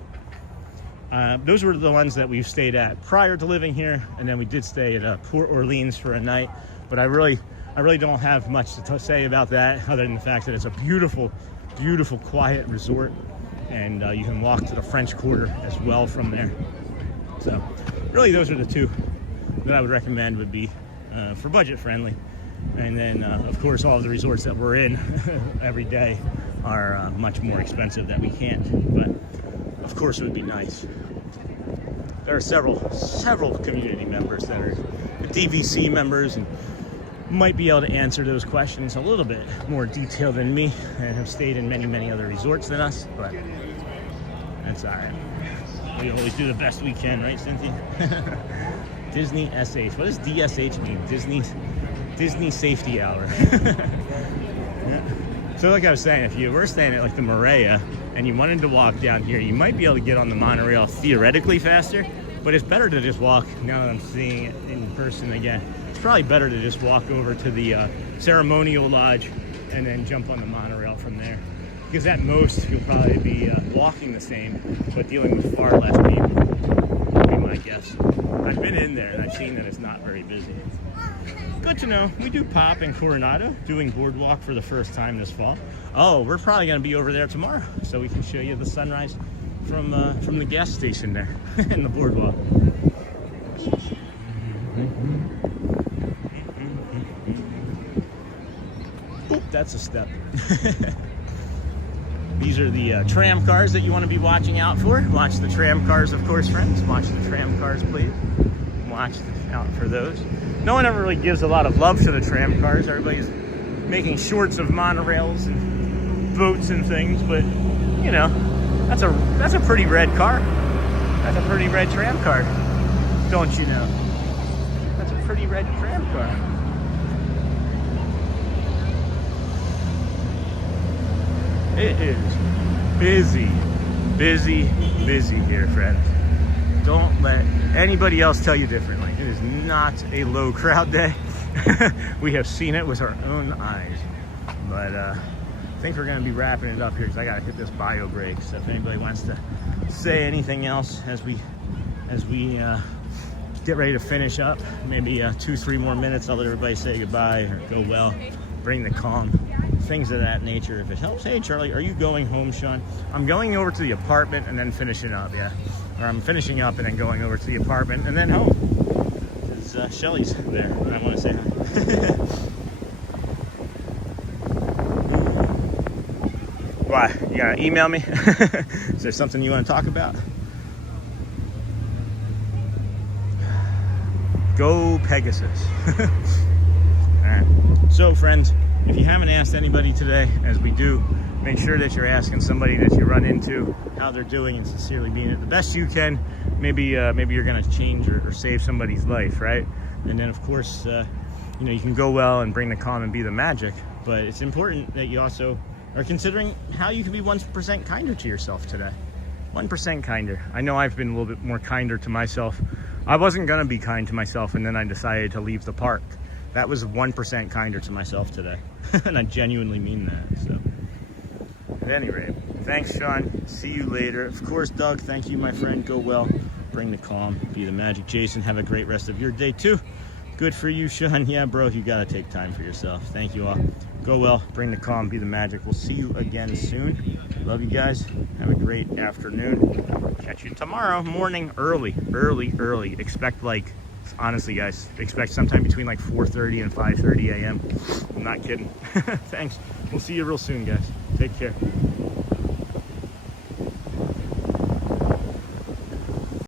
those were the ones that we've stayed at prior to living here, and then we did stay at Port Orleans for a night. But I really don't have much to say about that, other than the fact that it's a beautiful, beautiful, quiet resort, and you can walk to the French Quarter as well from there. So really, those are the two that I would recommend would be for budget friendly. And then of course all of the resorts that we're in every day are much more expensive that we can't, but of course it would be nice. There are several community members that are DVC members and might be able to answer those questions a little bit more detailed than me and have stayed in many other resorts than us, but that's all right. We always do the best we can, right, Cynthia? Disney SH. What does DSH mean? Disney Safety Hour. Yeah. So like I was saying, if you were staying at like the Monorail and you wanted to walk down here, you might be able to get on the monorail theoretically faster, but it's better to just walk. Now that I'm seeing it in person again, it's probably better to just walk over to the ceremonial lodge and then jump on the monorail from there. Because at most, you'll probably be walking the same, but dealing with far less people, would be my guess. I've been in there and I've seen that it's not very busy. Good to know. We do pop in Coronado, doing boardwalk for the first time this fall. Oh, we're probably going to be over there tomorrow, so we can show you the sunrise from the gas station there in the boardwalk. Oop, that's a step. These are the tram cars that you want to be watching out for. Watch the tram cars, of course, friends. Watch the tram cars, please. Watch out for those. No one ever really gives a lot of love to the tram cars. Everybody's making shorts of monorails and boats and things, but you know, that's a pretty red car. That's a pretty red tram car, don't you know? That's a pretty red tram car. It is busy here, friends. Don't let anybody else tell you differently. It is not a low crowd day. We have seen it with our own eyes. But I think we're gonna be wrapping it up here because I gotta hit this bio break. So if anybody wants to say anything else as we get ready to finish up, maybe 2-3 more minutes, I'll let everybody say goodbye or go well, bring the calm, things of that nature if it helps. Hey Charlie, are you going home, Sean? I'm going over to the apartment and then finishing up, yeah. Or I'm finishing up and then going over to the apartment and then home. Because Shelly's there and I want to say hi. Why? You gonna email me? Is there something you want to talk about? Go Pegasus. All right. So friends, if you haven't asked anybody today, as we do, make sure that you're asking somebody that you run into how they're doing and sincerely being it the best you can. Maybe you're gonna change or save somebody's life, right? And then of course, you know, you can go well and bring the calm and be the magic, but it's important that you also are considering how you can be 1% kinder to yourself today. 1% kinder. I know I've been a little bit more kinder to myself. I wasn't gonna be kind to myself and then I decided to leave the park. That was 1% kinder to myself today. And I genuinely mean that, so. At any rate, thanks Sean, see you later. Of course, Doug, thank you, my friend, go well, bring the calm, be the magic. Jason, have a great rest of your day too. Good for you, Sean. Yeah, bro, you gotta take time for yourself. Thank you all. Go well, bring the calm, be the magic. We'll see you again soon. Love you guys. Have a great afternoon. Catch you tomorrow morning, early. Expect like, honestly guys, expect sometime between like 4:30 and 5:30 a.m. I'm not kidding. Thanks. We'll see you real soon, guys. Take care.